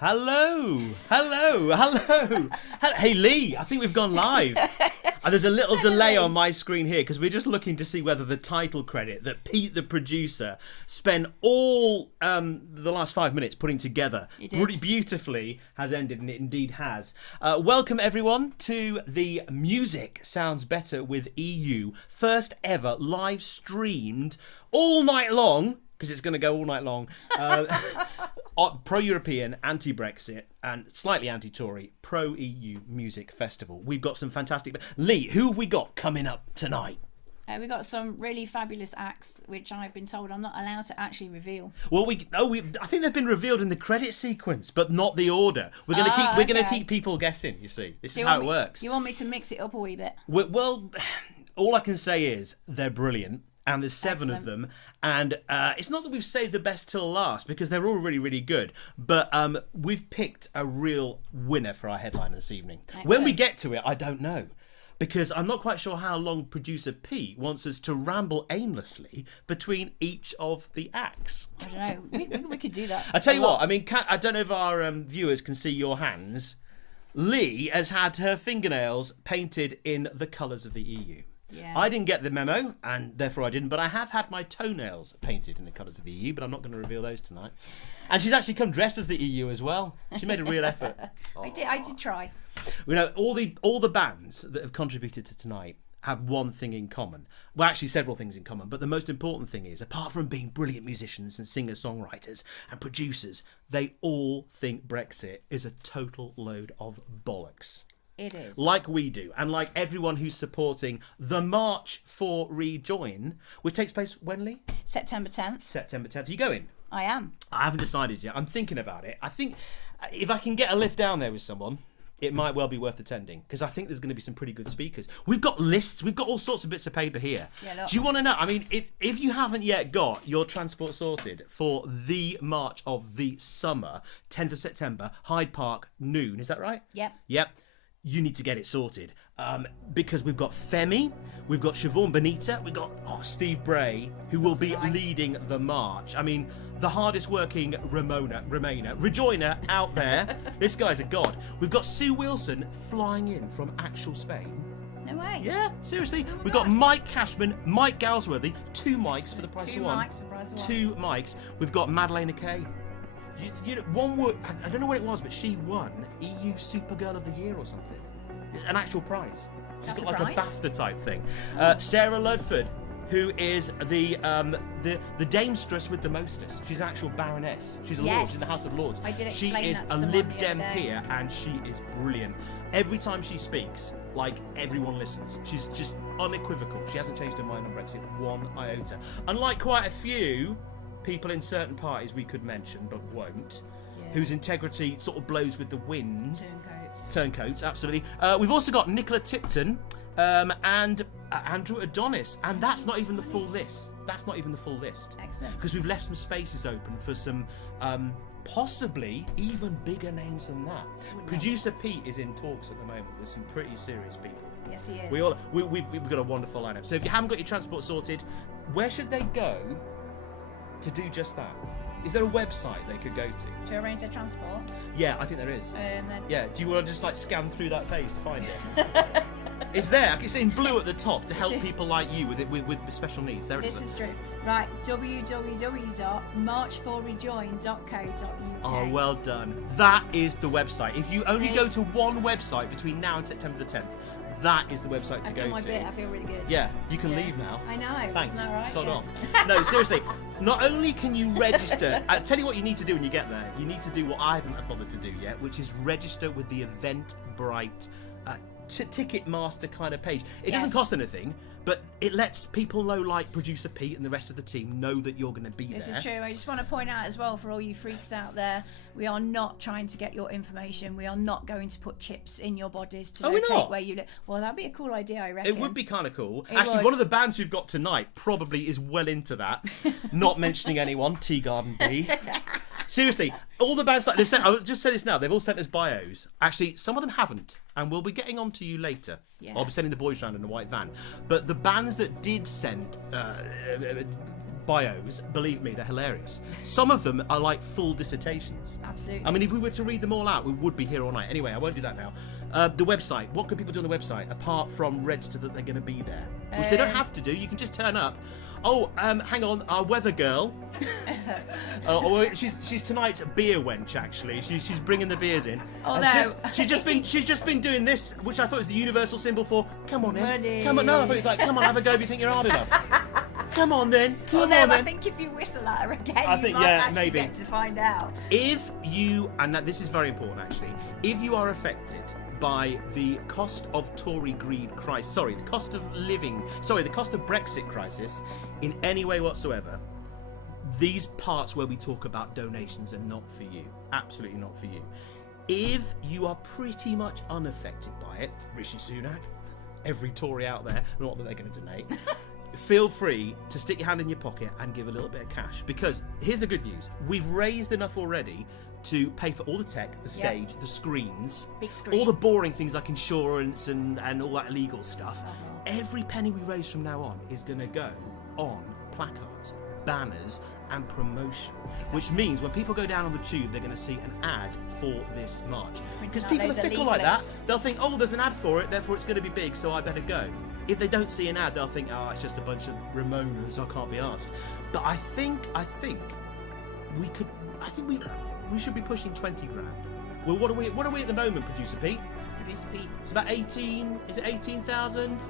Hello. Hey, Lee, I think we've gone live. And there's a little delay on my screen here because we're just looking to see whether the title credit that Pete, the producer, spent all the last 5 minutes putting together really beautifully has ended, and it indeed has. Welcome, everyone, to the Music Sounds Better with EU, first ever live streamed all night long, because it's going to go all night long. Pro-European, anti-Brexit, and slightly anti-Tory, pro-EU music festival. We've got some fantastic... Lee, who have we got coming up tonight? We've got some really fabulous acts, which I've been told I'm not allowed to actually reveal. Well, I think they've been revealed in the credit sequence, but not the order. We're going to keep people guessing. You see, this is how it works. You want me to mix it up a wee bit? Well, all I can say is they're brilliant. And there's 7 of them, and it's not that we've saved the best till last, because they're all really, really good, but we've picked a real winner for our headline this evening. Excellent. When we get to it, I don't know, because I'm not quite sure how long producer Pete wants us to ramble aimlessly between each of the acts. I don't know, we could do that. I tell you what, I mean, I don't know if our viewers can see your hands. Lee has had her fingernails painted in the colours of the EU. Yeah. I didn't get the memo, and therefore I didn't, but I have had my toenails painted in the colours of the EU, but I'm not going to reveal those tonight. And she's actually come dressed as the EU as well. She made a real effort. I did try. You know, all the bands that have contributed to tonight have one thing in common. Well, actually several things in common, but the most important thing is, apart from being brilliant musicians and singer-songwriters and producers, they all think Brexit is a total load of bollocks. It is. Like we do, and like everyone who's supporting the March for Rejoin, which takes place when, Lee? September 10th. September 10th. Are you going? I am. I haven't decided yet. I'm thinking about it. I think if I can get a lift down there with someone, it might well be worth attending, because I think there's going to be some pretty good speakers. We've got lists. We've got all sorts of bits of paper here. Yeah, look. Do you want to know? I mean, if you haven't yet got your transport sorted for the March of the Summer, 10th of September, Hyde Park, noon. Is that right? Yep. You need to get it sorted, because we've got Femi, we've got Siobhan Benita, we've got Steve Bray, who will be leading the march. I mean, the hardest working Rejoiner out there. This guy's a god. We've got Sue Wilson flying in from actual Spain. No way. Yeah, seriously. We've got Mike Cashman, Mike Galsworthy, 2 mics for the price of 1. 2 mics for the price of 1. 2 mics. We've got Madeleine Kay. You know, one word, I don't know what it was, but she won EU Supergirl of the Year or something. An actual prize. She's got like a BAFTA type thing. Sarah Ludford, who is the damestress with the mostest. She's an actual baroness. She's a lord. She's in the House of Lords. I did she explain is that to a someone Lib the Dem other day. peer, and she is brilliant. Every time she speaks, like, everyone listens. She's just unequivocal. She hasn't changed her mind on Brexit one iota. Unlike quite a few people in certain parties we could mention but won't, whose integrity sort of blows with the wind. Turncoats, absolutely. We've also got Nicola Tipton and Andrew Adonis, and that's not even the full list. Excellent. Because we've left some spaces open for some possibly even bigger names than that. Producer Pete is in talks at the moment with some pretty serious people. Yes, he is. We've got a wonderful lineup. So if you haven't got your transport sorted, where should they go to do just that? Is there a website they could go to? To arrange their transport? Yeah, I think there is. Yeah, do you want to just like scan through that page to find it? It's there. It's in blue at the top to help people like you with special needs. There this is true. Right, www.marchforrejoin.co.uk. Oh, well done. That is the website. If you only go to one website between now and September the 10th, that is the website to go to. I've done my bit. I feel really good. Yeah, you can leave now. I know. Thanks. Isn't that right? Sod off. No, seriously. Not only can you register, I'll tell you what you need to do when you get there. You need to do what I haven't bothered to do yet, which is register with the Eventbrite Ticketmaster kind of page. It doesn't cost anything, but it lets people know, like producer Pete and the rest of the team, know that you're going to be there. This is true. I just want to point out as well, for all you freaks out there, we are not trying to get your information. We are not going to put chips in your bodies to locate where you live. Well, that'd be a cool idea, I reckon. It would be kind of cool. It Actually, would. one of the bands we've got tonight probably is well into that. Not mentioning anyone, Tea Garden B. Seriously, all the bands that they've sent, I'll just say this now, they've all sent us bios. Actually, some of them haven't, and we'll be getting on to you later. I'll be sending the boys round in a white van. But the bands that did send bios, believe me, they're hilarious. Some of them are like full dissertations. Absolutely. I mean, if we were to read them all out, we would be here all night. Anyway, I won't do that now. The website. What can people do on the website apart from register that they're going to be there? Which they don't have to do. You can just turn up. Oh, hang on. Our weather girl. She's tonight's beer wench. Actually, she's bringing the beers in. Oh no. She's just been doing this, which I thought was the universal symbol for. Come on in. Come on. No, I thought it's like, come on, have a go if you think you're hard enough. Come on then. Come on then. I think if you whistle at her again, you might actually get to find out. If you, and this is very important actually, if you are affected by the cost of Tory greed crisis, the cost of Brexit crisis in any way whatsoever, these parts where we talk about donations are not for you. Absolutely not for you. If you are pretty much unaffected by it, Rishi Sunak, every Tory out there, not that they're going to donate, feel free to stick your hand in your pocket and give a little bit of cash, because here's the good news. We've raised enough already to pay for all the tech, the stage, the screens, big screen, all the boring things like insurance and all that legal stuff. Every penny we raise from now on is going to go on placards, banners and promotion, which means when people go down on the tube, they're going to see an ad for this march. Because people are fickle like that. They'll think, oh, there's an ad for it, therefore it's going to be big, so I better go. If they don't see an ad, they'll think, oh, it's just a bunch of Ramonas, I can't be asked. But I think we should be pushing 20 grand. Well, what are we at the moment, Producer Pete? It's about 18, is it 18,000?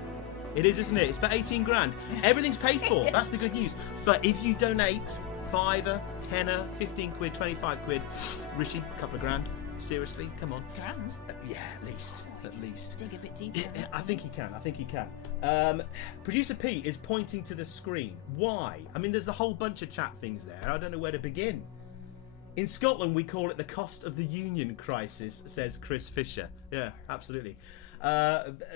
It is, isn't it? It's about 18 grand. Everything's paid for. That's the good news. But if you donate £5, £10, 15 quid, 25 quid, Rishi, a couple of grand. Seriously, come on. Grand? Yeah, at least. Dig a bit deeper. I think he can. Producer Pete is pointing to the screen. Why? I mean, there's a whole bunch of chat things there. I don't know where to begin. In Scotland, we call it the cost of the union crisis, says Chris Fisher. Yeah, absolutely.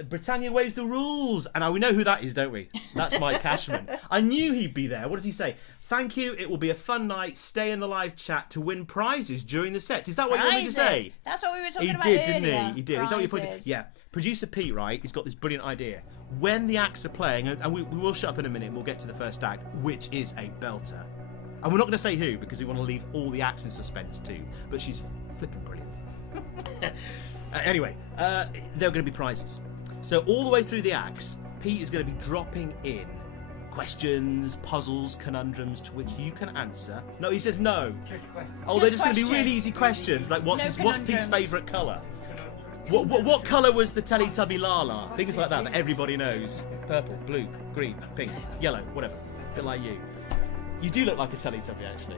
Britannia waives the rules. And we know who that is, don't we? That's Mike Cashman. I knew he'd be there. What does he say? Thank you. It will be a fun night. Stay in the live chat to win prizes during the sets. Is that what you want me to say? That's what we were talking about earlier. Didn't he? He did. Is that what you put? Yeah. Producer Pete, right, he's got this brilliant idea. When the acts are playing, and we will shut up in a minute and we'll get to the first act, which is a belter. And we're not going to say who, because we want to leave all the acts in suspense too. But she's flipping brilliant. Anyway, there are going to be prizes. So all the way through the acts, Pete is going to be dropping in questions, puzzles, conundrums to which you can answer. No, he says no. Oh, they're just going to be really easy questions, like what's Pete's favourite colour? What colour was the Teletubby Lala? Things like that everybody knows. Purple, blue, green, pink, yellow, whatever. A bit like you. You do look like a Teletubby, actually.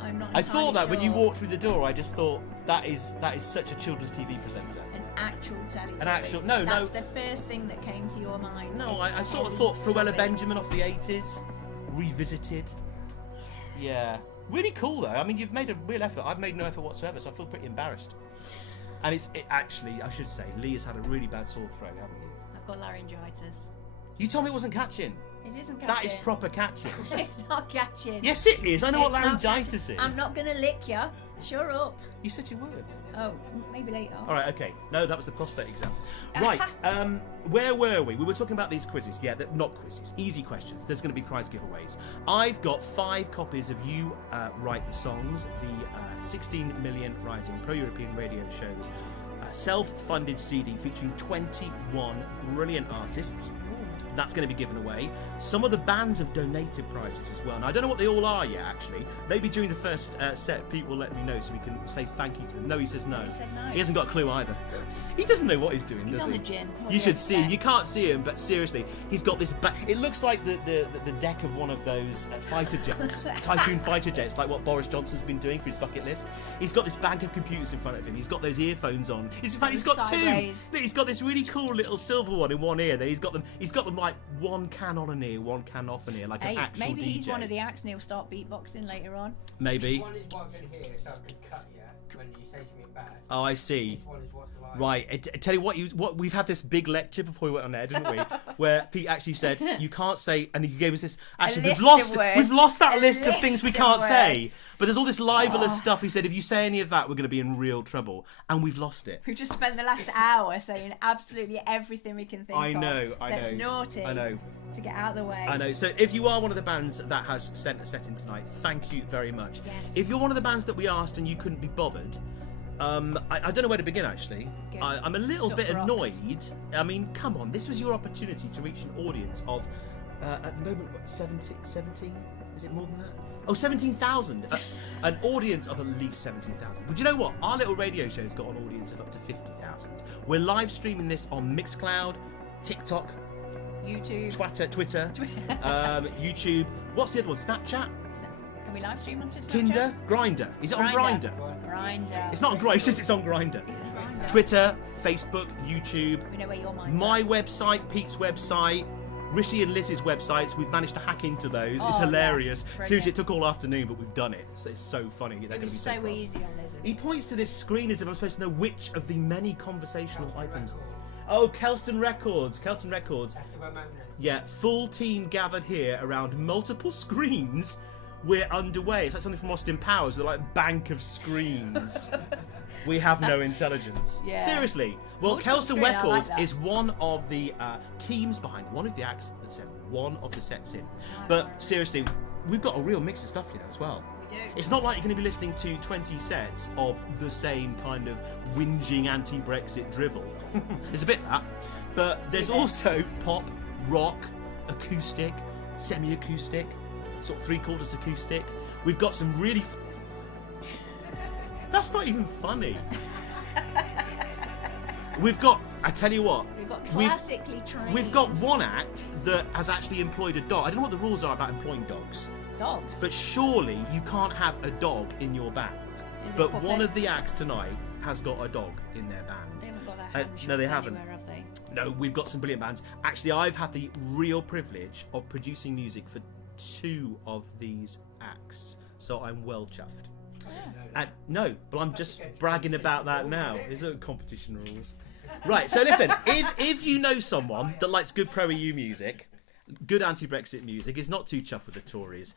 I'm not. I thought that when you walked through the door, I just thought that is such a children's TV presenter. An actual Teletubby. An actual no. That's the first thing that came to your mind. No, I sort of thought Fruella Benjamin off the 80s, revisited. Yeah, really cool though. I mean, you've made a real effort. I've made no effort whatsoever, so I feel pretty embarrassed. And it actually, I should say, Lee has had a really bad sore throat, haven't you? I've got laryngitis. You told me it wasn't catching. It isn't catching. That is proper catching. It's not catching. Yes, it is. I know what laryngitis is. I'm not going to lick you. Shut up. You said you would. Oh, maybe later. All right, okay. No, that was the prostate exam. Right, where were we? We were talking about these quizzes. Yeah, not quizzes. Easy questions. There's going to be prize giveaways. I've got 5 copies of You Write the Songs, the 16 Million Rising Pro-European Radio Shows self-funded CD featuring 21 brilliant artists. That's going to be given away. Some of the bands have donated prizes as well. And I don't know what they all are yet, actually. Maybe during the first set, Pete will let me know so we can say thank you to them. No, he says no. He said no. He hasn't got a clue either. He doesn't know what he's doing, does he? He's on the gin. You should see him. You can't see him, but seriously, he's got this... It looks like the deck of one of those fighter jets, Typhoon fighter jets, like what Boris Johnson's been doing for his bucket list. He's got this bank of computers in front of him. He's got those earphones on. In fact, he's got sideways. 2. He's got this really cool little silver one in one ear. Then he's got them like one can on an ear, one can off an ear, like an actual maybe DJ. He's one of the acts and he'll start beatboxing later on. Maybe. One is what I can hear, so I can cut you when you say something bad. Oh, I see. This one is what's live. Right. I tell you what we've had this big lecture before we went on air, didn't we? Where Pete actually said you can't say, and he gave us this. Actually, we've lost that list of things we can't say. But there's all this libelous stuff. He said, if you say any of that, we're going to be in real trouble. And we've lost it. We've just spent the last hour saying absolutely everything we can think of. I know. That's naughty. I know. To get out of the way. I know. So if you are one of the bands that has sent a set in tonight, thank you very much. Yes. If you're one of the bands that we asked and you couldn't be bothered, I don't know where to begin, actually. I'm a little bit annoyed. I mean, come on. This was your opportunity to reach an audience of, at the moment, what, 17? Is it more than that? Oh, 17,000. An audience of at least 17,000. But you know what? Our little radio show's got an audience of up to 50,000. We're live streaming this on Mixcloud, TikTok, YouTube, Twitter, YouTube. What's the other one? Snapchat? Can we live stream onto Snapchat? Tinder? Grindr. Is it on Grindr? Grindr. It's not on Grindr. It says it's on Grindr. Is it Grindr? Twitter, Facebook, YouTube. We know where your mind's My website, Pete's website, Rishi and Liz's websites. We've managed to hack into those. It's hilarious. Yes, Seriously, it took all afternoon, but we've done it. It's so funny. It was so easy on Liz's. He points to this screen as if I'm supposed to know which of the many conversational items. Oh, Kelston Records. Kelston Records. Yeah, full team gathered here around multiple screens. We're underway. It's like something from Austin Powers. They're like bank of screens. We have no intelligence. Yeah. Seriously. Well, Multiple Kelston Records like is one of the teams behind one of the acts that sent one of the sets in. But seriously, we've got a real mix of stuff here as well. We do. It's not like you're going to be listening to 20 sets of the same kind of whinging anti-Brexit drivel. There's a bit of that. But there's also pop, rock, acoustic, semi-acoustic, sort of three-quarters acoustic. We've got some really... That's not even funny. We've got... I tell you what. We've got classically trained. We've got one act that has actually employed a dog. I don't know what the rules are about employing dogs. Dogs? But surely you can't have a dog in your band. But one of the acts tonight has got a dog in their band. They haven't got their No, they haven't. Anywhere, have they? No, we've got some brilliant bands. Actually, I've had the real privilege of producing music for 2 of these acts, so I'm well chuffed. And no, but I'm just bragging about that now. There's no competition rules. Right, so listen, if you know someone that likes good pro-EU music, good anti-Brexit music, is not too chuffed with the Tories,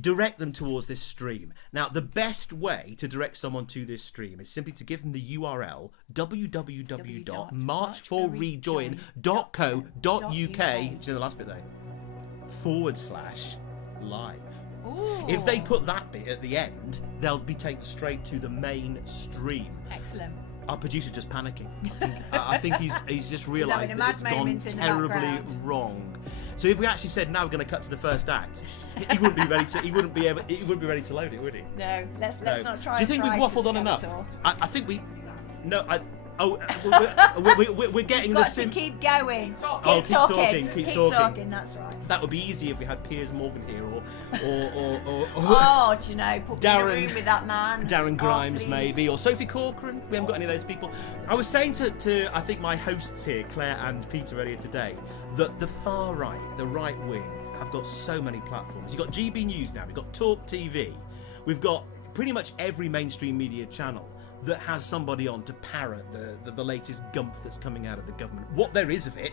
direct them towards this stream. Now, the best way to direct someone to this stream is simply to give them the URL www.marchforrejoin.co.uk. Do you know the last bit though? /live. Ooh. If they put that bit at the end, they'll be taken straight to the main stream. Excellent. Our producer's just panicking. I think he's just realised that it's gone terribly wrong. So if we actually said now we're going to cut to the first act, he wouldn't be ready to. He wouldn't be ready to load it, would he? No, let's not try. Do you think we've waffled on enough? I think we. No, we're getting You've the. got to keep going. Keep talking. Keep talking. That's right. That would be easy if we had Piers Morgan here, or oh, do you know, put me in a room with that man. Darren Grimes, maybe, or Sophie Corcoran. We haven't got any of those people. I was saying to I think my hosts here, Claire and Peter, earlier today, that the far right, the right wing, have got so many platforms. You've got GB News now. We've got Talk TV. We've got pretty much every mainstream media channel that has somebody on to parrot the latest gumph that's coming out of the government. What there is of it,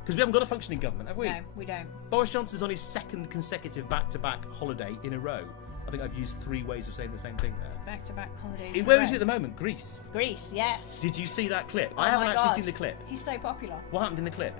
because we haven't got a functioning government, have we? No, we don't. Boris Johnson's on his 2nd consecutive back-to-back holiday in a row. I think I've used 3 ways of saying the same thing there. Back-to-back holidays. Where is he at the moment? Greece. Greece, yes. Did you see that clip? I haven't actually seen the clip. He's so popular. What happened in the clip?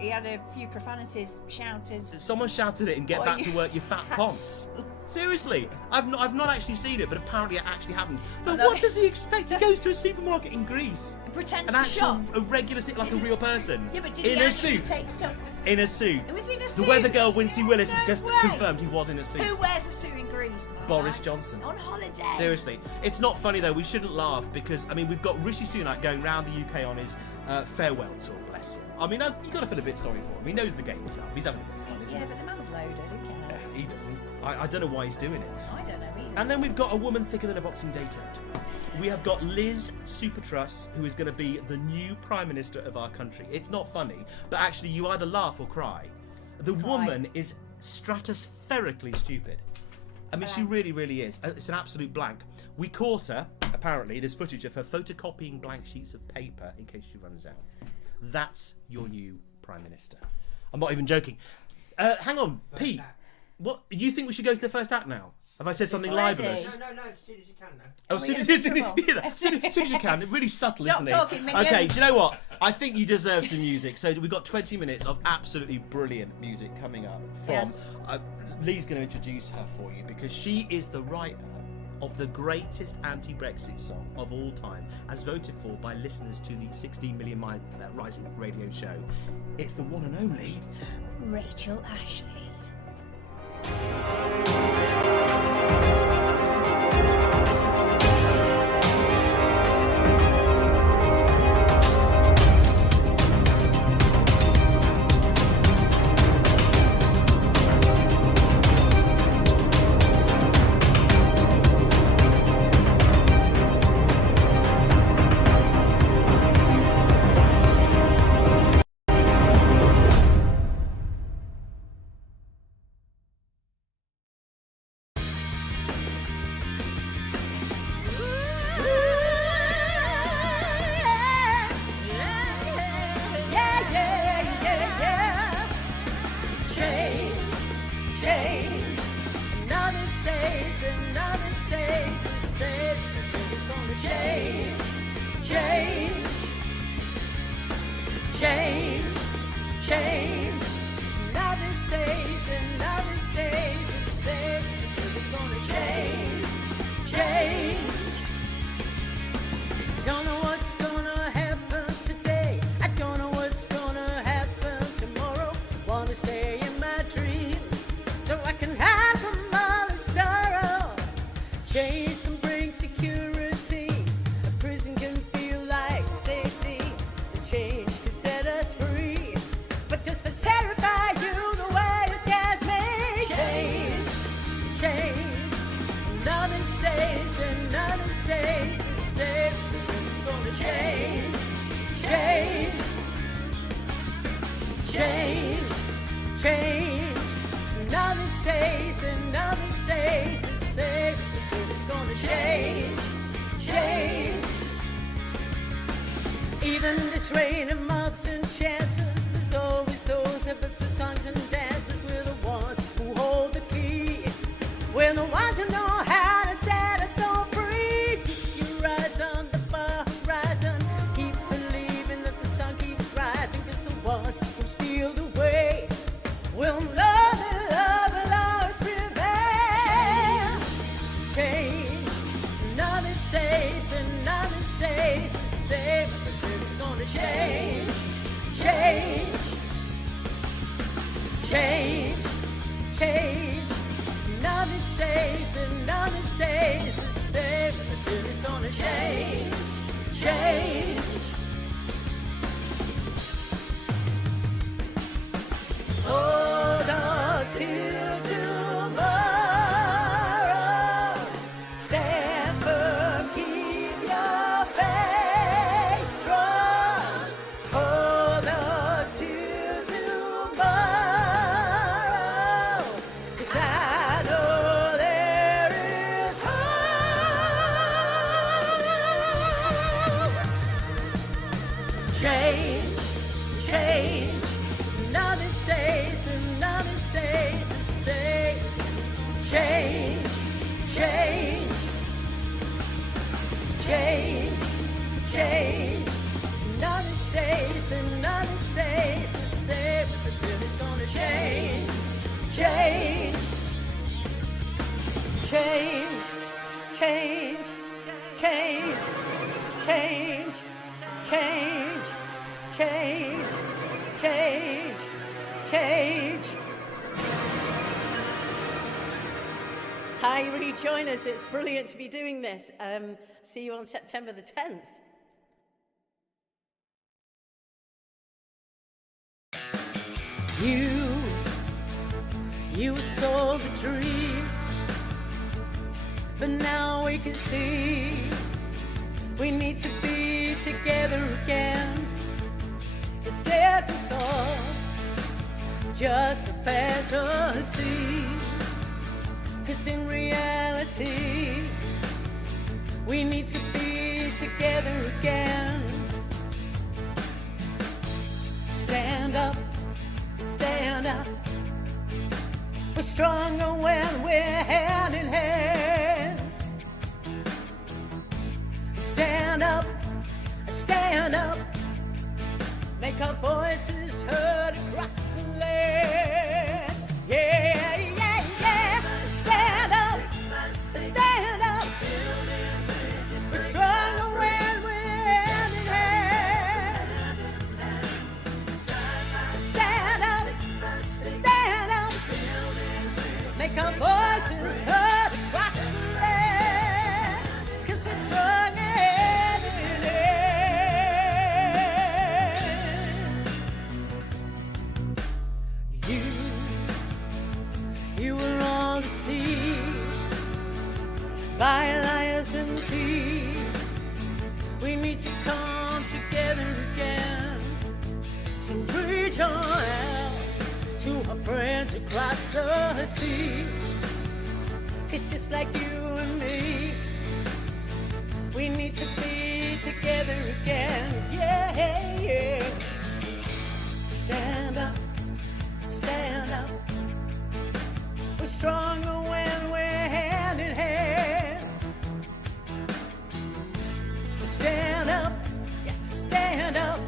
He had a few profanities shouted. Someone shouted at him, "Get back to work, you fat ponce." Seriously, I've not actually seen it, but apparently it actually happened. But what does he expect? He goes to a supermarket in Greece. Pretends to shop. A regular, like a real person. Yeah, but did in he a actually suit. Take stuff? In a suit. It was in a suit. The weather girl, Wincy Willis, has just way. confirmed he was in a suit. Who wears a suit in Greece? Boris Johnson. On holiday. Seriously. It's not funny though, we shouldn't laugh because, I mean, we've got Rishi Sunak going round the UK on his farewell tour, bless him. I mean, you've got to feel a bit sorry for him. He knows the game's up. He's having a bit of fun, isn't he? Yeah, but the man's loaded. Who cares? He doesn't. I don't know why he's doing it. I don't know either. And then we've got a woman thicker than a Boxing Day turd. We have got Liz Supertruss, who is going to be the new Prime Minister of our country. It's not funny, but actually you either laugh or cry. The woman is stratospherically stupid. I mean, she really, really is. It's an absolute blank. We caught her, apparently, there's footage of her photocopying blank sheets of paper in case she runs out. That's your new Prime Minister. I'm not even joking. Hang on, Pete. What, you think we should go to the first act now? Have I said something Already? libelous? No, as soon as you can, though. Oh, as soon as you can. Really subtle, Stop isn't it? talking, minions. Okay, do you know what? I think you deserve some music. So we've got 20 minutes of absolutely brilliant music coming up from... Yes. Lee's going to introduce her for you because she is the writer of the greatest anti-Brexit song of all time, as voted for by listeners to the 16 Million Rising radio show. It's the one and only... Rachel Ashley. Hi, rejoin us. It's brilliant to be doing this. See you on September the 10th. You sold the dream, but now we can see we need to be together again. It's us all just a fantasy, 'cause in reality we need to be together again. Stand up, stand up. We're stronger when we're hand in hand. Stand up, stand up. Make our voices heard across the land. Yeah, yeah, yeah. Stand up, stand up. We're stronger when we're hand in hand. Stand up, stand up. Make our voices heard across the land. 'Cause we're strong hand in hand. You were all deceived by liars and thieves. We need to come together again. So reach on out to our friends across the seas. It's just like you and me. We need to be together again. Yeah, yeah. Stand up, stand up. We're stronger when we're hand in hand. Stand up, yes, stand up.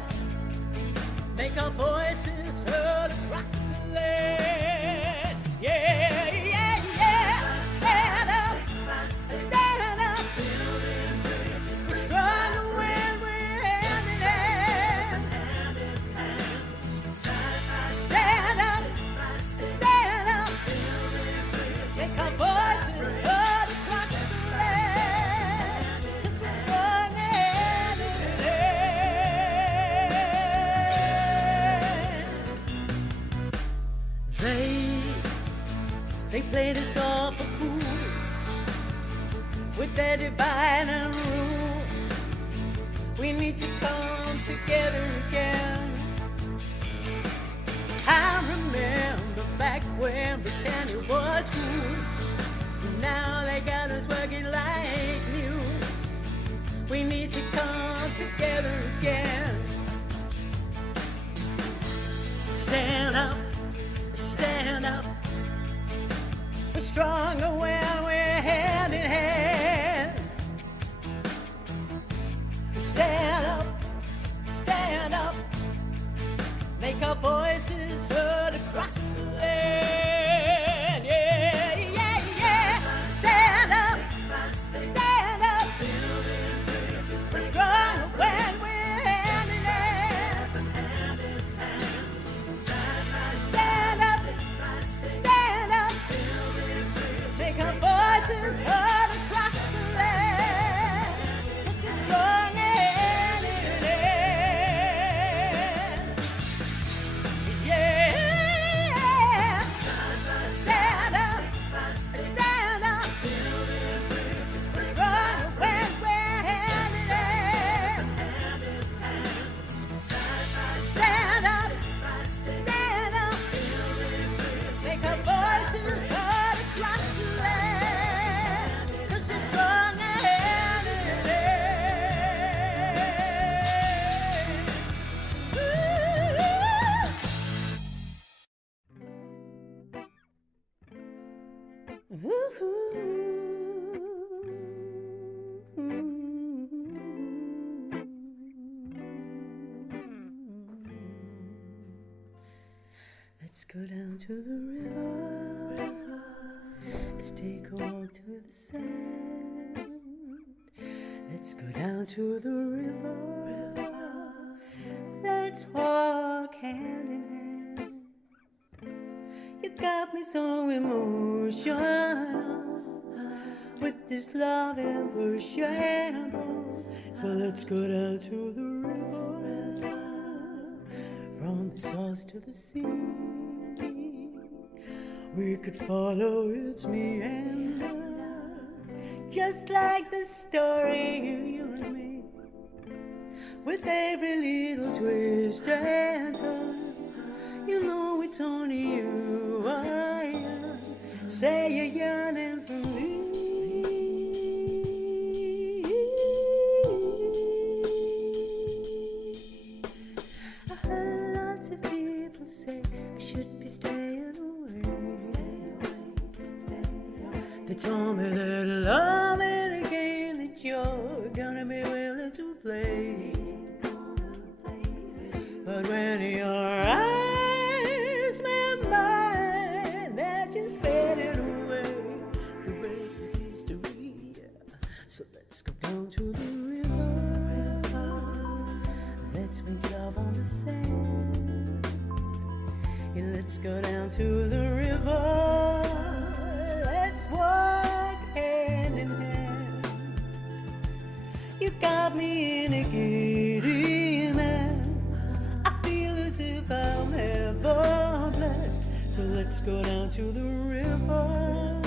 Make our voices heard across the land. Yeah, yeah, yeah. Stand up, stand up. We're stronger when we're hand in hand. Stand up, stand up. Make our voices heard across the land. 'Cause we're strong hand in hand. They played us all for fools with their divide and rule. We need to come together again. I remember back when Britannia was cool. Now they got us working like mules. We need to come together again. Stand up, stand up. We're stronger when we're hand in hand. Stand up, stand up. Make our voices heard across the land. Yeah, yeah, yeah. Stand up, stand up. We're stronger when we're hand in hand. Stand up, stand up. Make our voices heard across the land. 'Cause we're strong hand in hand. Yeah. Stand up, stand up. We're stronger when we're hand in hand. Stand up, stand up. Make our voices heard across the land. 'Cause we're strong hand in hand. Let's go down to the river. Let's take a walk to the sand. Let's go down to the river. Let's walk hand in hand. You got me so emotional with this love and push and pull. So let's go down to the river. From the source to the sea, we could follow its meanders, just like the story of you and me, with every little twist and turn. You know it's only you I am. Say you're yearning for me. I heard lots of people say I should be staying away. Show me that love and again that you're gonna be willing to play. But when your eyes met mine, they're just fading away. The rest is history. So let's go down to the river. Let's make love on the sand. Yeah, let's go down to the river. Let's walk hand in hand. You got me in a giddy mess. I feel as if I'm ever blessed. So let's go down to the river,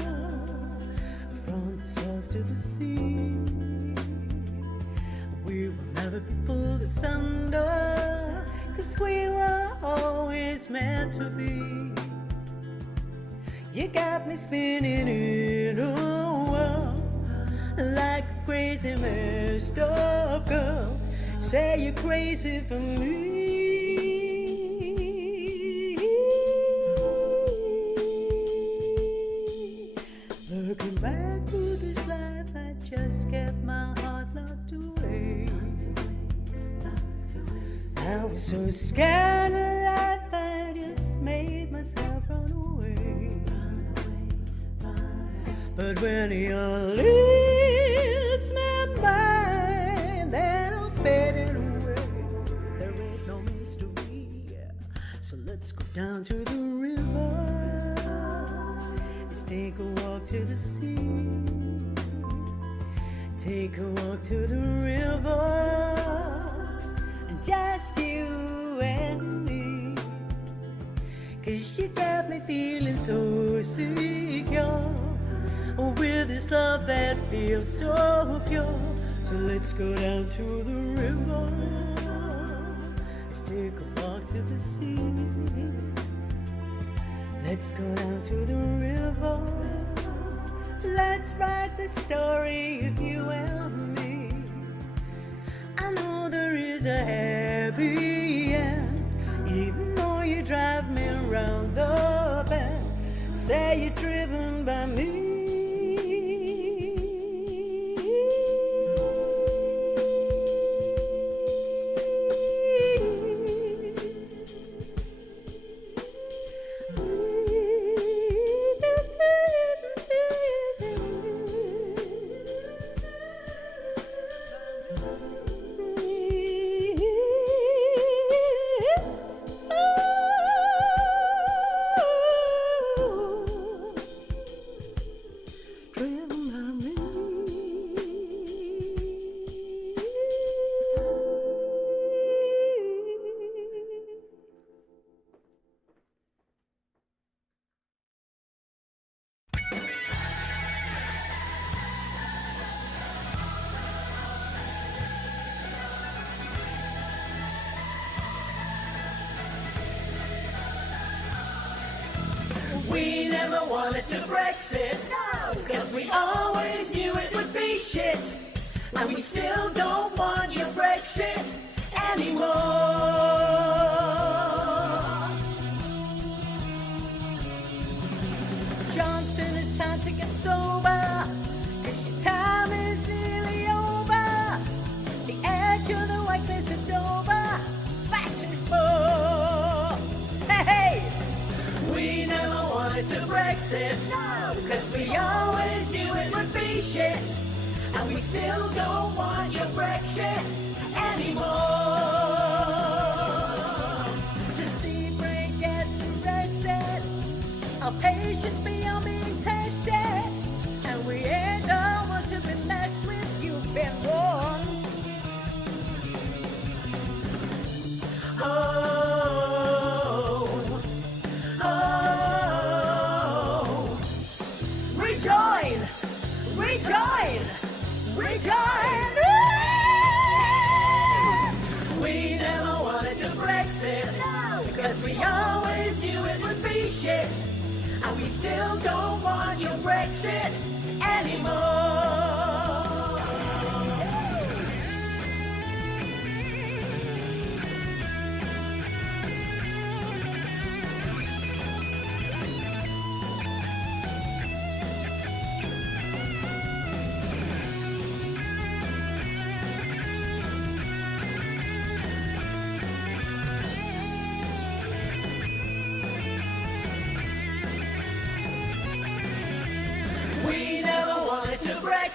from the source to the sea. We will never be pulled asunder, 'cause we were always meant to be. You got me spinning in a whirl like a crazy messed up girl. Say you're crazy for me. Looking back through this life, I just kept my heart locked away. I was so scared of life, I just made myself run away. But when your lips met mine, then all faded away. There ain't no mystery. So let's go down to the river. Let's take a walk to the sea. Take a walk to the river. And just you and me. 'Cause you got me feeling so secure, with this love that feels so pure. So let's go down to the river. Let's take a walk to the sea. Let's go down to the river. Let's write the story of you and me. I know there is a happy end, even though you drive me around the bend. Say you're driven by me. We never wanted to Brexit, no, 'cause we always knew it would be shit. And we still don't want your Brexit anymore. Johnson, it's time to get sober, 'cause your time is nearly over. The edge of the white cliffs of Dover, fascist bull. Hey, hey! We never wanted to Brexit, no, 'cause we always knew it would be shit. And we still don't want your Brexit anymore. Since Steve Ray gets arrested, our patience beyond being tested, and we ain't almost to be messed with. You've been warned. Rejoin! Rejoin! Rejoin! We never wanted to Brexit, no, because we always knew it would be shit. And we still don't want your Brexit anymore.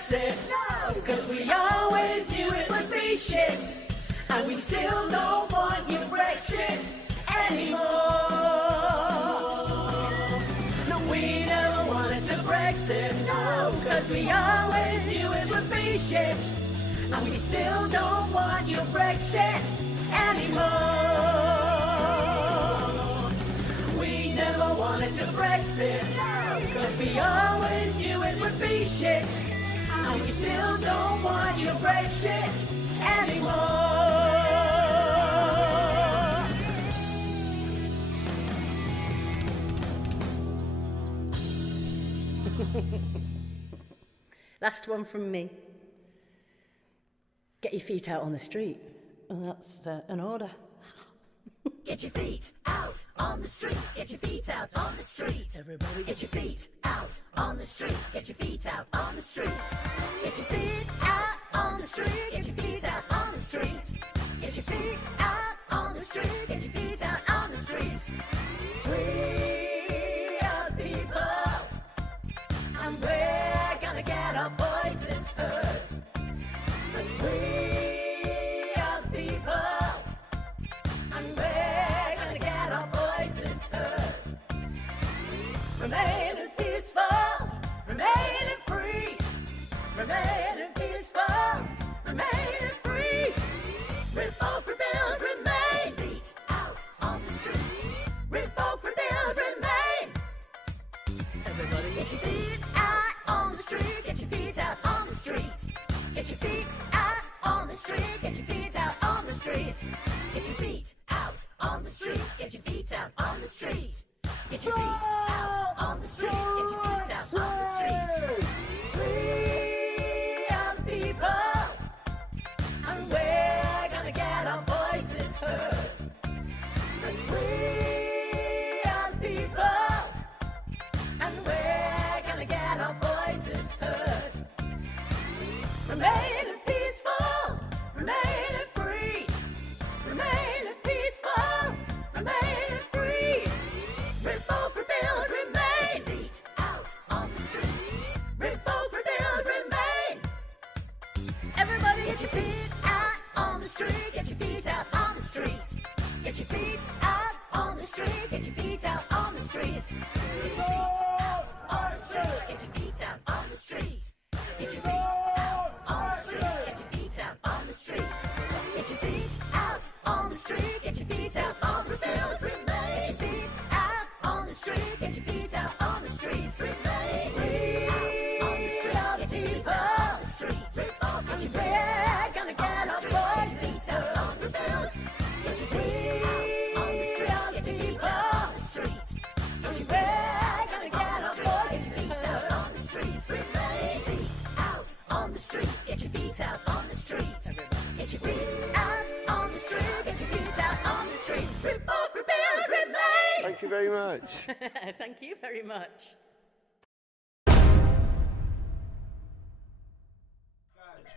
Brexit. No, because we always knew it would be shit. And we still don't want your Brexit anymore. No, we never wanted to Brexit. No, because we always knew it would be shit. And we still don't want your Brexit anymore. We never wanted to Brexit. No, because we always knew it would be shit. And we still don't want your Brexit anymore. Last one from me. Get your feet out on the street. Well, that's an order. Get your feet out on the street. Get your feet out on the street. Everybody get your feet out on the street. Get your feet out on the street. Get your feet out on the street. Get your feet out on the street. Get your feet out on the street. Get your feet out on the street. We are the people, and we're gonna get our voices heard. We are the people, and we're gonna get our voices heard. Remaining peaceful, remaining free. Remaining peaceful, remaining free. Revolt, rebuild, remain. Get your feet out on the street. Revolt, rebuild, remain. Everybody get your feet out on the street. Get your feet out on the street. Get your feet out on the street. Get your feet out on the street. Get your feet out on the street. Get your feet out on the street. Get your feet out on the street. Get your feet out on the street. We are the people, and we're gonna get our voices heard. We are the people, and we're gonna get our voices heard. Remaining peaceful, remaining free. Remaining peaceful, remaining free. Revolt, rebuild, remain. Get your feet out on the street. Revolt, rebuild, remain. Everybody get your feet out on the street. Get your feet out on the street. Get your feet out on the street. Get your feet out on the street. Get your feet out on the street. Get your feet out on the street. Get your feet out on the street. Get your feet out on the street. Get your feet out on the street. Get your feet out on the street. Get your feet out on the street. Get your feet out on the street. Remain out on the street. Get your feet out on the street. And we're gonna get our voices out on the street. Get your feet out on the street. Get your feet out on the street. And we're gonna get our voices out on the street. Get your feet out on the street. Get your feet out on the street. Get your feet out on the street. Get your feet out on the street. Revolt, rebuild, remain. Thank you very much. Thank you very much.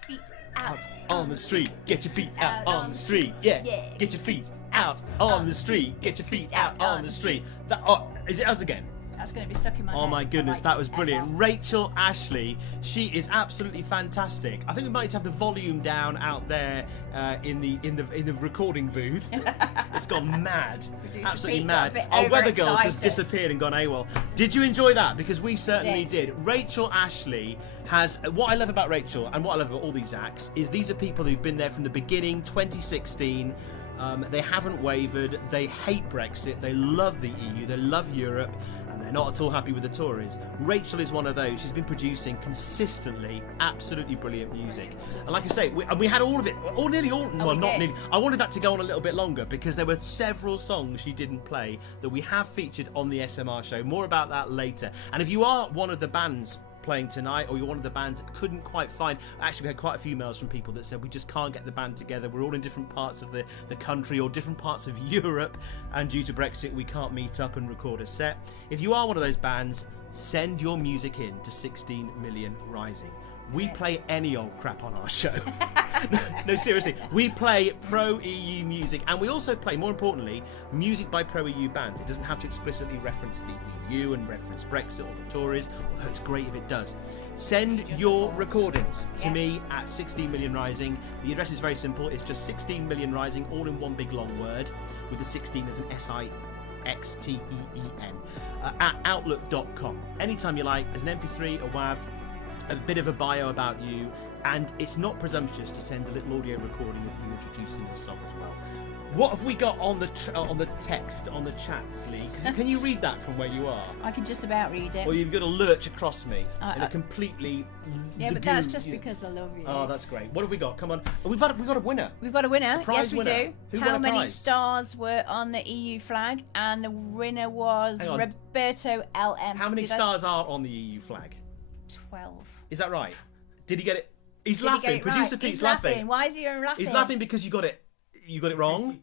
Feet out on the street. Get your feet out on the street. Yeah. Get your feet out on the street. Get your feet out on the street. That, is it us again? That's going to be stuck in my head. Oh my goodness, that was brilliant. Rachel Ashley, she is absolutely fantastic. I think we might have the volume down out there in the recording booth. It's gone mad, absolutely mad. Our weather girl's just disappeared and gone AWOL. Did you enjoy that? Because we certainly did. Rachel Ashley has what I love about Rachel and what I love about all these acts is these are people who've been there from the beginning, 2016. They haven't wavered. They hate Brexit. They love the EU. They love Europe. And they're not at all happy with the Tories. Rachel is one of those. She's been producing consistently absolutely brilliant music. And like I say, we had all of it. Nearly all. Well, not nearly. I wanted that to go on a little bit longer because there were several songs she didn't play that we have featured on the SMR show. More about that later. And if you are one of the bands playing tonight, or you're one of the bands that couldn't quite find, actually we had quite a few emails from people that said we just can't get the band together, we're all in different parts of the country or different parts of Europe, and due to Brexit we can't meet up and record a set. If you are one of those bands, send your music in to 16 Million Rising. We play any old crap on our show. No, seriously. We play pro-EU music, and we also play, more importantly, music by pro-EU bands. It doesn't have to explicitly reference the EU and reference Brexit or the Tories, although it's great if it does. Send your recordings to me at 16 Million Rising. The address is very simple. It's just 16 Million Rising, all in one big long word, with the 16 as an SIXTEEN, at outlook.com. Anytime you like, as an MP3, a WAV, a bit of a bio about you, and it's not presumptuous to send a little audio recording of you introducing your song as well. What have we got on the text, on the chats, Lee? Can you read that from where you are? I can just about read it. Or you've got to lurch across me in a completely... Yeah, but that's just because I love you. Oh, that's great. What have we got? Come on. Oh, we've got a winner. We've got a winner. Yes, we winner. do. How many stars were on the EU flag? And the winner was Roberto LM. How many stars are on the EU flag? 12. Is that right? Did he get it? He's laughing. Producer Pete's laughing. Why is he laughing? He's laughing because you got it. You got it wrong?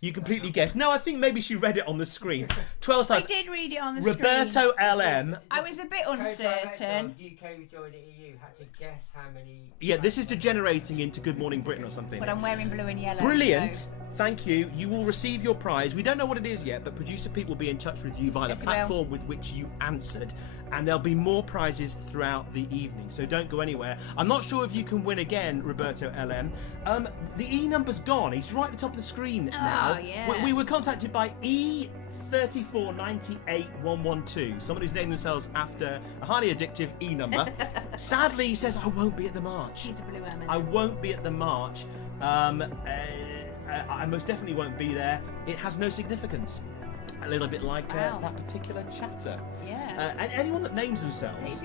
You completely guessed. No, I think maybe she read it on the screen. 12 stars. I did read it on the Roberto screen. LM. I was a bit uncertain. UK joined the EU had to guess how many... Yeah, this is degenerating into Good Morning Britain or something. But I'm wearing blue and yellow. Brilliant. So... Thank you. You will receive your prize. We don't know what it is yet, but Producer Pete will be in touch with you via the platform with which you answered. And there'll be more prizes throughout the evening, so don't go anywhere. I'm not sure if you can win again, Roberto LM. The E number's gone. He's right at the top of the screen now. Yeah. We were contacted by E3498112, someone who's named themselves after a highly addictive E number. Sadly, he says, I won't be at the march. He's a blue M. I won't be at the march. I most definitely won't be there. It has no significance. A little bit like that particular chatter. Yeah. And anyone that names themselves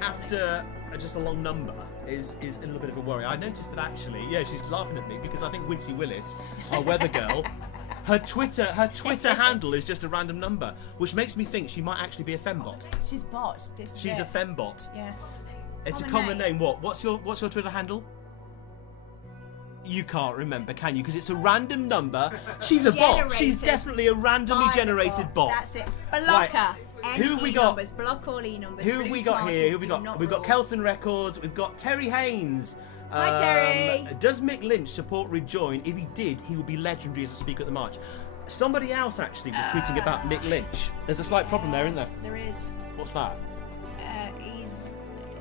after just a long number is a little bit of a worry. I noticed that actually, she's laughing at me because I think Wincy Willis, our weather girl, her Twitter handle is just a random number, which makes me think she might actually be a fembot. She's bot. She's a fembot. Yes. It's a common name. What's your Twitter handle? You can't remember, can you? Because it's a random number. She's a bot. She's definitely a randomly generated bot. That's it. Blocker. Who have we got? Numbers, block all E numbers. Who have we got here? Who have we got? We've got Kelston Records. We've got Terry Haynes. Hi, Terry. Does Mick Lynch support Rejoin? If he did, he would be legendary as a speaker at the march. Somebody else actually was tweeting about Mick Lynch. There's a slight problem there, isn't there? There is. What's that?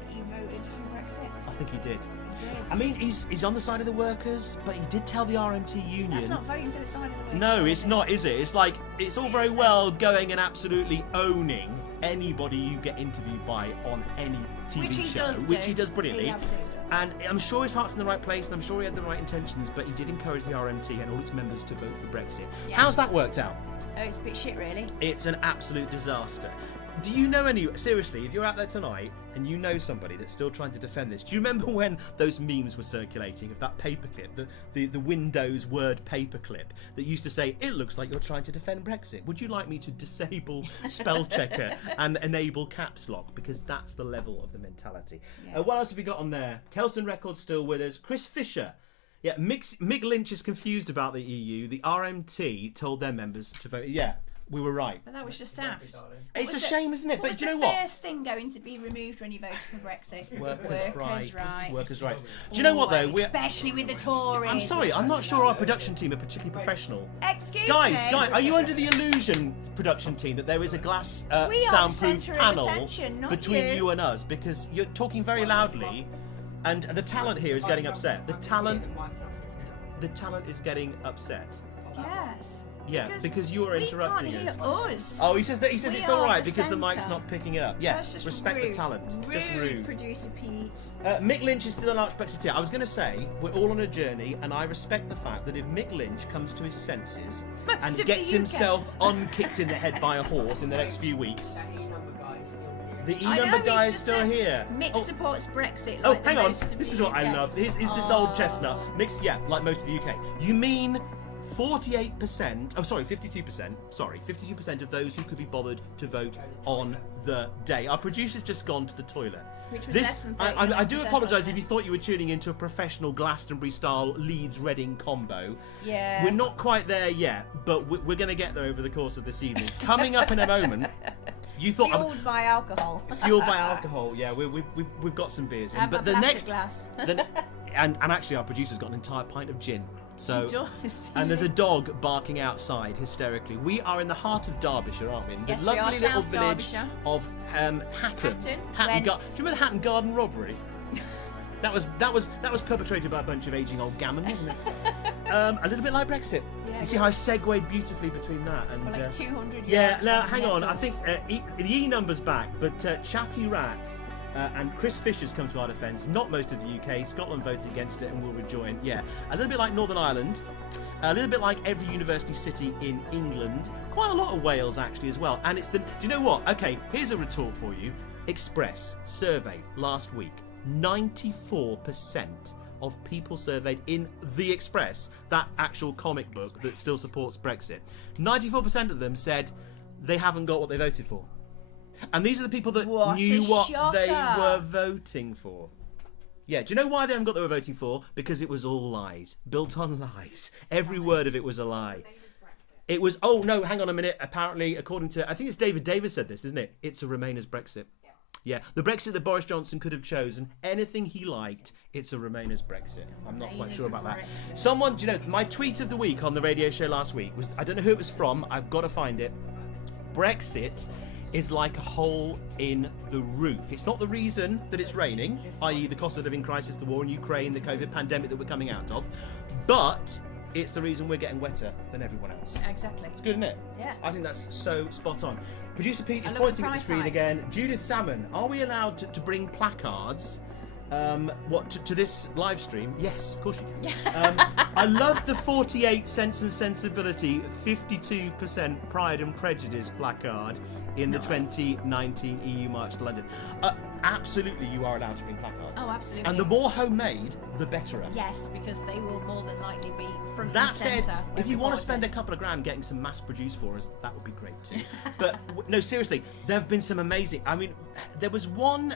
He voted for Brexit. I think he did. He did. I mean, he's on the side of the workers, but he did tell the RMT union. That's not voting for the side of the workers. No, it's not, is it? It's like, it's all very well going and absolutely owning anybody you get interviewed by on any TV show, which he does brilliantly. He absolutely does. And I'm sure his heart's in the right place, and I'm sure he had the right intentions, but he did encourage the RMT and all its members to vote for Brexit. Yes. How's that worked out? Oh, it's a bit shit, really. It's an absolute disaster. Do you know seriously, if you're out there tonight and you know somebody that's still trying to defend this, do you remember when those memes were circulating of that paperclip, the Windows Word paperclip that used to say, it looks like you're trying to defend Brexit. Would you like me to disable spell checker and enable caps lock? Because that's the level of the mentality. Yes. What else have we got on there? Kelston Records still with us. Chris Fisher. Yeah, Mick Lynch is confused about the EU. The RMT told their members to vote. Yeah, we were right. But that was just daft. It's a shame, isn't it? But do you know what? What was the first thing going to be removed when you voted for Brexit? Workers' rights. Workers' rights. Do you know what, though? Especially with the Tories. I'm sorry, I'm not sure our production team are particularly professional. Excuse me? Guys, are you under the illusion, production team, that there is a glass soundproof panel between you and us? Because you're talking very loudly, and the talent here is getting upset. The talent is getting upset. Yes. Yeah, because you are interrupting us. Us. Oh, he says it's all right because the mic's not picking it up. Yeah, respect the talent. Rude, just rude. Producer Pete. Mick Lynch is still an arch Brexiteer. I was going to say we're all on a journey, and I respect the fact that if Mick Lynch comes to his senses and gets himself unkicked in the head by a horse in the next few weeks. The E-number guy is still here. Mick supports Brexit. Like hang on. This is what I love. Here's this old chestnut. Mick's, like most of the UK. You mean 48%, 52%, 52% of those who could be bothered to vote on the day. Our producer's just gone to the toilet. Which was less than 39%. I do apologise if you thought you were tuning into a professional Glastonbury-style Leeds-Reading combo. Yeah. We're not quite there yet, but we're going to get there over the course of this evening. Coming up in a moment... You thought fueled by alcohol. Fueled by alcohol, yeah. We've got some beers in, but the next glass. and actually our producer's got an entire pint of gin. So, He does. and there's a dog barking outside hysterically. We are in the heart of Derbyshire, aren't we? In Yes, the we are, lovely little South village Derbyshire. of Hatton. Hatton, Do you when- remember the Hatton Garden robbery? That was perpetrated by a bunch of aging old gammon, wasn't it? A little bit like Brexit. Yeah, You see how I segued beautifully between that and. We're like 200 Yeah, yards now from hang on. I Nestles. think the E number's back, but Chatty Rat and Chris Fisher's come to our defence. Not most of the UK. Scotland voted against it and will rejoin. Yeah, a little bit like Northern Ireland. A little bit like every university city in England. Quite a lot of Wales actually as well. And it's the. Do you know what? Okay, here's a retort for you. Express survey last week. 94% of people surveyed in The Express, that actual comic book that still supports Brexit, 94% of them said they haven't got what they voted for. And these are the people that What knew a what they shocker. were voting for. Yeah, do you know why they haven't got what they were voting for? Because it was all lies. Built on lies. Every word of it was a lie. It was, oh no, hang on a minute. Apparently, according to, I think it's David Davis said this, isn't it? It's a Remain as Brexit. Yeah, the Brexit that Boris Johnson could have chosen, anything he liked, it's a Remainers Brexit. I'm not quite sure about that. Someone, do you know, my tweet of the week on the radio show last week was, I don't know who it was from, I've got to find it. Brexit is like a hole in the roof. It's not the reason that it's raining, i.e. the cost of living crisis, the war in Ukraine, the COVID pandemic that we're coming out of, but it's the reason we're getting wetter than everyone else. Exactly. It's good, isn't it? Yeah. I think that's so spot on. Producer Pete is I love pointing the at the price screen hikes. again. Judith Salmon, are we allowed to bring placards to this live stream? Yes, of course you can. I love the 48 Sense and Sensibility, 52% Pride and Prejudice placard in the 2019 EU March to London. Absolutely, you are allowed to bring placards. Oh, absolutely. And the more homemade, the better. Yes, because they will more than likely be front That and said, centre. if you want to spend a reporters. couple of grand getting some mass produced for us, that would be great too. But no, seriously, there have been some amazing. I mean, there was one.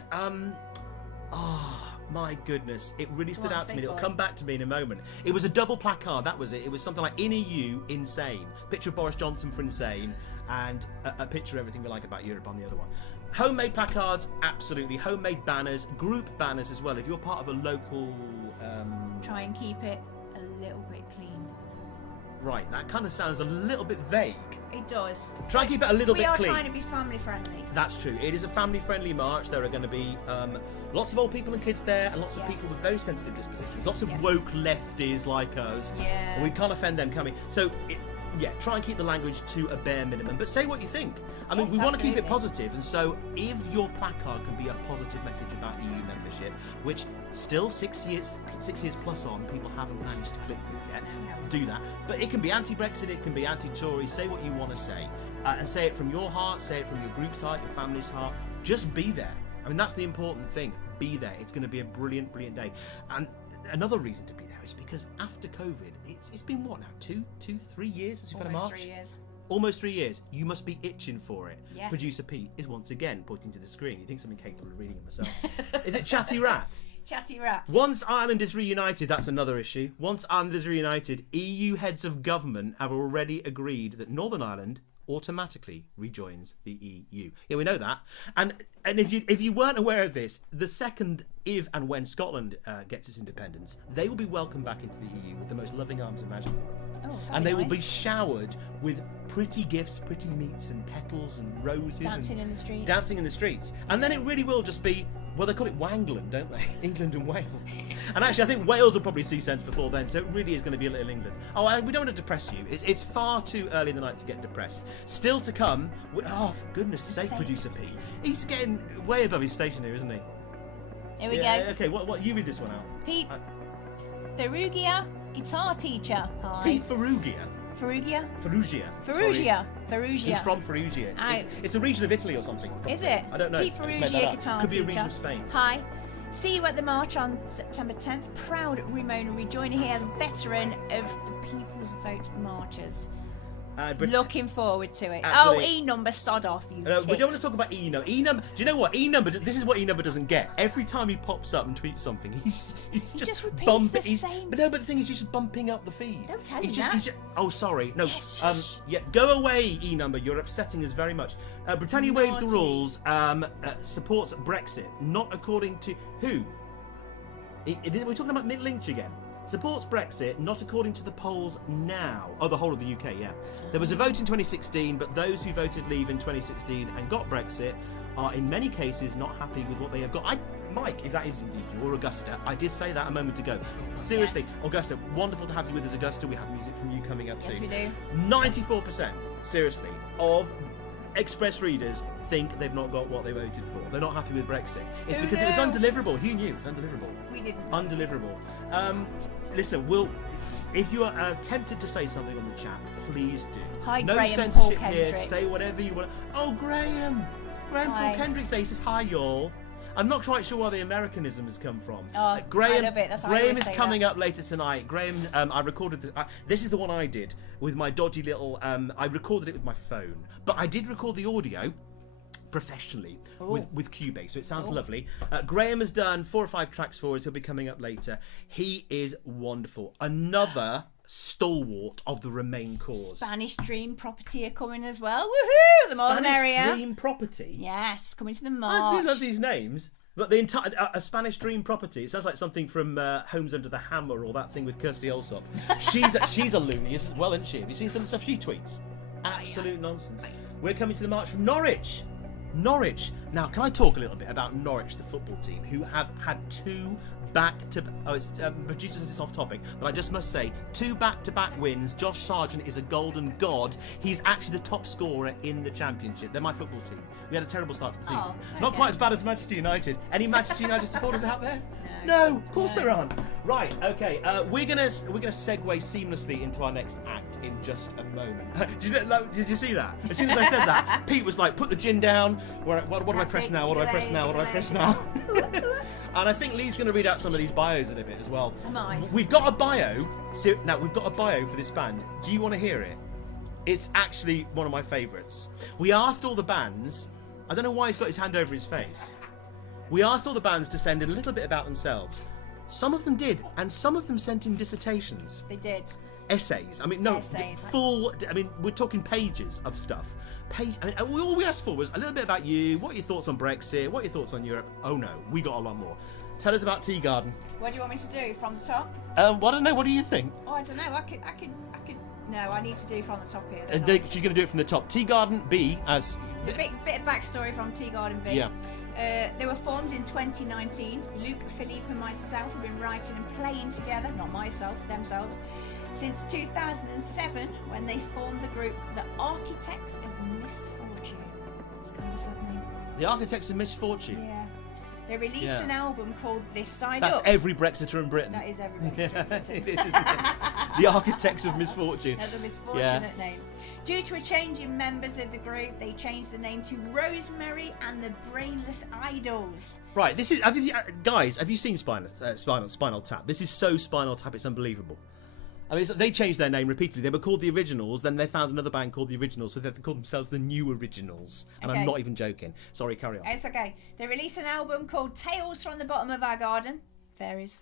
My goodness, it really stood What, out to me. think It'll boy? come back to me in a moment. It was a double placard. That was it. It was something like "In EU, Insane." Picture of Boris Johnson for Insane, and a picture of everything we like about Europe on the other one. Homemade placards, absolutely. Homemade banners, group banners as well. If you're part of a local. Try and keep it a little bit clean. Right, that kind of sounds a little bit vague. It does. Try and keep it a little We bit are clean. trying to be family friendly. That's true. It is a family-friendly march. There are going to be lots of old people and kids there, and lots of Yes. people with very sensitive dispositions. Lots of Yes. woke lefties like us. Yeah. We can't offend them coming. So, try and keep the language to a bare minimum. But say what you think. I mean, Yes, we want to keep it absolutely. positive, and so if your placard can be a positive message about EU membership, which still 6 years plus on, people haven't managed to click with yet, do that. But it can be anti-Brexit, it can be anti-Tory. Say what you want to say, and say it from your heart, say it from your group's heart, your family's heart. Just be there. I mean, that's the important thing. Be there. It's going to be a brilliant, brilliant day. And another reason to be there is because after COVID, it's been what now? 3 years since you've had a Almost march? 3 years. Almost 3 years. You must be itching for it. Yeah. Producer Pete is once again pointing to the screen. He thinks I'm incapable of reading it myself. Is it Chatty Rat? Chatty rat. Once Ireland is reunited, that's another issue. Once Ireland is reunited, EU heads of government have already agreed that Northern Ireland automatically rejoins the EU. Yeah, we know that. And if you weren't aware of this, the second if and when Scotland gets its independence, they will be welcomed back into the EU with the most loving arms imaginable. Oh, And they will be nice. showered with pretty gifts, pretty meats and petals and roses. Dancing and in the streets. Dancing in the streets. And then it really will just be, well, they call it Wangland, don't they? England and Wales. And actually, I think Wales will probably see sense before then, so it really is going to be a little England. Oh, we don't want to depress you. It's far too early in the night to get depressed. Still to come, for goodness sake, Producer Pete. He's getting way above his station here, isn't he? Here we Yeah, go. okay, what you read this one out. Pete Ferrugia, guitar teacher. Hi. Pete Ferrugia. Ferrugia? Ferrugia. Ferrugia. Sorry. Ferrugia. He's from Ferrugia. It's a region of Italy or something. Is it? I don't know. Pete I just made that Ferrugia, up. guitar Could be a teacher. region of Spain. Hi. See you at the march on September 10th. Proud Ramona rejoining here, veteran of the People's Vote marchers. Looking forward to it. Absolutely. Oh, E-number, sod off, you No, we tit. don't want to talk about E-number. E-number. Do you know what E-number? This is what E-number doesn't get. Every time he pops up and tweets something, he's just repeats bumping. the same- But no, but the thing is, he's just bumping up the feed. Don't tell He's him just, that. he's just- oh, sorry. No. Yes, shush. Yeah. Go away, E-number. You're upsetting us very much. Britannia waived the Naughty. rules. Supports Brexit, not according to who. we're talking about Mick Lynch again. Supports Brexit, not according to the polls now. Oh, the whole of the UK, yeah. There was a vote in 2016, but those who voted Leave in 2016 and got Brexit are in many cases not happy with what they have got. Mike, if that is indeed you, or Augusta, I did say that a moment ago. Seriously, yes. Augusta, wonderful to have you with us, Augusta. We have music from you coming up soon. Yes, we do. 94%, seriously, of Express readers think they've not got what they voted for. They're not happy with Brexit. It's because it was undeliverable. Who knew it was undeliverable? We didn't. Undeliverable. Listen, if you are tempted to say something on the chat, please do. Hi, no Graham censorship Paul here. Kendrick. Say whatever you want. Oh, Graham Hi. Paul Kendrick says hi, y'all. I'm not quite sure where the Americanism has come from. Oh, Graham, I love it. That's Graham is coming up later tonight. Graham, I recorded this. This is the one I did with my dodgy little. I recorded it with my phone, but I did record the audio professionally with Cubase, so it sounds lovely. Graham has done 4 or 5 tracks for us. He'll be coming up later. He is wonderful. Another stalwart of the Remain cause. Spanish Dream Property are coming as well. Woohoo! The more the merrier. Spanish Dream Property? Yes, coming to the March. I do love these names. But the entire a Spanish Dream Property. It sounds like something from Homes Under the Hammer or that thing with Kirsty Allsop. She's a loony as well, isn't she? Have you seen some of the stuff she tweets? Absolute nonsense. We're coming to the March from Norwich. Norwich. Now, can I talk a little bit about Norwich, the football team, who have had 2 producer says it's off topic, but I just must say 2 back-to-back wins. Josh Sargent is a golden god. He's actually the top scorer in the championship. They're my football team. We had a terrible start to the season. Not quite as bad as Manchester United. Any Manchester United supporters out there? No, of course there aren't. Right, okay. We're gonna segue seamlessly into our next act in just a moment. Did you see that? As soon as I said that, Pete was like, "Put the gin down. What do I press now? What do I press now? What do I press now?" And I think Lee's going to read out some of these bios in a bit as well. Am I? We've got a bio. So now we've got a bio for this band. Do you want to hear it? It's actually one of my favourites. We asked all the bands. I don't know why he's got his hand over his face. We asked all the bands to send in a little bit about themselves. Some of them did, and some of them sent in dissertations. They did. Essays. I mean, no, Essays. full. I mean, we're talking pages of stuff. All we asked for was a little bit about you, what are your thoughts on Brexit, what are your thoughts on Europe. Oh no, we got a lot more. Tell us about Tea Garden. What do you want me to do? From the top? I don't know, what do you think? Oh, I don't know. I could. No, I need to do from the top here. She's going to do it from the top. Tea Garden B as... A bit of backstory from Tea Garden B. Yeah. They were formed in 2019. Luke, Philippe and myself have been writing and playing together, not myself, themselves, since 2007 when they formed the group The Architects of Misfortune. It's kind of a sad name. The Architects of Misfortune? Yeah. They released an album called This Side That's Up. That's every Brexiter in Britain. That is every Brexiter in Britain. It is, isn't it? The Architects of Misfortune. That's a misfortunate name. Due to a change in members of the group, they changed the name to Rosemary and the Brainless Idols. Right, this is... guys, have you seen Spinal Tap? This is so Spinal Tap, it's unbelievable. I mean, they changed their name repeatedly. They were called the Originals, then they found another band called the Originals, so they called themselves the New Originals. And I'm not even joking. Sorry, carry on. It's okay. They released an album called Tales from the Bottom of Our Garden. Fairies.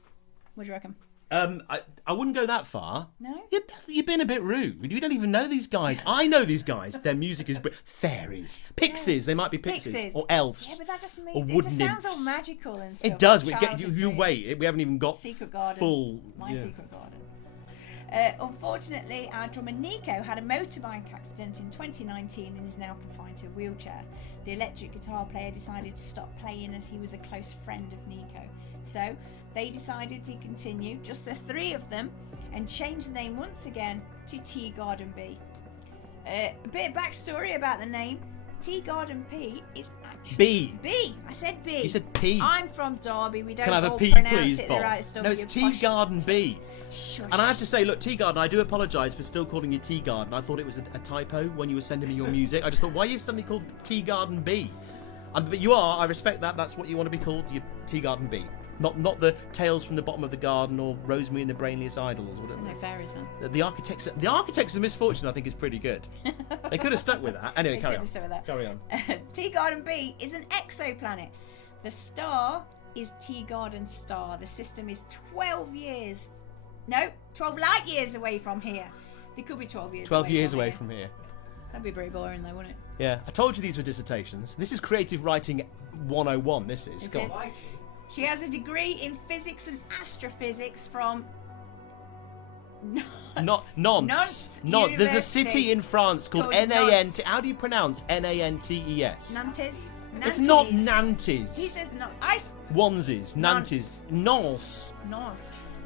What do you reckon? I wouldn't go that far. No? You've been a bit rude. You don't even know these guys. I know these guys. Their music is fairies. Pixies. They might be pixies. Or elves. Yeah, but that just means... Or wood it just nymphs. sounds all magical and stuff. It does. You wait. We haven't even got Secret Garden. full... My Secret Garden. Unfortunately, our drummer Nico had a motorbike accident in 2019 and is now confined to a wheelchair. The electric guitar player decided to stop playing as he was a close friend of Nico. So they decided to continue, just the 3 of them, and change the name once again to Tea Garden B. A bit of backstory about the name. Tea Garden P is actually B. I said B. You said P. I'm from Derby. We don't Can I have all a P, pronounce please, it Bob? the right stuff. No, it's Tea Garden B. Shush. And I have to say, look, Tea Garden, I do apologise for still calling you Tea Garden. I thought it was a typo when you were sending me your music. I just thought, why are you suddenly called Tea Garden B? But you are. I respect that. That's what you want to be called. You're Tea Garden B. Not the Tales from the Bottom of the Garden or Rosemary and the Brainless Idols. So no fairies then. The Architects of Misfortune, I think, is pretty good. They could have stuck with that. Anyway, carry on. Carry on. Tea Garden B is an exoplanet. The star is Tea Garden Star. The system is 12 light years away from here. They could be 12 years 12 years away from here. That'd be very boring though, wouldn't it? Yeah. I told you these were dissertations. This is creative writing 101, this is. This is. She has a degree in physics and astrophysics from Nantes. There's a city in France called Nantes. How do you pronounce Nantes? Nantes. It's not Nantes. He says no. Wanses. Nantes. Nantes.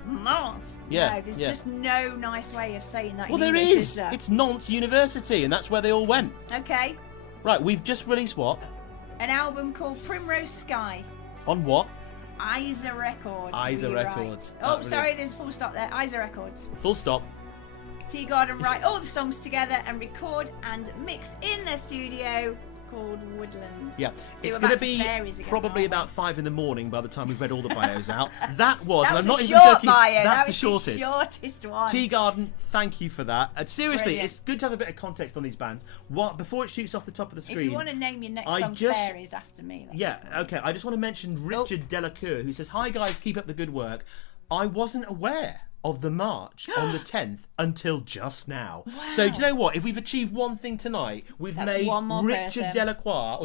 Nantes. Yeah. No, there's just no nice way of saying that. Well, in there English, is. there? It's Nantes University, and that's where they all went. Okay. Right, we've just released what? An album called Primrose Sky. On what? Isa Records. Isa really Records. Right. Oh, sorry, there's a full stop there. Isa Records. Full stop. Tea Garden write all the songs together and record and mix in their studio called Woodland. Yeah, So it's we're going to back to be fairies again, probably aren't we? about 5 in the morning by the time we've read all the bios out. That was, That and was I'm not a even short joking, bio. that's That the was shortest. the shortest one. Tea Garden, thank you for that. Seriously, Brilliant. it's good to have a bit of context on these bands. Before it shoots off the top of the screen. If you want to name your next I song just- Fairies after me. that'd Yeah, be great. okay. I just want to mention Richard Delacour, who says, "Hi guys, keep up the good work. I wasn't aware of the march on the 10th until just now. So do you know what? If we've achieved one thing tonight, we've That's made one more Richard person. Delacour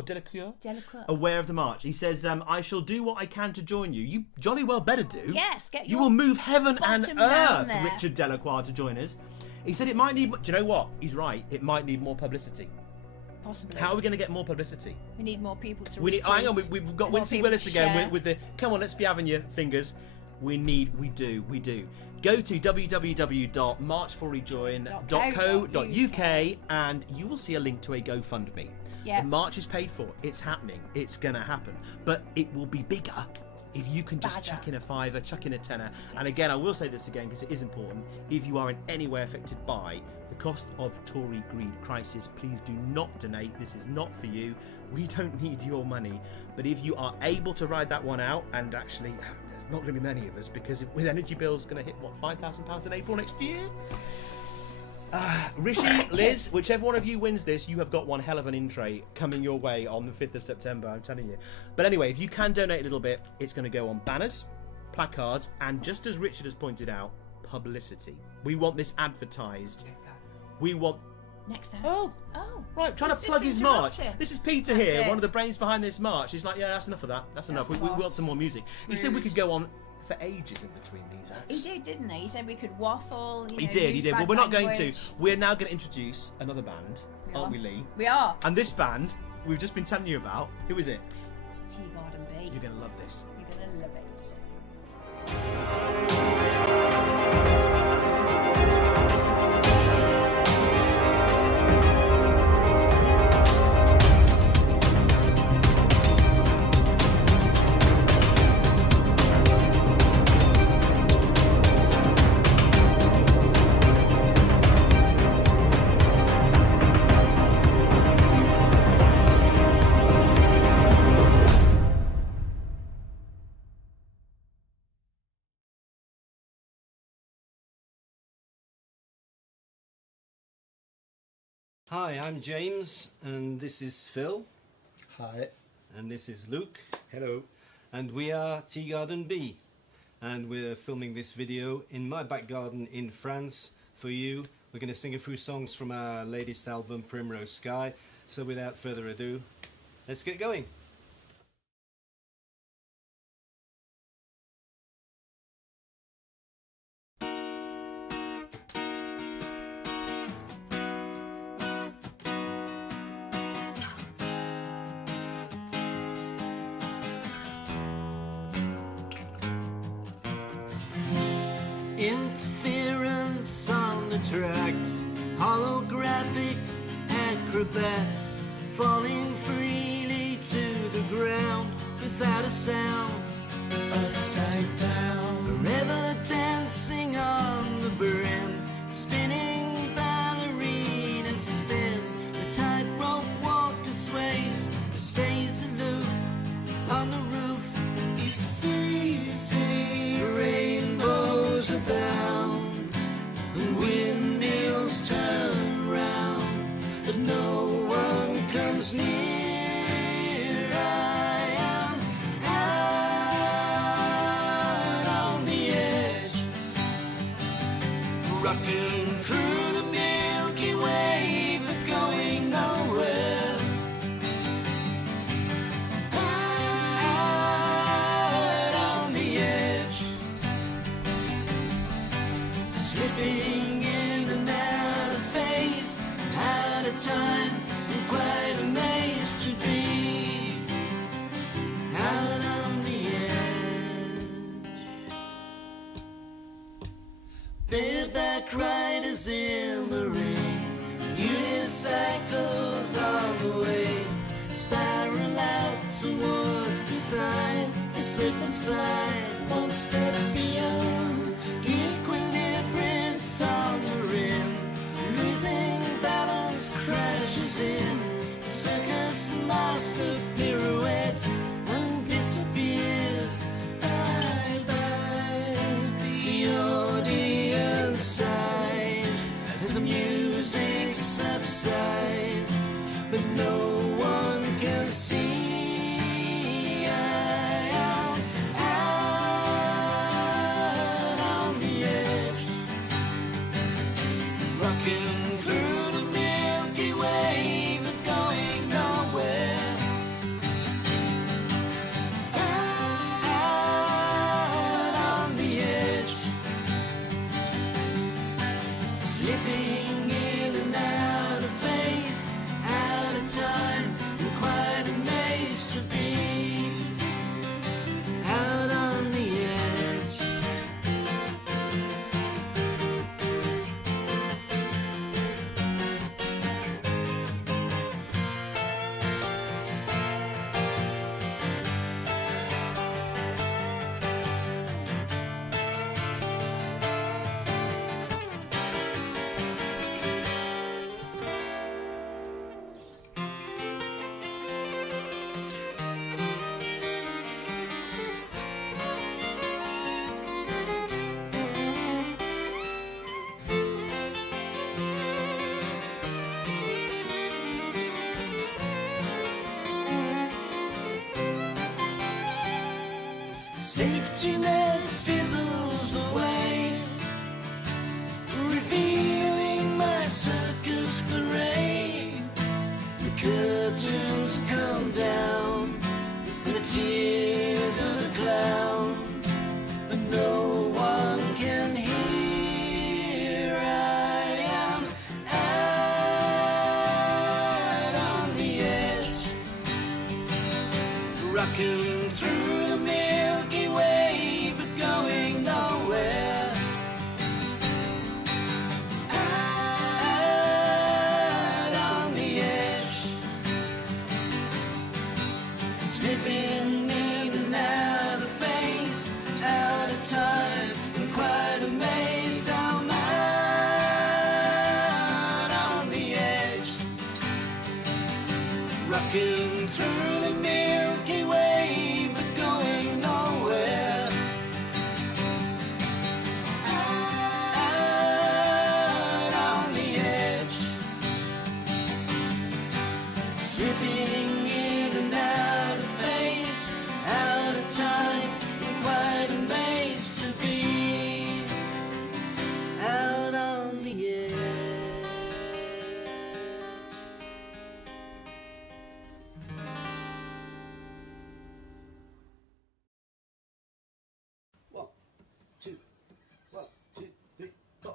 aware of the march. He says, I shall do what I can to join you. You jolly well better do. Yes, get You your will move heaven and bottom down earth, there. Richard Delacour, to join us. He said it might need... Do you know what? He's right. It might need more publicity. Possibly. How are we going to get more publicity? We need more people to We need, retweet. hang on, we've got More Wincy people Willis to again share. with the come on, let's be having your fingers. We do. Go to www.march4rejoin.co.uk and you will see a link to a GoFundMe. Yeah. The march is paid for. It's happening. It's going to happen. But it will be bigger if you can just Badger. chuck in a £5, chuck in a £10. And again, I will say this again because it is important. If you are in any way affected by the cost of Tory greed crisis, please do not donate. This is not for you. We don't need your money. But if you are able to ride that one out, and actually, there's not going to be many of us because with energy bills going to hit, what, £5,000 in April next year? Rishi, Liz, whichever one of you wins this, you have got one hell of an in-tray coming your way on the 5th of September, I'm telling you. But anyway, if you can donate a little bit, it's going to go on banners, placards, and just as Richard has pointed out, publicity. We want this advertised. We want... Next out. Oh, right, trying Let's to plug just his march. interrupt him. This is Peter That's here, it. one of the brains behind this march. He's like, yeah, that's enough of that. That's enough. We want some more music. He said we could go on for ages in between these acts. He did, didn't he? He said we could waffle. He did. Well, we're not going to. We're now going to introduce another band, aren't we, Lee? We are. And this band, we've just been telling you about. Who is it? Tea Garden B. You're going to love this. You're going to love it. Hi, I'm James, and this is Phil. Hi. And this is Luke. Hello. And we are Tea Garden B. And we're filming this video in my back garden in France for you. We're going to sing a few songs from our latest album, Primrose Sky. So without further ado, let's get going. Interference on the tracks, holographic acrobats, falling freely to the ground without a sound, upside down, forever dancing on the brim, spinning ballerina spin, the tightrope walker sways, stays aloof on the roof. It's easy, rainbows abound, and windmills turn round, but no one comes near. I am out on the edge, rocking through the Milky Way, but going nowhere. Out slipping in and out of phase, out of time, and quite amazed to be out on the edge. Bareback riders in the rain, unicycles on the way, spiral out towards the side, they slip inside, one step beyond, equilibrium's on the rim, losing balance crashes in, circus master pirouettes and disappears. Bye bye, the audience sigh as the music subsides, but no one can see. I am out on the edge, rocking through the Milky Way, but going nowhere. Out on the edge, slipping in and out of phase, out of time, and quite amazed to be out on the edge. Safety net fizzles away, revealing my circus parade. The curtains come down, and the tears of a clown, but no one can hear. I am out on the edge, rocking through the Milky Way, but going nowhere. Out on the edge, slipping in and out of phase, out of time, and quite amazed. I'm out on the edge, rocking through the Milky Way, but going nowhere. Out on the edge, slipping in and out of phase, out of time, and quite amazed to be out on the edge. One, two, 3, 4.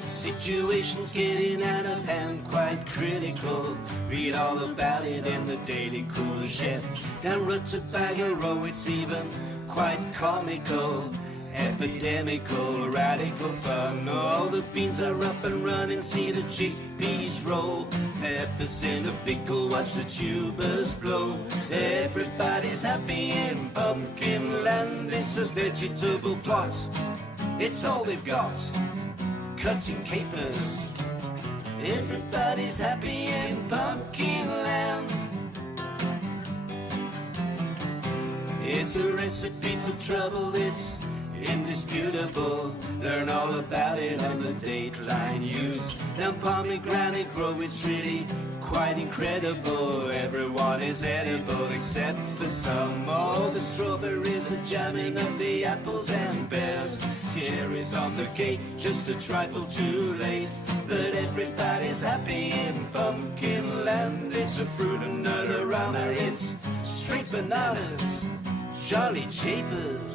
Situation's getting out of hand, quite critical. Read all about it in the Daily Courgette. Down road to Bagarrow, it's even quite comical. Epidemical, radical fun. All the beans are up and running, see the chickpeas roll. Peppers in a pickle, watch the tubers blow. Everybody's happy in pumpkin land. It's a vegetable plot, it's all they've got. Cutting capers, everybody's happy in pumpkin land. It's a recipe for trouble, it's indisputable. Learn all about it on the Dateline News. Down pomegranate grove, it's really quite incredible. Everyone is edible except for some. All the strawberries are jamming up the apples and pears. Cherries on the cake, just a trifle too late. But everybody's happy in pumpkin land. It's a fruit and nut-a-rama, it's straight bananas, jolly japers.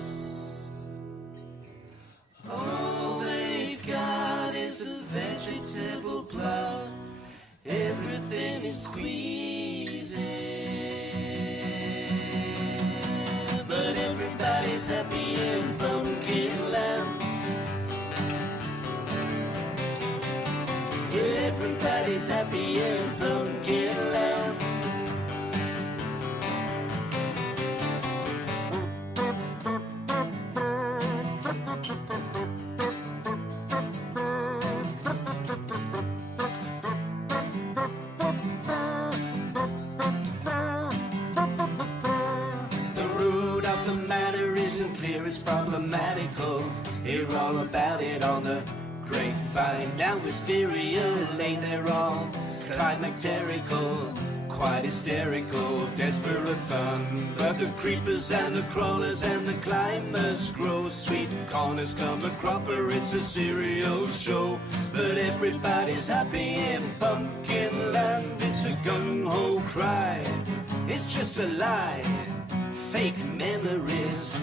everybody's happy in Pumpkin Land. It's problematical. Hear all about it on the grapevine. Down Wisteria Lane, they're all climacterical, quite hysterical, desperate fun. But the creepers and the crawlers and the climbers grow. Sweet corners come a cropper, it's a serial show. But everybody's happy in Pumpkin Land. It's a gung-ho cry, it's just a lie, fake memories.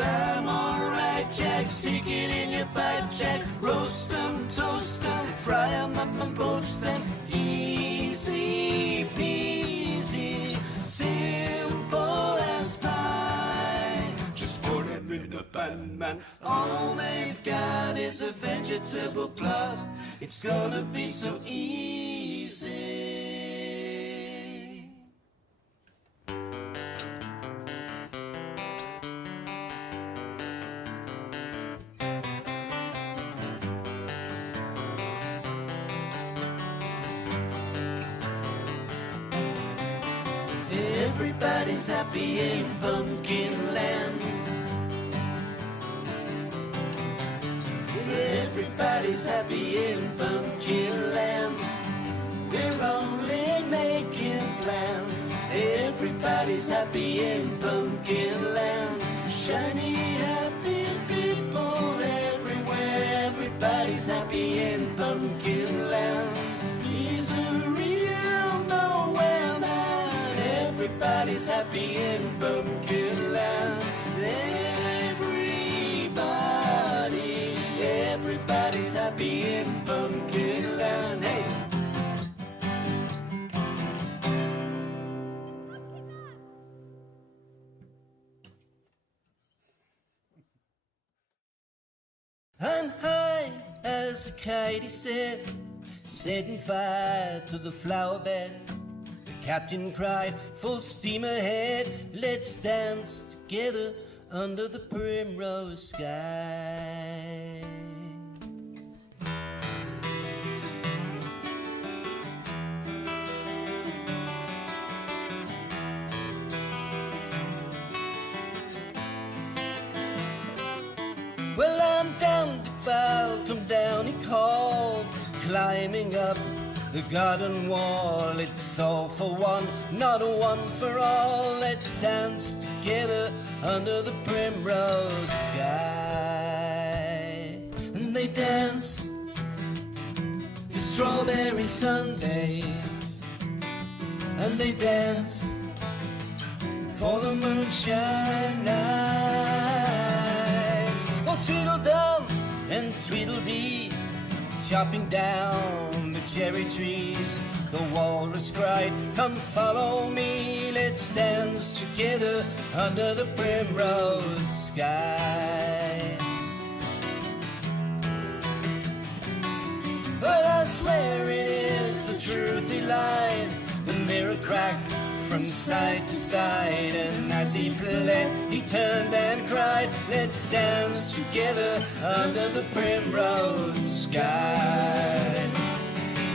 I'm alright, Jack, stick it in your pipe, Jack. Roast them, toast them, fry them up and poach them. Easy peasy, simple as pie. Just pour them in a pan, man. All they've got is a vegetable plot. It's gonna be so easy. Everybody's happy in Pumpkin Land. Everybody's happy in Pumpkin Land. We're only making plans. Everybody's happy in Pumpkin Land. Shiny, happy people everywhere. Everybody's happy in Pumpkin Land. He's a real nowhere man. Everybody's happy in Pumpkin Land. Everybody's happy in Pumpkin Land. Hey! And high as a kite he said, setting fire to the flower bed. The captain cried, full steam ahead, let's dance together under the primrose sky. Well, I'm down to foul, come down, he called, climbing up the garden wall. It's all for one, not one for all. Let's dance together under the primrose sky. And they dance for strawberry Sundays, and they dance for the moonshine nights. Oh, Tweedledum and Tweedledee, chopping down the cherry trees. The walrus cried, come follow me, let's dance together under the primrose sky. But I swear it is the truth he lied. The mirror cracked from side to side, and as he fled, he turned and cried, let's dance together under the primrose sky.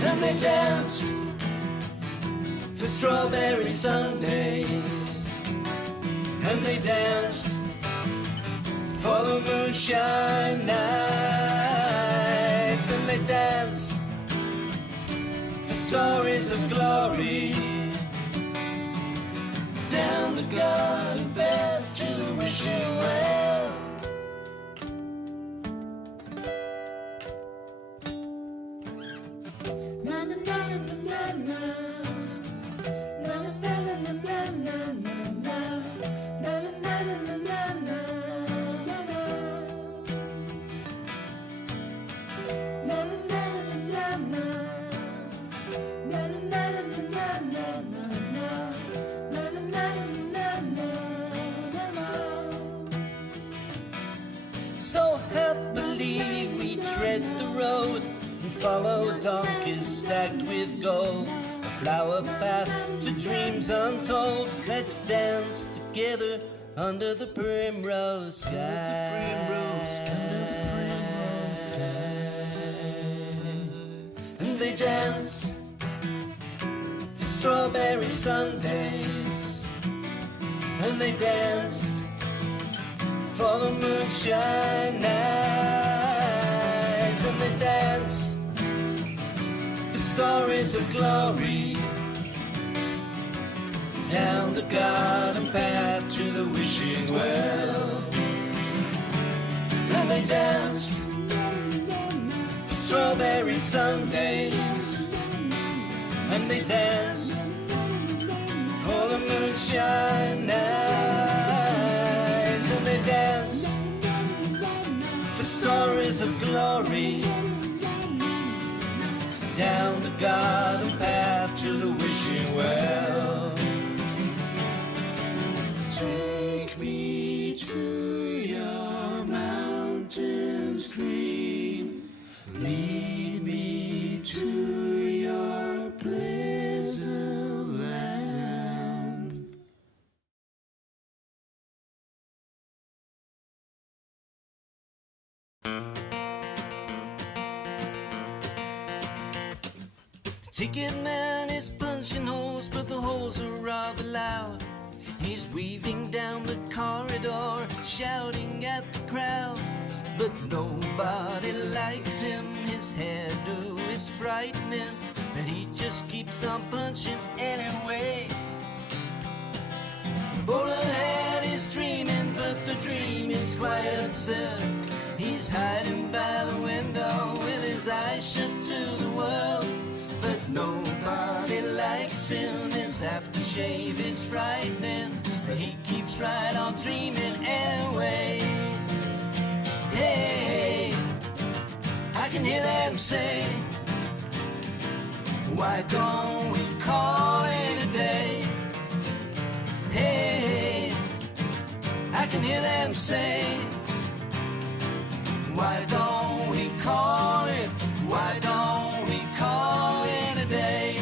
And they danced for strawberry Sundays, and they danced for the moonshine nights, and they danced for stories of glory, down the garden path to wish you well. Na na na na na na. Na na na na na na na na. Na na na na na na na. Na na na na na na. Na na na na na na. Na na tread the road and follow donkeys stacked with gold. A flower path to dreams untold. Let's dance together under the primrose sky. And they dance for strawberry Sundays, and they dance for the moonshine nights, and they dance for stories of glory down the garden path to the wishing well. And they dance for strawberry Sundays, and they dance for the moonshine nights, and they dance for stories of glory down the garden path to the wishing well. Take me to your mountain stream, lead me to your pleasant land. The ticket man is punching holes, but the holes are rather loud. He's weaving down the corridor, shouting at the crowd, but nobody likes him. His hairdo is frightening, and he just keeps on punching anyway. The bowler hat is dreaming, but the dream is quite absurd. He's hiding by the window with his eyes shut to the world, but nobody likes him. His aftershave is frightening, but he keeps right on dreaming anyway. Hey, I can hear them say, why don't we call it a day? Hey, I can hear them say, why don't we call it, why don't we call it a day?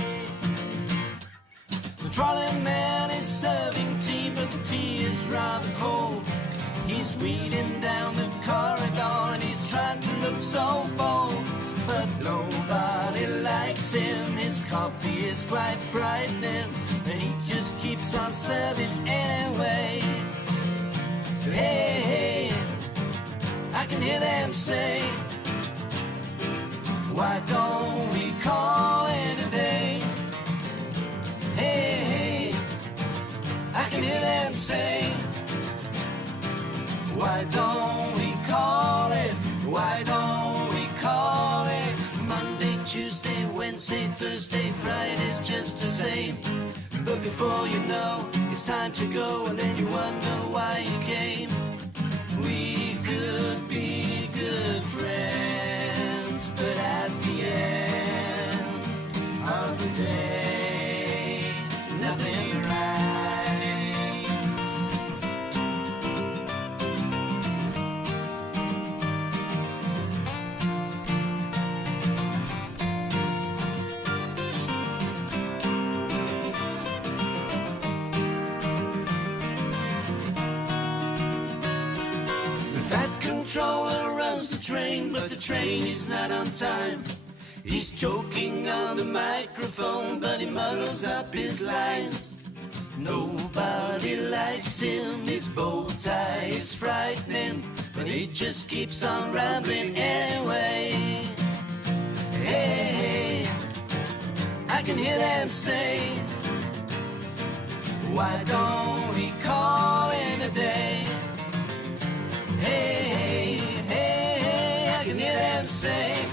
The trolley man is serving tea, but the tea is rather cold. He's reading down the corridor and he's trying to look so bold, but nobody likes him. His coffee is quite frightening, and he just keeps on serving anyway. Hey, I can hear them say, why don't we call it a day? Hey, I can hear them say, why don't we call it, why don't we call it Monday, Tuesday, Wednesday, Thursday, Friday's just the same. But before you know, it's time to go, and then you wonder why you came. We could be good friends, but at the end of the day, nothing right. Controller runs the train, but the train is not on time. He's choking on the microphone, but he muddles up his lines. Nobody likes him, his bow tie is frightening, but he just keeps on rambling anyway. Hey, I can hear them say, why don't we call it a day? Hey, hey, I can hear them saying,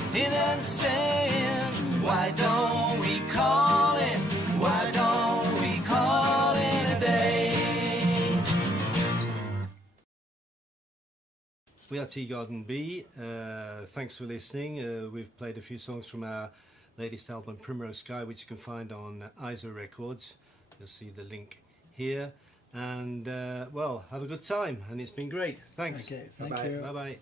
why don't we call it, why don't we call it a day? We are Tea Garden B. Thanks for listening. We've played a few songs from our latest album, Primrose Sky, which you can find on ISO Records. You'll see the link here. And, well, have a good time. And it's been great. Thanks. Okay, thank you. Bye-bye.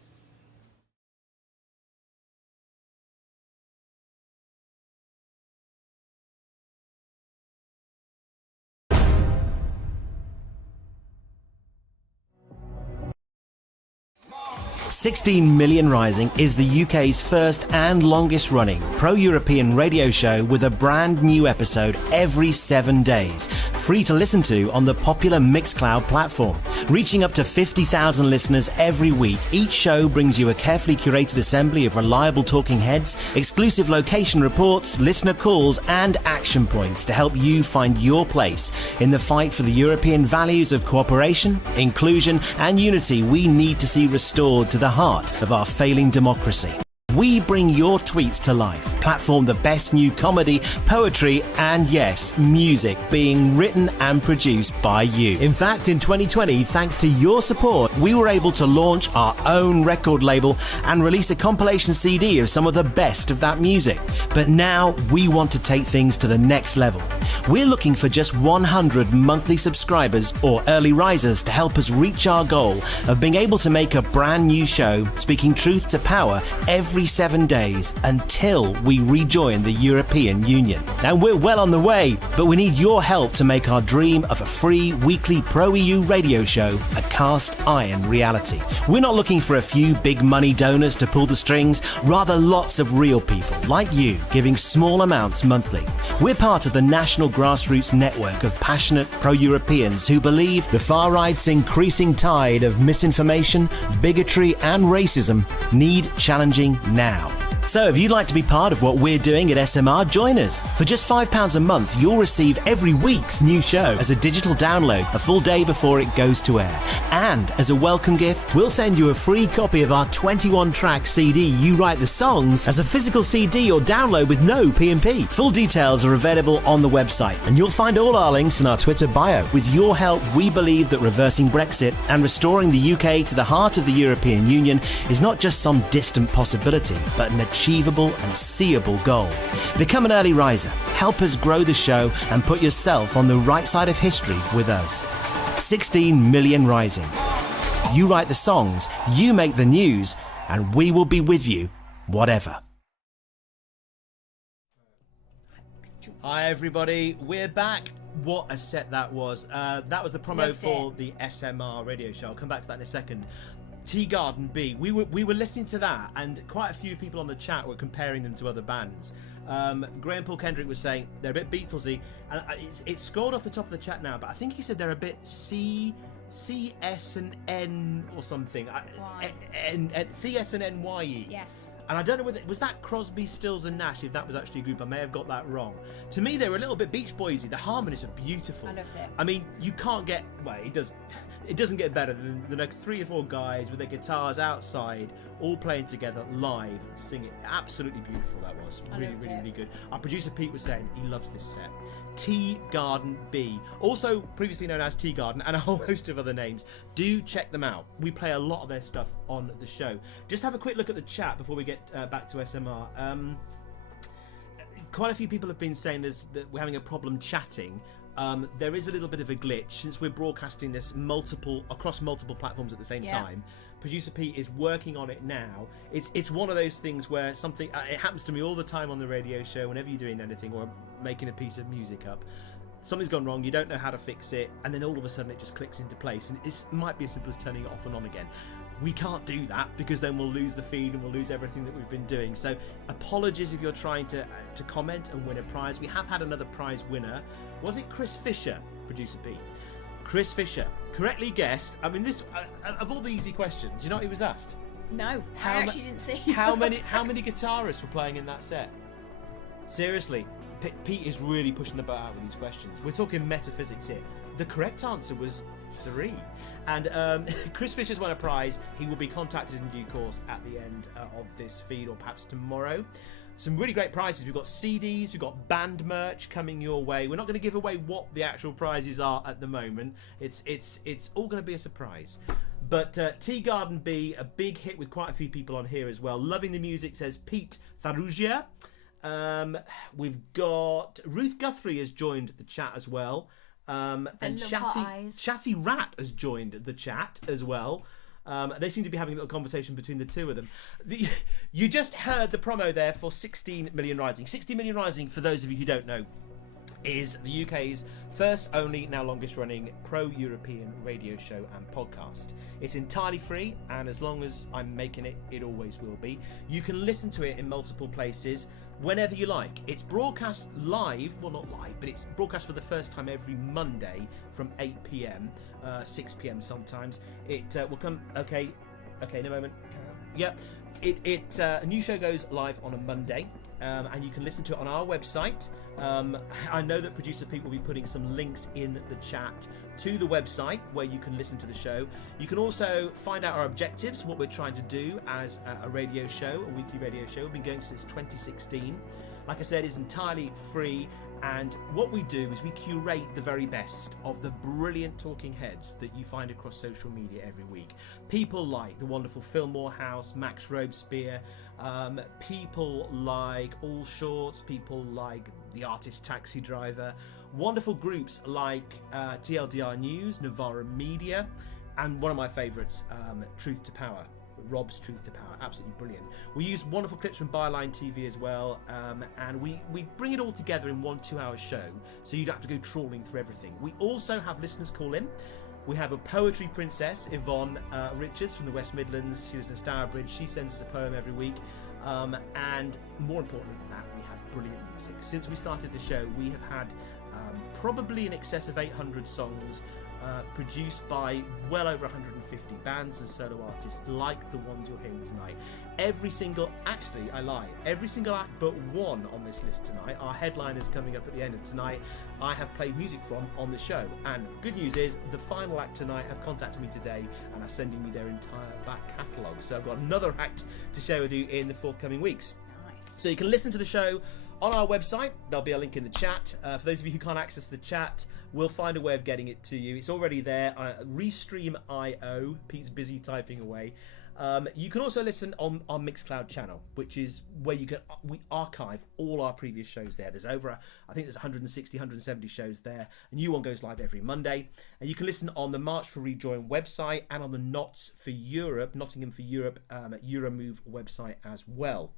16 Million Rising is the UK's first and longest running pro-European radio show with a brand new episode every 7 days, free to listen to on the popular Mixcloud platform. Reaching up to 50,000 listeners every week, each show brings you a carefully curated assembly of reliable talking heads, exclusive location reports, listener calls and action points to help you find your place in the fight for the European values of cooperation, inclusion and unity we need to see restored to the heart of our failing democracy. We bring your tweets to life, platform the best new comedy, poetry, and yes, music being written and produced by you. In fact, in 2020, thanks to your support, we were able to launch our own record label and release a compilation CD of some of the best of that music. But now we want to take things to the next level. We're looking for just 100 monthly subscribers or early risers to help us reach our goal of being able to make a brand new show speaking truth to power every 7 days until we rejoin the European Union. And we're well on the way, but we need your help to make our dream of a free weekly pro-EU radio show a cast iron reality. We're not looking for a few big money donors to pull the strings, rather lots of real people like you giving small amounts monthly. We're part of the national grassroots network of passionate pro-Europeans who believe the far right's increasing tide of misinformation, bigotry and racism need challenging now. So if you'd like to be part of what we're doing at SMR, join us. For just £5 a month, you'll receive every week's new show as a digital download a full day before it goes to air. And as a welcome gift, we'll send you a free copy of our 21-track CD, You Write the Songs, as a physical CD or download with no P&P. Full details are available on the website, and you'll find all our links in our Twitter bio. With your help, we believe that reversing Brexit and restoring the UK to the heart of the European Union is not just some distant possibility, but an achievable and seeable goal. Become an early riser, help us grow the show and put yourself on the right side of history with us. 16 Million Rising. You write the songs, you make the news, and we will be with you, whatever. Hi everybody, we're back. What a set that was. That was the promo for the SMR radio show. I'll come back to that in a second. Tea Garden B. We were listening to that, and quite a few people on the chat were comparing them to other bands. Graham Paul Kendrick was saying they're a bit Beatlesy, and it's scrolled off the top of the chat now, but I think he said they're a bit C, S and N or something. C, S and N, Y, E. Yes. And I don't know whether was that Crosby, Stills and Nash. If that was actually a group, I may have got that wrong. To me, they were a little bit Beach Boysy. The harmonies are beautiful. I loved it. I mean, you can't get it doesn't get better than like 3 or 4 guys with their guitars outside, all playing together live, singing. Absolutely beautiful that was. Really good. Our producer Pete was saying he loves this set. Tea Garden B, also previously known as Tea Garden, and a whole host of other names. Do check them out. We play a lot of their stuff on the show. Just have a quick look at the chat before we get back to SMR. Quite a few people have been saying that we're having a problem chatting. There is a little bit of a glitch since we're broadcasting this across multiple platforms at the same time. Producer Pete is working on it now. It's one of those things where something it happens to me all the time on the radio show. Whenever you're doing anything or making a piece of music up, something's gone wrong. You don't know how to fix it, and then all of a sudden it just clicks into place. And it might be as simple as turning it off and on again. We can't do that because then we'll lose the feed and we'll lose everything that we've been doing. So apologies if you're trying to comment and win a prize. We have had another prize winner. Was it Chris Fisher, Producer Pete? Chris Fisher correctly guessed. I mean, this of all the easy questions, you know what he was asked? No, I actually didn't see. How many guitarists were playing in that set? Seriously, Pete is really pushing the boat out with these questions. We're talking metaphysics here. The correct answer was 3. And Chris Fisher's won a prize. He will be contacted in due course at the end of this feed, or perhaps tomorrow. Some really great prizes. We've got CDs, we've got band merch coming your way. We're not going to give away what the actual prizes are at the moment. It's all going to be a surprise. But Tea Garden B, a big hit with quite a few people on here as well. Loving the music, says Pete Farugia. We've got Ruth Guthrie has joined the chat as well. And Chatty Rat has joined the chat as well. They seem to be having a little conversation between the two of them. You just heard the promo there for 16 Million Rising. 16 Million Rising, for those of you who don't know, is the UK's first, only, now longest running pro-European radio show and podcast. It's entirely free, and as long as I'm making it, it always will be. You can listen to it in multiple places whenever you like. It's broadcast live, well, not live, but it's broadcast for the first time every Monday from 8 p.m, 6 p.m. sometimes. It will come, okay, in a moment. Yep. A new show goes live on a Monday, and you can listen to it on our website. I know that producer Pete will be putting some links in the chat to the website where you can listen to the show. You can also find out our objectives, what we're trying to do as a radio show, a weekly radio show. We've been going since 2016. Like I said, it's entirely free, and what we do is we curate the very best of the brilliant talking heads that you find across social media every week. People like the wonderful Phil Morehouse, Max Robespierre, people like All Shorts, people like the artist Taxi Driver, wonderful groups like TLDR News, Novara Media, and one of my favourites, Truth to Power. Rob's Truth to Power, absolutely brilliant. We use wonderful clips from Byline TV as well, and we bring it all together in 1 2-hour show, so you don't have to go trawling through everything. We also have listeners call in. We have a poetry princess, Yvonne Richards from the West Midlands. She lives in Stourbridge. She sends us a poem every week, and more importantly than that, we have brilliant music. Since we started the show, we have had probably in excess of 800 songs produced by well over 150 bands and solo artists like the ones you're hearing tonight. Every single act but one on this list tonight, our headliners coming up at the end of tonight, I have played music from on the show. And good news is, the final act tonight have contacted me today and are sending me their entire back catalogue. So I've got another act to share with you in the forthcoming weeks. Nice. So you can listen to the show on our website. There'll be a link in the chat. For those of you who can't access the chat, we'll find a way of getting it to you. It's already there. Restream.io. Pete's busy typing away. You can also listen on our Mixcloud channel, which is where we archive all our previous shows there. There's I think there's 160, 170 shows there. A new one goes live every Monday. And you can listen on the March for Rejoin website and on the Nottingham for Europe Euromove website as well.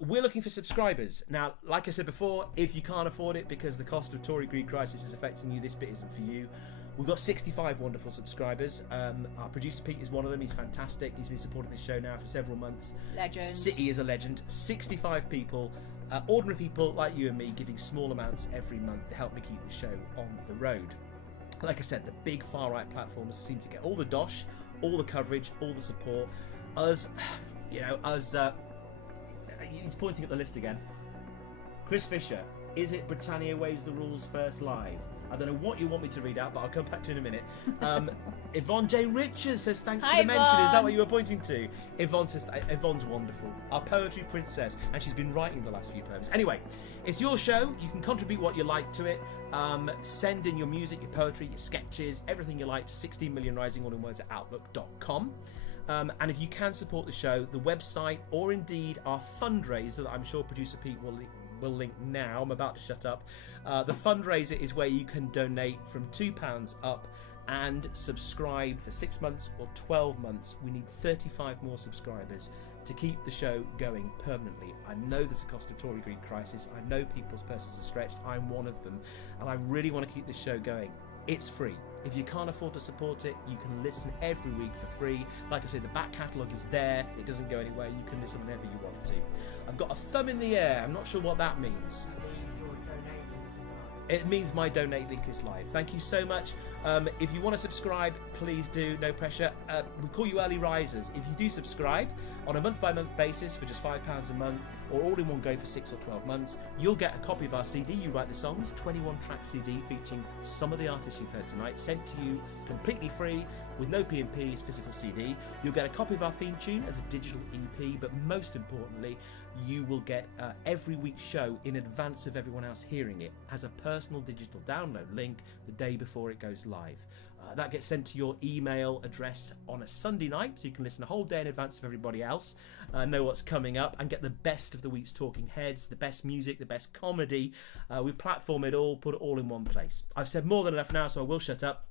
We're looking for subscribers. Now, like I said before, if you can't afford it because the cost of Tory greed crisis is affecting you, this bit isn't for you. We've got 65 wonderful subscribers. Our producer Pete is one of them. He's fantastic. He's been supporting this show now for several months. Legend. He is a legend. 65 people, ordinary people like you and me, giving small amounts every month to help me keep the show on the road. Like I said, the big far-right platforms seem to get all the dosh, all the coverage, all the support. He's pointing at the list again. Chris Fisher, is it Britannia waves the rules first live? I don't know what you want me to read out, but I'll come back to it in a minute. Yvonne J. Richards says, thanks for the mention. Is that what you were pointing to? Yvonne says, Yvonne's wonderful. Our poetry princess, and she's been writing the last few poems. Anyway, it's your show. You can contribute what you like to it. Send in your music, your poetry, your sketches, everything you like to 16millionrising, all in words, at outlook.com. And if you can support the show, the website, or indeed our fundraiser that I'm sure producer Pete will link now. I'm about to shut up. The fundraiser is where you can donate from £2 up and subscribe for 6 months or 12 months. We need 35 more subscribers to keep the show going permanently. I know there's a cost of Tory greed crisis. I know people's purses are stretched. I'm one of them. And I really want to keep this show going. It's free. If you can't afford to support it, you can listen every week for free. Like I said, the back catalogue is there. It doesn't go anywhere. You can listen whenever you want to. I've got a thumb in the air. I'm not sure what that means. It means my donate link is live. Thank you so much. If you want to subscribe, please do. No pressure. We call you early risers. If you do subscribe on a month-by-month basis for just £5 a month, or all in one go for 6 or 12 months, you'll get a copy of our CD. You write the songs, 21-track CD featuring some of the artists you've heard tonight, sent to you completely free with no P&Ps, physical CD. You'll get a copy of our theme tune as a digital EP, but most importantly, you will get every week's show in advance of everyone else hearing it as a personal digital download link the day before it goes live. That gets sent to your email address on a Sunday night, so you can listen a whole day in advance of everybody else, know what's coming up, and get the best of the week's talking heads, the best music, the best comedy. We platform it all, put it all in one place. I've said more than enough now, so I will shut up.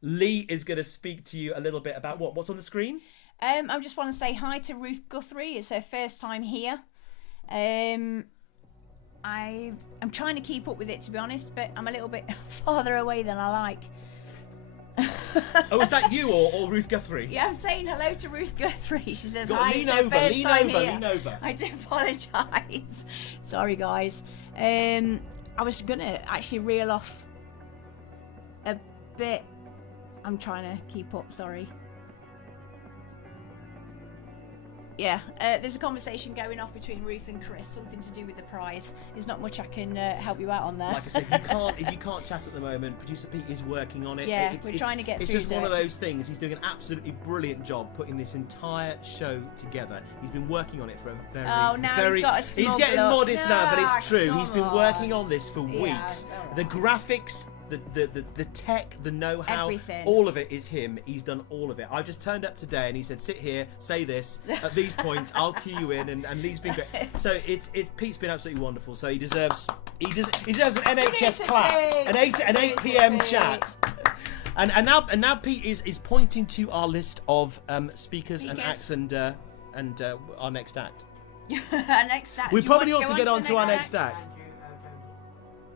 Lee is going to speak to you a little bit about what's on the screen. I just want to say hi to Ruth Guthrie. It's her first time here. I'm trying to keep up with it, to be honest, but I'm a little bit farther away than I like. Oh, is that you or Ruth Guthrie? Yeah, I'm saying hello to Ruth Guthrie. She says Go on, hi. lean it's her over, first lean time over, here. lean over. I do apologise. Sorry, guys. I was gonna actually reel off a bit. I'm trying to keep up. Sorry. Yeah, there's a conversation going off between Ruth and Chris, something to do with the prize. There's not much I can help you out on there. Like I said, if you can't chat at the moment, producer Pete is working on it. Yeah, we're trying to get It's through just to one of it. those things. He's doing an absolutely brilliant job putting this entire show together. He's been working on it for a very, Oh, now very. he's got a smug getting look. modest now, but Ah, it's true. come He's been on. working on this for Yeah, weeks. it's all right. The graphics. The tech, the know-how, Everything. all of it is him. He's done all of it. I just turned up today and he said, sit here, say this, at these points, I'll cue you in, and Lee's been great. So Pete's been absolutely wonderful. So he deserves an NHS clap, an 8 p.m. chat. And now Pete is pointing to our list of speakers and acts and our next act. Our next act. We Do you probably want ought to get go on to our next act. Andrew,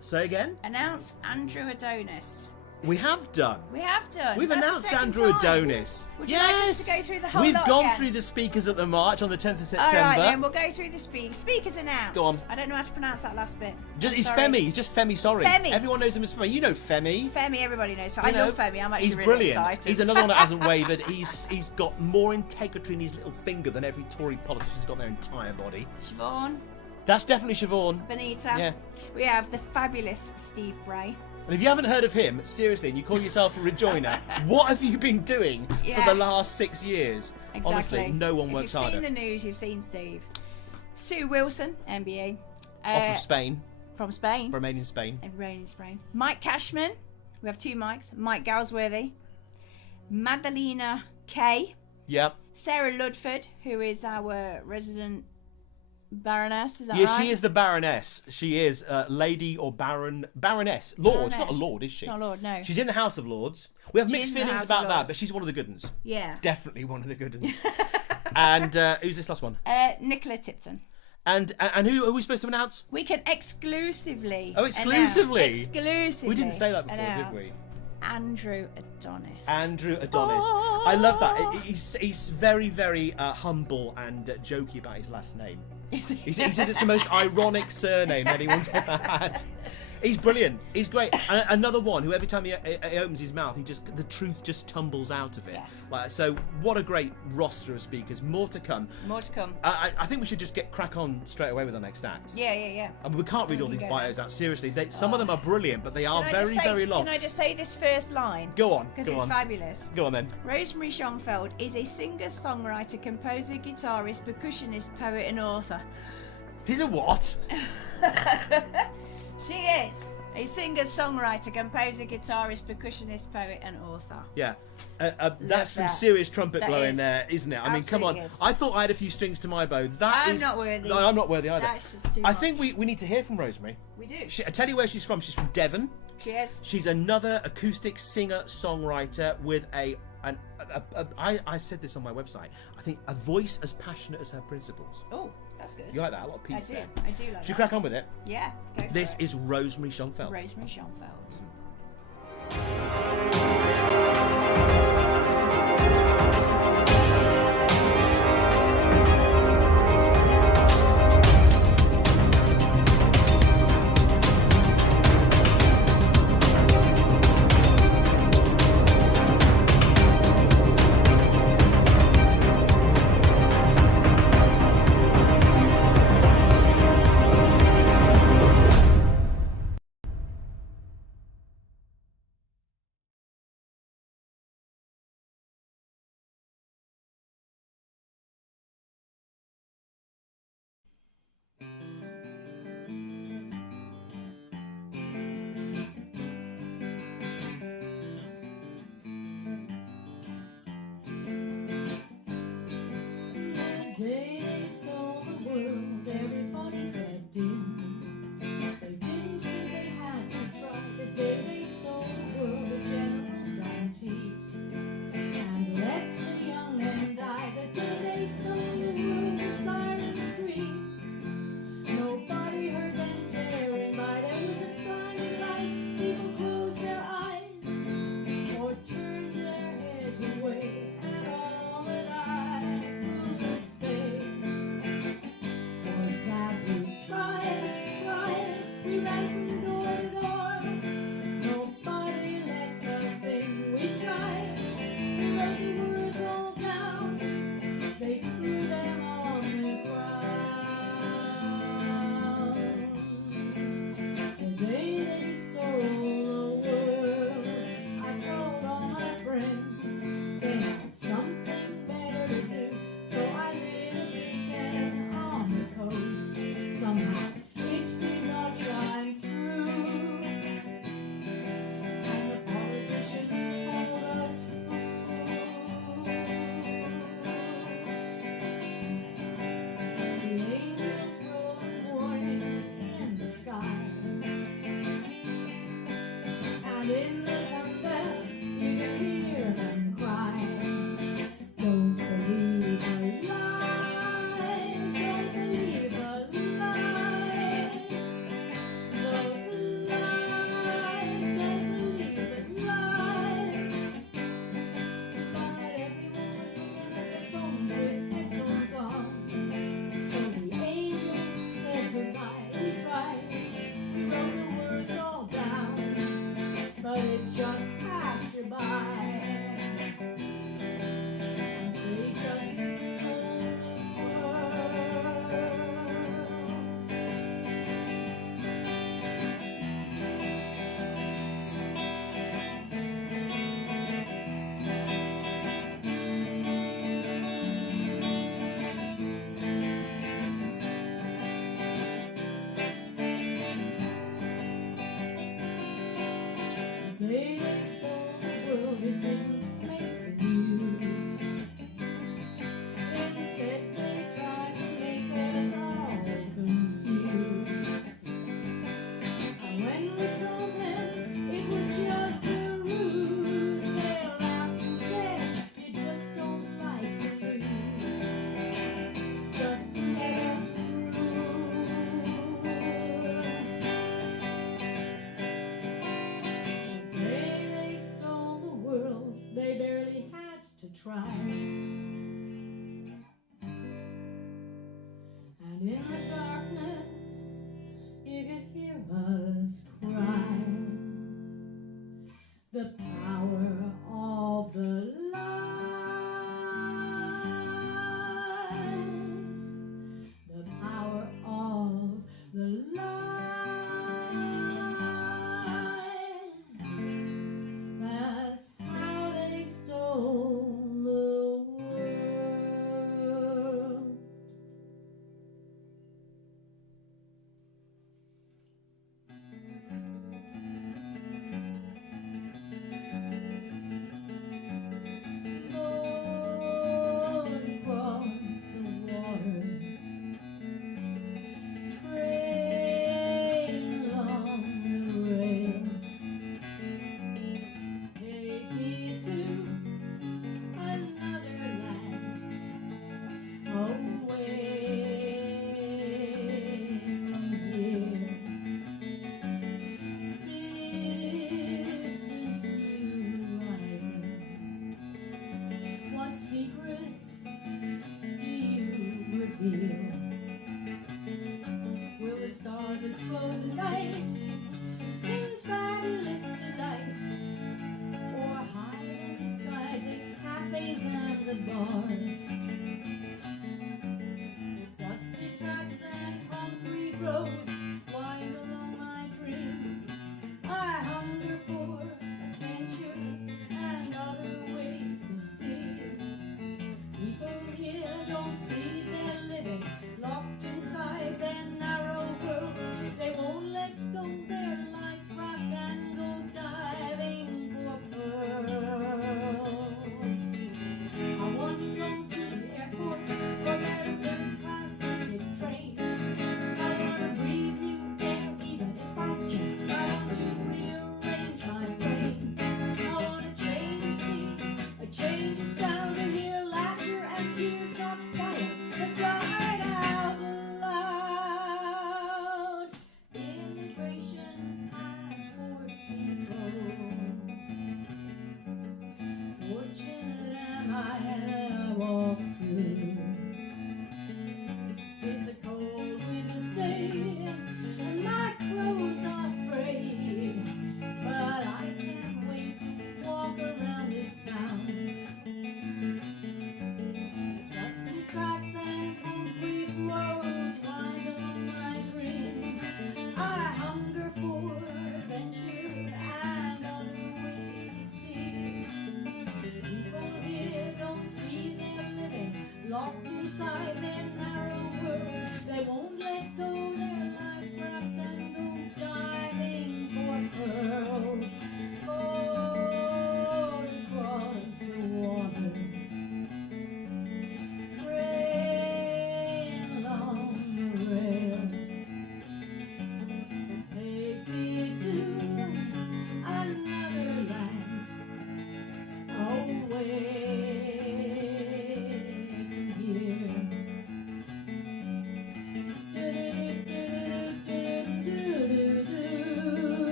Say again? Announce Andrew Adonis. We have done. We have done. We've That's the announced second Andrew time. Adonis. Would you like us to go through the whole We've lot gone again? through the speakers at the March on the 10th of All September. right, then we'll go through the speakers announced. Go on. I don't know how to pronounce that last bit. He's Sorry. Femi. He's just Femi. Sorry. Femi. Everyone knows him as Femi. You know Femi. Femi, everybody knows. You I know, love Femi. I'm actually he's really brilliant. excited. He's another one that hasn't wavered. He's got more integrity in his little finger than every Tory politician's got in their entire body. Siobhan, That's definitely Siobhan. Benita. Yeah. We have the fabulous Steve Bray. And if you haven't heard of him, seriously, and you call yourself a rejoiner, what have you been doing Yeah. for the last 6 years? Exactly. Honestly, no one if works you've harder. seen the news, you've seen Steve. Sue Wilson, NBA. Off of Spain, From Spain. remain in Spain. And Rain in Spain. Mike Cashman. We have two mics. Mike Galsworthy. Madalena Kay. Yep. Sarah Ludford, who is our resident Baroness, is that Yeah, right? she is the Baroness. She is Lady or Baroness. Lord. She's not a Baroness. Lord, is she? Not Lord, no. She's in the House of Lords. We have She's mixed in the feelings House of about that, Lords. but she's one of the good ones. Yeah. Definitely one of the good ones. And who's this last one? Nicola Tipton. And who are we supposed to announce? We can exclusively. Oh, exclusively? announce- exclusively. We didn't say that before, did announce we? Andrew Adonis. Andrew Adonis. Oh. I love that. He's very, very humble and jokey about his last name. He says it's the most ironic surname anyone's ever had. He's brilliant. He's great. And another one who every time he opens his mouth, the truth just tumbles out of it. Yes. Like, so what a great roster of speakers. More to come. More to come. I think we should just crack on straight away with our next act. Yeah. I mean, we can't read all you these go bios out. Seriously, some of them are brilliant, but they are Can I just very, say- very long. Can I just say this first line? Go on. Because Go it's on. fabulous. Go on then. Rosemary Schoenfeld is a singer, songwriter, composer, guitarist, percussionist, poet, and author. She's a what? She is a singer, songwriter, composer, guitarist, percussionist, poet, and author. Yeah. That's some that. serious trumpet That blowing is. there, isn't it? I mean, come on. Absolutely is. I thought I had a few strings to my bow. I'm not worthy. No, I'm not worthy either. That's just too I much. think we need to hear from Rosemary. We do. I tell you where she's from. She's from Devon. She is. She's another acoustic singer-songwriter with I said this on my website. I think a voice as passionate as her principles. Oh, that's good. You like that? A lot of I peace do. there. I do like Should we that. crack on with it? Yeah. Go for This it. is Rosemary Schoenfeld. Rosemary Schoenfeld.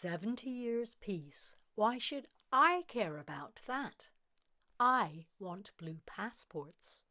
70 years peace. Why should I care about that? I want blue passports.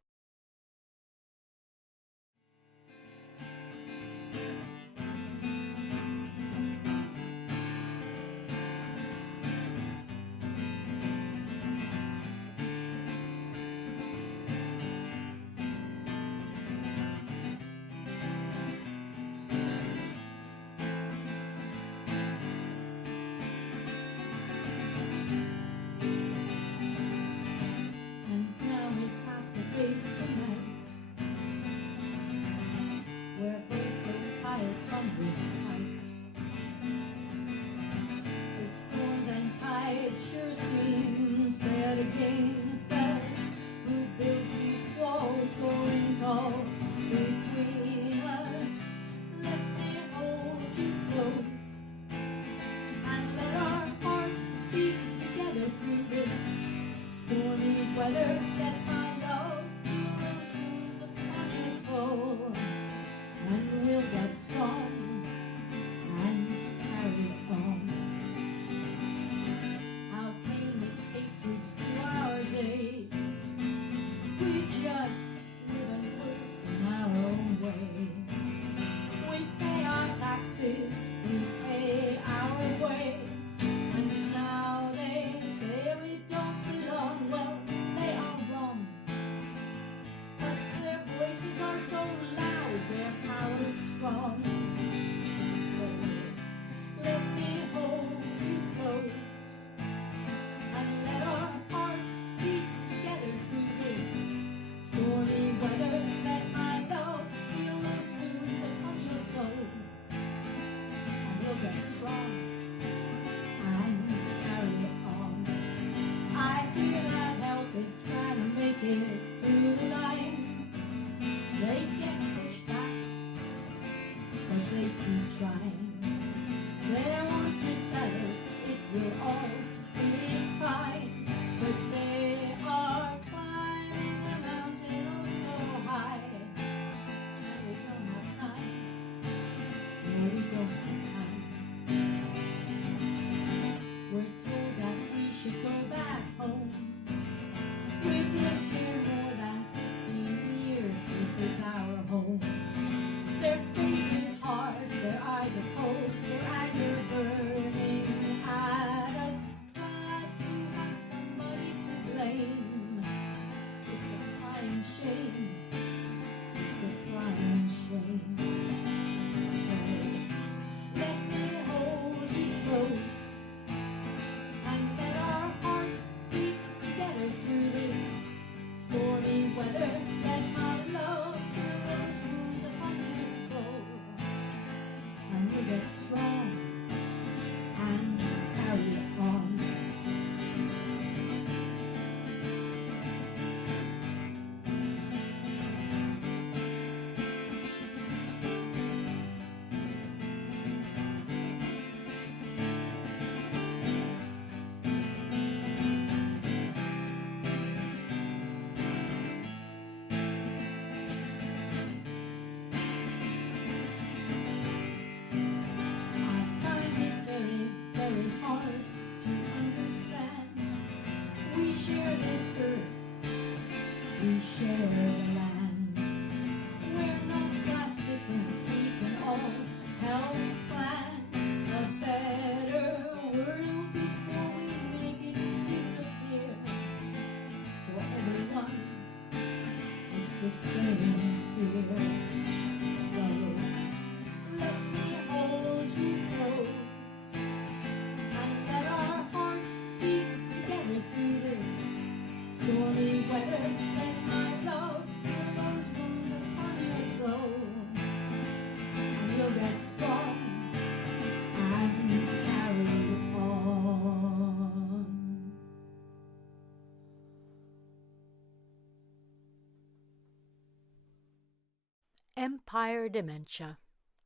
Empire dementia.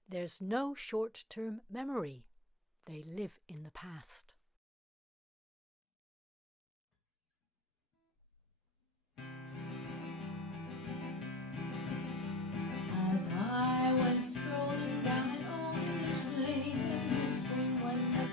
There's no short-term memory. They live in the past. As I went strolling down an old English lane in the spring when the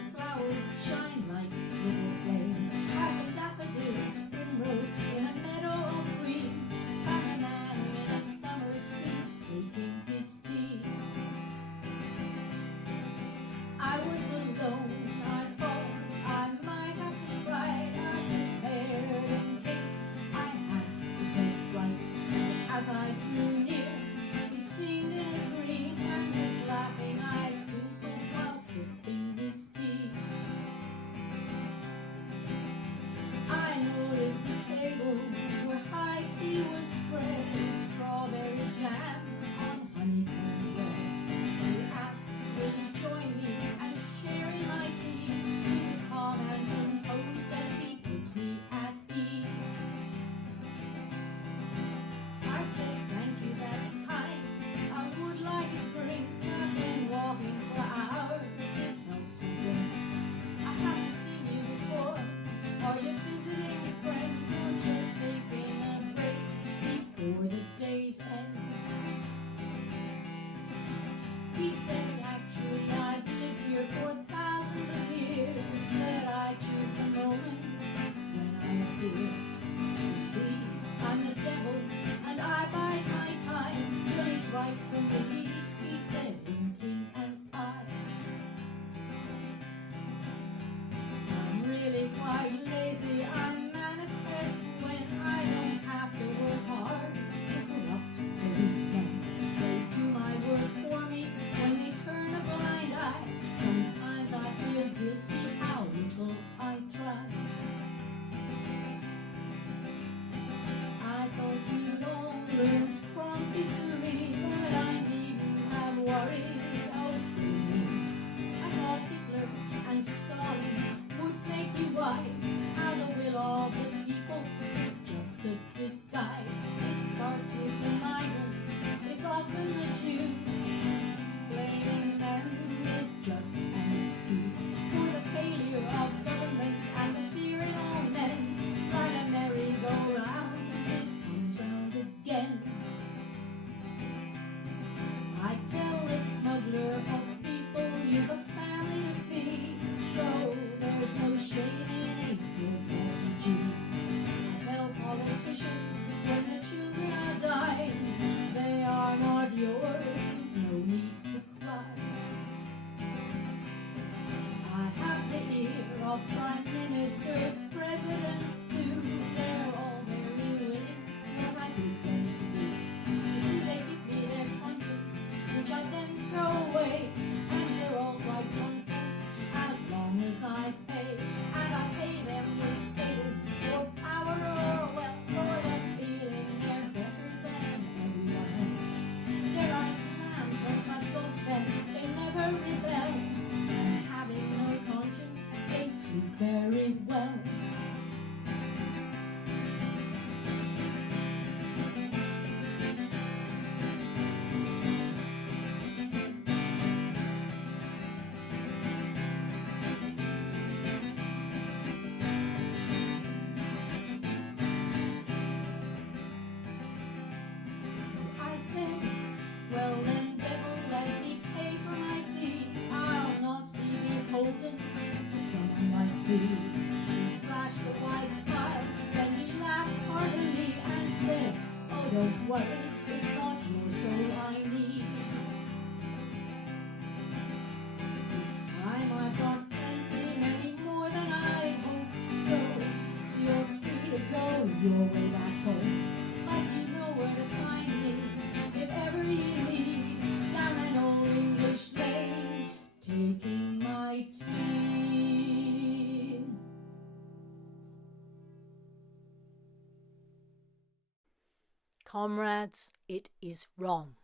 Comrades, it is wrong.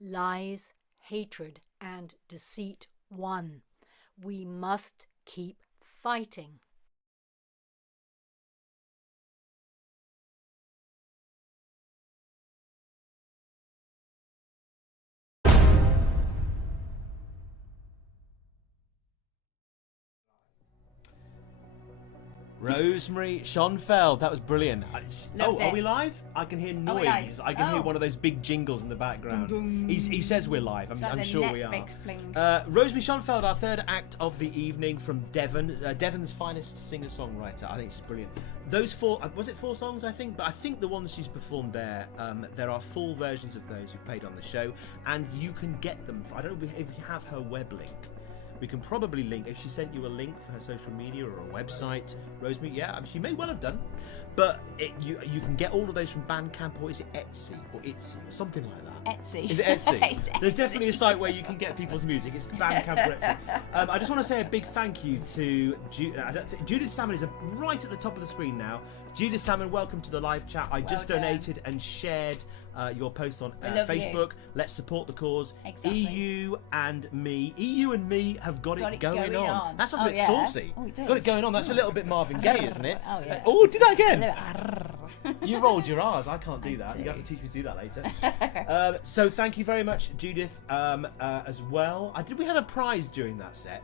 Lies, hatred, and deceit won. We must keep fighting. Rosemary Schonfeld, that was brilliant. Loved Are it. we live? I can hear Are we live? noise. I can hear Oh. one of those big jingles in the background. Dum, dum. He says we're live. Is that I'm the sure we are. Netflix bling? Rosemary Schonfeld, our third act of the evening from Devon, Devon's finest singer-songwriter. I think she's brilliant. Those four, was it 4 songs, I think? But I think the ones she's performed there, there are full versions of those who played on the show, and you can get them. I don't know if you have her web link. We can probably link, if she sent you a link for her social media or a website, Rosemary, yeah, I mean, she may well have done. But you can get all of those from Bandcamp, or is it Etsy or Etsy or something like that? Etsy. Is it Etsy? It's There's Etsy. definitely a site where you can get people's music. It's Bandcamp or Etsy. I just want to say a big thank you to Judith Salmon is right at the top of the screen now. Judith Salmon, welcome to the live chat. I just done. donated and shared your post on We love Facebook. Let's support the cause. Exactly. EU and me have got it going on. That sounds a bit yeah. saucy. Oh, it Got does. it going on. That's a little bit Marvin Gaye, isn't it? Oh, yeah. Oh, did that again? Arrrr. You rolled your R's. I can't do that. do. You have to teach me to do that later. So thank you very much, Judith, as well. Did we have a prize during that set?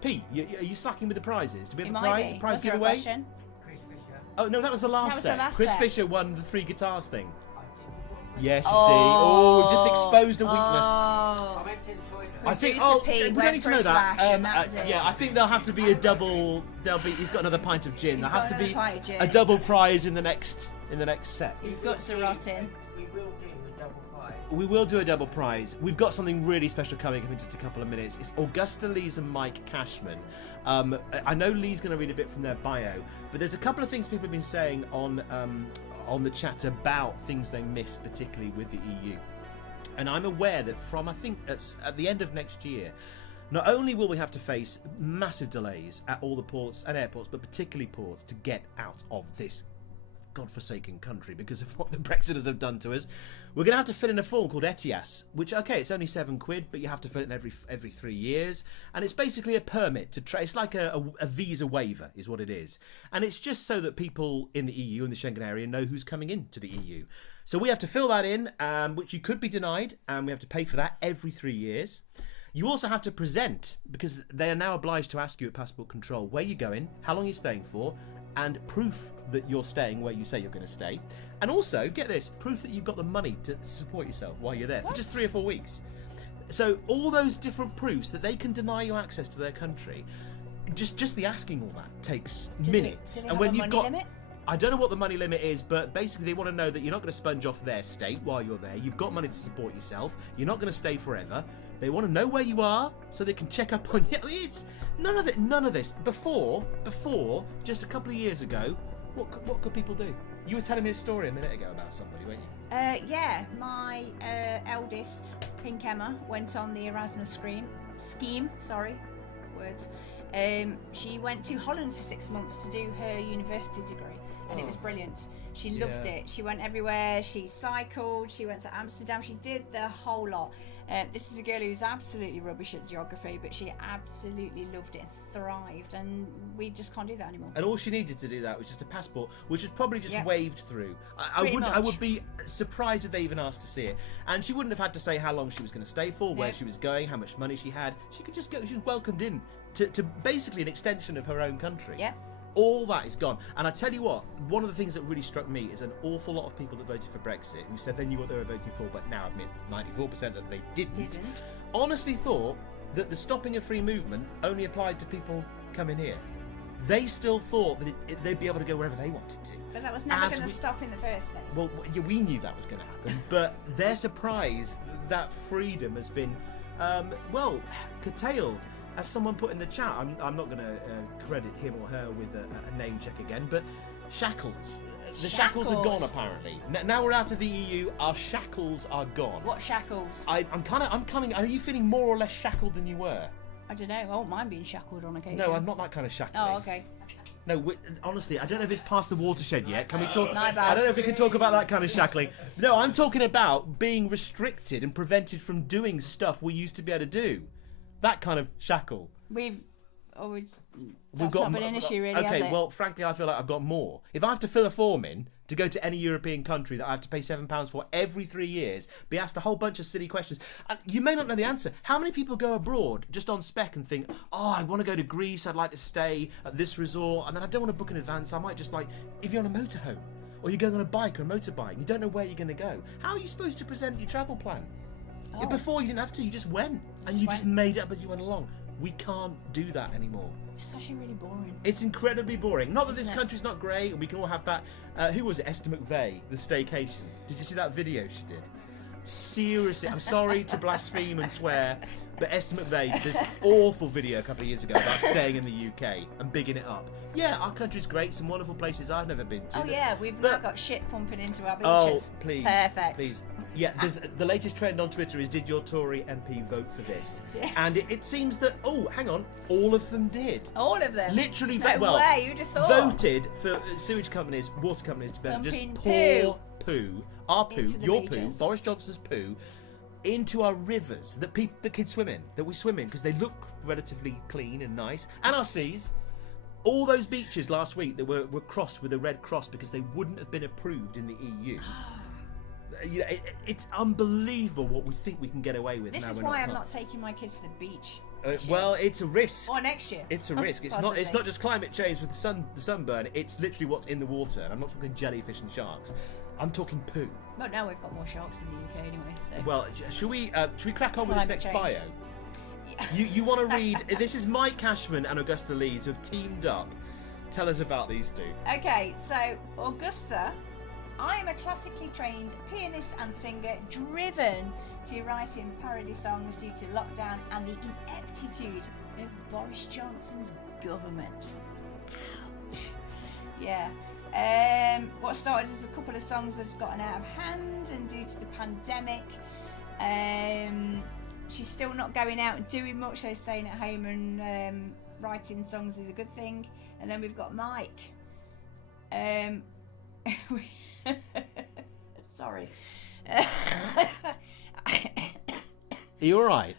Pete, are you slacking with the prizes? Did we have It a might prize? be. A prize Was there a giveaway? question? Chris Fisher. Oh no, that was the last That was set. the last Chris set. Fisher won the 3 guitars thing. I didn't. Yes, you see. Oh, just exposed a weakness. Oh. I went to the toilet. I think. Producer Oh, Pete we went don't need to for a know that. slash and that was it. Yeah, I think there'll have to be a double. He's got another pint of gin. He's There'll have got to be another pint of gin. a double prize in the next set. His guts are rotting. We will do the double prize. We will do a double prize. We've got something really special coming up in just a couple of minutes. It's Augusta Lees and Mike Cashman. I know Lee's going to read a bit from their bio, but there's a couple of things people have been saying on the chat about things they miss, particularly with the EU. And I'm aware that from, I think, at the end of next year, not only will we have to face massive delays at all the ports and airports, but particularly ports, to get out of this godforsaken country because of what the Brexiters have done to us. We're going to have to fill in a form called ETIAS, which, okay, it's only £7, but you have to fill it in every 3 years, and it's basically a permit to it's like a visa waiver is what it is, and it's just so that people in the EU and the Schengen area know who's coming into the EU. So we have to fill that in, which you could be denied, and we have to pay for that every 3 years. You also have to present, because they are now obliged to ask you at passport control where you're going, how long you're staying for, and proof that you're staying where you say you're going to stay. And also, get this, proof that you've got the money to support yourself while you're there for just 3 or 4 weeks. So all those different proofs that they can deny you access to their country, just the asking all that takes minutes. Do they And have when a you've money got limit? I don't know what the money limit is, but basically they want to know that you're not going to sponge off their state while you're there. You've got money to support yourself. You're not going to stay forever. They want to know where you are so they can check up on you. I mean, it's none of this. Before, just a couple of years ago, what could people do? You were telling me a story a minute ago about somebody, weren't you? Yeah, my eldest, Pink Emma, went on the Erasmus scheme. Sorry, words. She went to Holland for 6 months to do her university degree, and it was brilliant. She loved it. She went everywhere. She cycled. She went to Amsterdam. She did the whole lot. This is a girl who's absolutely rubbish at geography, but she absolutely loved it and thrived, and we just can't do that anymore. And all she needed to do that was just a passport, which was probably just Yep. waved through. I Pretty would much. be surprised if they even asked to see it. And she wouldn't have had to say how long she was going to stay for, where No. she was going, how much money she had. She could just go. She was welcomed in to basically an extension of her own country. Yeah. All that is gone. And I tell you what, one of the things that really struck me is an awful lot of people that voted for Brexit, who said they knew what they were voting for, but now admit 94% that they didn't, honestly thought that the stopping of free movement only applied to people coming here. They still thought that they'd be able to go wherever they wanted to. But that was never As going to we- stop in the first place. Well, yeah, we knew that was going to happen, but they're surprised that freedom has been, curtailed. As someone put in the chat, I'm not going to credit him or her with a name check again, but shackles. The shackles are gone, Shackles. apparently. Now we're out of the EU, our shackles are gone. What shackles? I'm kind of. Are you feeling more or less shackled than you were? I don't know. I won't mind being shackled on occasion. No, I'm not that kind of shackling. Oh, okay. No, honestly, I don't know if it's past the watershed yet. Can we talk? My bad. I don't know if we can talk about that kind of shackling. No, I'm talking about being restricted and prevented from doing stuff we used to be able to do. That kind of shackle. We've not been an issue, really, has Okay, it? well, frankly, I feel like I've got more. If I have to fill a form in to go to any European country that I have to pay £7 for every 3 years, be asked a whole bunch of silly questions, and you may not know the answer. How many people go abroad just on spec and think, oh, I want to go to Greece, I'd like to stay at this resort, and then I don't want to book in advance, I might just if you're on a motorhome, or you're going on a bike or a motorbike, you don't know where you're going to go. How are you supposed to present your travel plan? Oh. Before you didn't have to, you just went, and you just made it up as you went along. We can't do that anymore. It's actually really boring. It's incredibly boring. Not that this country's not great, and we can all have that. Who was it? Esther McVeigh, the staycation. Did you see that video she did? Seriously, I'm sorry to blaspheme and swear, but Esther McVeigh did this awful video a couple of years ago about staying in the UK and bigging it up. Yeah, our country's great, some wonderful places I've never been to. Oh yeah, we've now got shit pumping into our Oh, beaches. please. Perfect. Please. Yeah, the latest trend on Twitter is, did your Tory MP vote for this? Yeah. And it seems that, hang on, all of them did. All of them? Literally, No way, who'd have thought? voted for sewage companies, water companies to be able to just pour poo, our poo, Into the your beaches. poo, Boris Johnson's poo, into our rivers that the kids swim in, that we swim in, because they look relatively clean and nice, and our seas. All those beaches last week that were crossed with a red cross because they wouldn't have been approved in the EU. You know, it's unbelievable what we think we can get away with. This now is we're why I'm not not taking my kids to the beach. well, it's a risk. Or next year. It's a risk. It's Possibly. not just climate change with the sunburn. It's literally what's in the water. And I'm not talking jellyfish and sharks. I'm talking poo. Well, now we've got more sharks in the UK anyway. So. Well, should we crack on with this Climate next change. bio? You want to read? This is Mike Cashman and Augusta Lees who have teamed up. Tell us about these two. Okay, so Augusta, I am a classically trained pianist and singer driven to writing parody songs due to lockdown and the ineptitude of Boris Johnson's government. Ouch. Yeah. What started as a couple of songs that have gotten out of hand, and due to the pandemic, she's still not going out and doing much, so staying at home and writing songs is a good thing. And then we've got Mike. Sorry. Are you all right?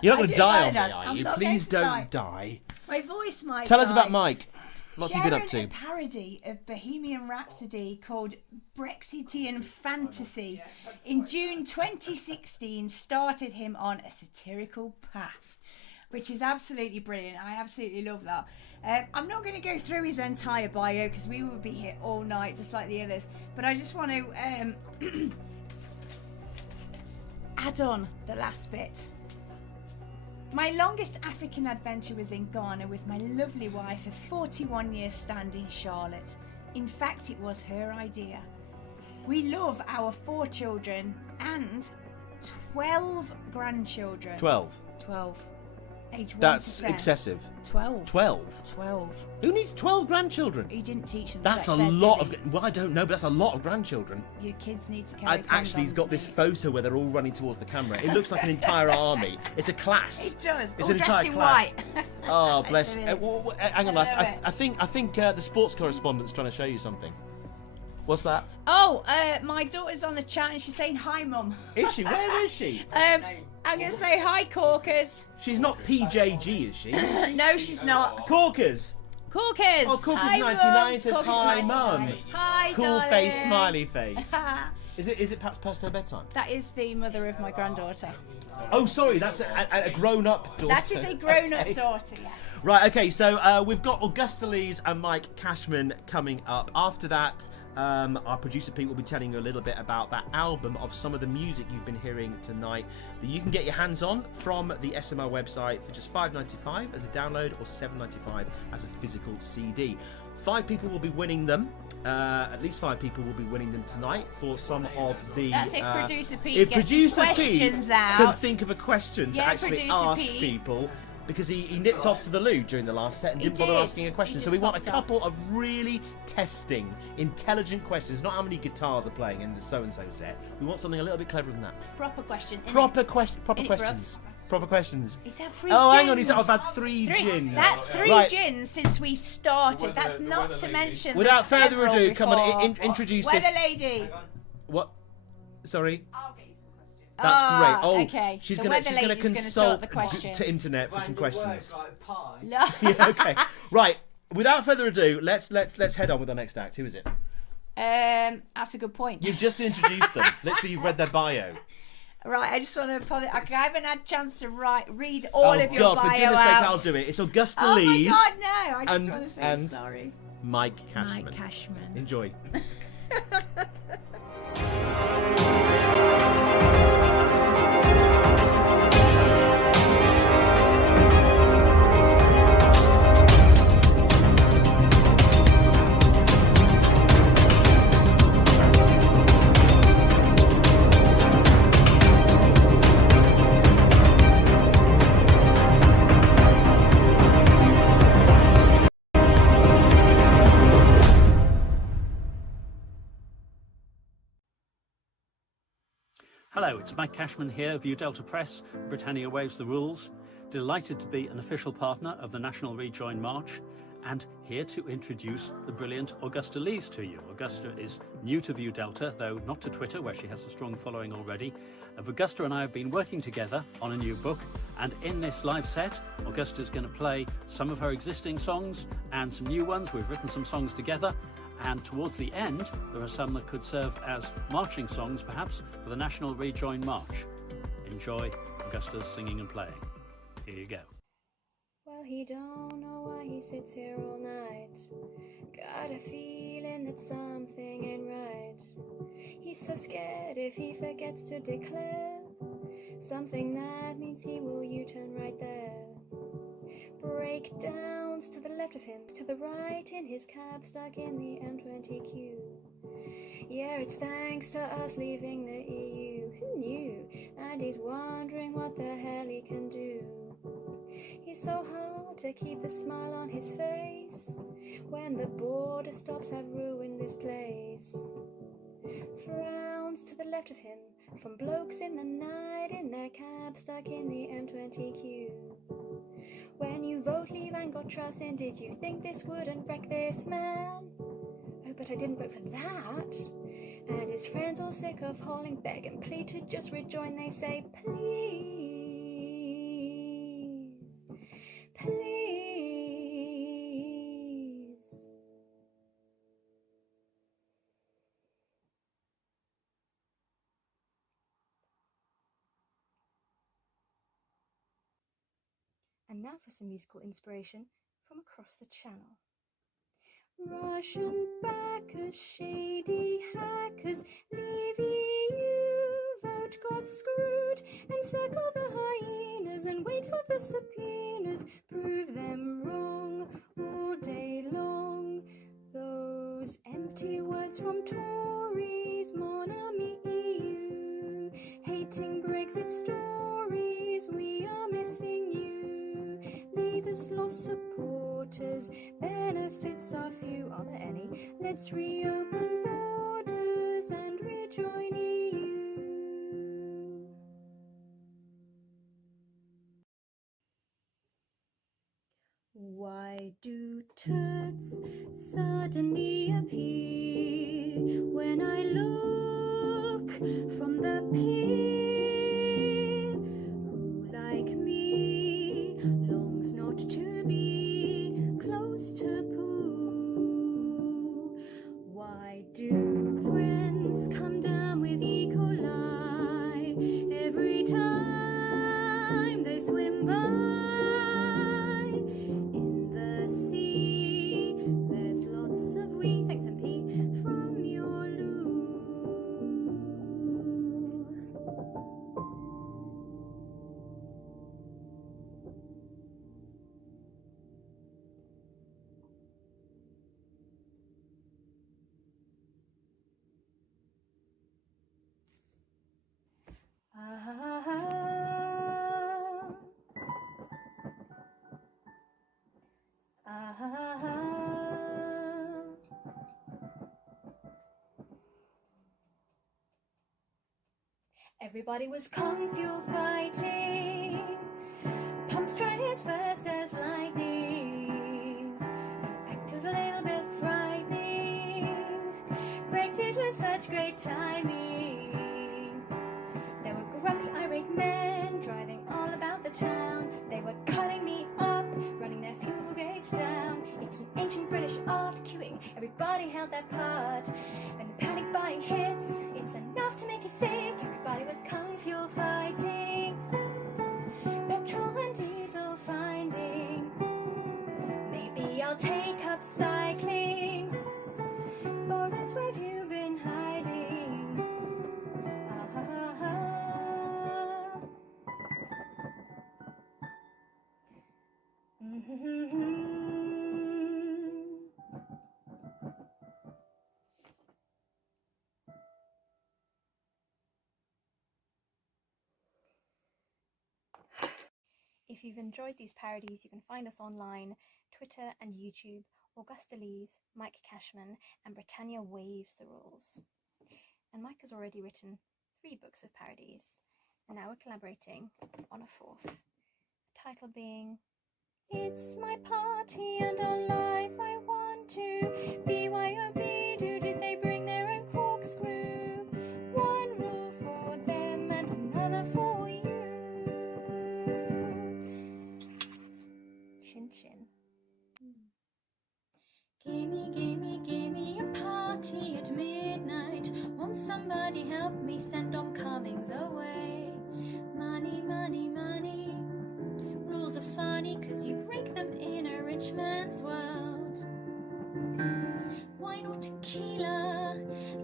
You're not going to die on me, are you? Please don't die. My voice might Tell us die. about Mike. What's he been up Sharing to? a parody of Bohemian Rhapsody called Brexitean Fantasy in June 2016 started him on a satirical path, which is absolutely brilliant. I absolutely love that. I'm not going to go through his entire bio because we would be here all night just like the others, but I just want to add on the last bit. My longest African adventure was in Ghana with my lovely wife of 41 years standing, Charlotte. In fact, it was her idea. We love our 4 children and 12 grandchildren. 12. Age 1 That's to 10. excessive. 12. 12. Who needs 12 grandchildren? He didn't teach them That's sex a ed, lot did of. Well, I don't know, but that's a lot of grandchildren. he? Your kids need to carry Actually, he's got this photo where they're all running towards the camera. It looks like an entire army. It's a class. It does. It's All an dressed entire in class. white. Oh, bless. It's Hang on, I love I think the sports correspondent's trying to show you something. What's that? Oh, my daughter's on the chat and she's saying hi, Mum. Is she? Where is she? I'm going to say hi, Corkers. She's not PJG, is she? No, she's not. Corkers. Corkers. Oh, Corkers Hi, 99 Mum. says Corkers hi, 99. Mum. Hi, Cool darling. face, smiley face. Is it perhaps past her bedtime? That is the mother of my granddaughter. Oh, sorry, that's a grown-up daughter. That is a grown-up Okay. daughter, yes. Right, okay, so we've got Augusta Lees and Mike Cashman coming up. After that, our producer Pete will be telling you a little bit about that album of some of the music you've been hearing tonight that you can get your hands on from the SML website for just $5.95 as a download or $7.95 as a physical CD. 5 people will be winning them. At least 5 people will be winning them tonight for some of the. That's if producer Pete if gets his producer Pete questions out. can think of a question Yeah, to actually producer ask Pete. people. Because he nipped off to the loo during the last set and He didn't bother did. asking a question. He So just we want a popped up. couple of really testing, intelligent questions. Not how many guitars are playing in the so-and-so set. We want something a little bit cleverer than that. Proper question. innit? Proper Ain't it, questions. proper questions. He's had 3 Oh, gins. hang on, he's had 3 gins. That's 3 Right. gins since we've started. That's not to mention. Without the further several ado, come on, before. introduce Weather this. lady. What? Sorry. I'll get you some questions. That's great. Oh, okay. she's The gonna weather lady's gonna consult sort the questions. to internet for some Random questions. words like pie. No. Yeah, okay. Right. Without further ado, let's head on with our next act. Who is it? That's a good point. You've just introduced them. Literally, you've read their bio. Right, I just want to apologise. I haven't had a chance to read all of your God, bio for goodness sake, out. I'll do it. It's Augusta Oh Lees. my God, no! I just and- want to say and- sorry. Mike Cashman. Mike Cashman. Enjoy. Hello, it's Mike Cashman here, View Delta Press, Britannia Waves the Rules. Delighted to be an official partner of the National Rejoin March and here to introduce the brilliant Augusta Lees to you. Augusta is new to View Delta, though not to Twitter, where she has a strong following already. Augusta and I have been working together on a new book, and in this live set, Augusta's going to play some of her existing songs and some new ones. We've written some songs together. And towards the end, there are some that could serve as marching songs, perhaps, for the National Rejoin March. Enjoy Augusta's singing and playing. Here you go. Well, he don't know why he sits here all night. Got a feeling that something ain't right. He's so scared if he forgets to declare something that means he will U-turn right there. Breakdowns to the left of him, to the right in his cab, stuck in the M20Q. Yeah, it's thanks to us leaving the EU. Who knew? And he's wondering what the hell he can do. He's so hard to keep the smile on his face when the border stops have ruined this place. Frowns to the left of him from blokes in the night in their cab, stuck in the M20Q. When you vote leave and got trust in, did you think this wouldn't wreck this man? Oh, but I didn't vote for that. And his friends all sick of hauling, beg and plead to just rejoin. They say, please, please. And now for some musical inspiration from across the channel. Russian backers, shady hackers, leave EU, vote got screwed, encircle the hyenas and wait for the subpoenas, prove them wrong all day long. Those empty words from Tories, Mon Ami EU, hating Brexit stories, we are missing you. Leavers lost supporters, benefits are few. Are there any? Let's reopen borders and rejoin EU. Why do turds suddenly appear when I look from the pier? Who like me longs not to be close to poo? Why do friends come down with E. coli every time they swim by? In the sea, there's lots of wee, thanks MP, from your loo. Everybody was kung fu fighting as fast as lightning. The impact was a little bit frightening. Brexit was such great timing. There were grumpy, irate men driving all about the town. They were cutting me up, running their fuel gauge down. It's an ancient British art, queuing, everybody held their part. When the panic buying hits, it's enough to make you sick. Everybody was kung fuel fighting, petrol and diesel finding. Maybe I'll take up cycling. Boris, where have you been hiding? If you've enjoyed these parodies, you can find us online, Twitter and YouTube, Augusta Lees, Mike Cashman, and Britannia Waves the Rules. And Mike has already written 3 books of parodies, and now we're collaborating on a 4th, the title being It's My Party and on Life I Want to BYOB, did they bring their own corkscrew? One rule for them and another for you. Chin chin. Gimme a party at midnight. Won't somebody help me send Dom Cummings away? Money, money, money. Rules are funny 'cause you break them in a rich man's world. Wine or tequila,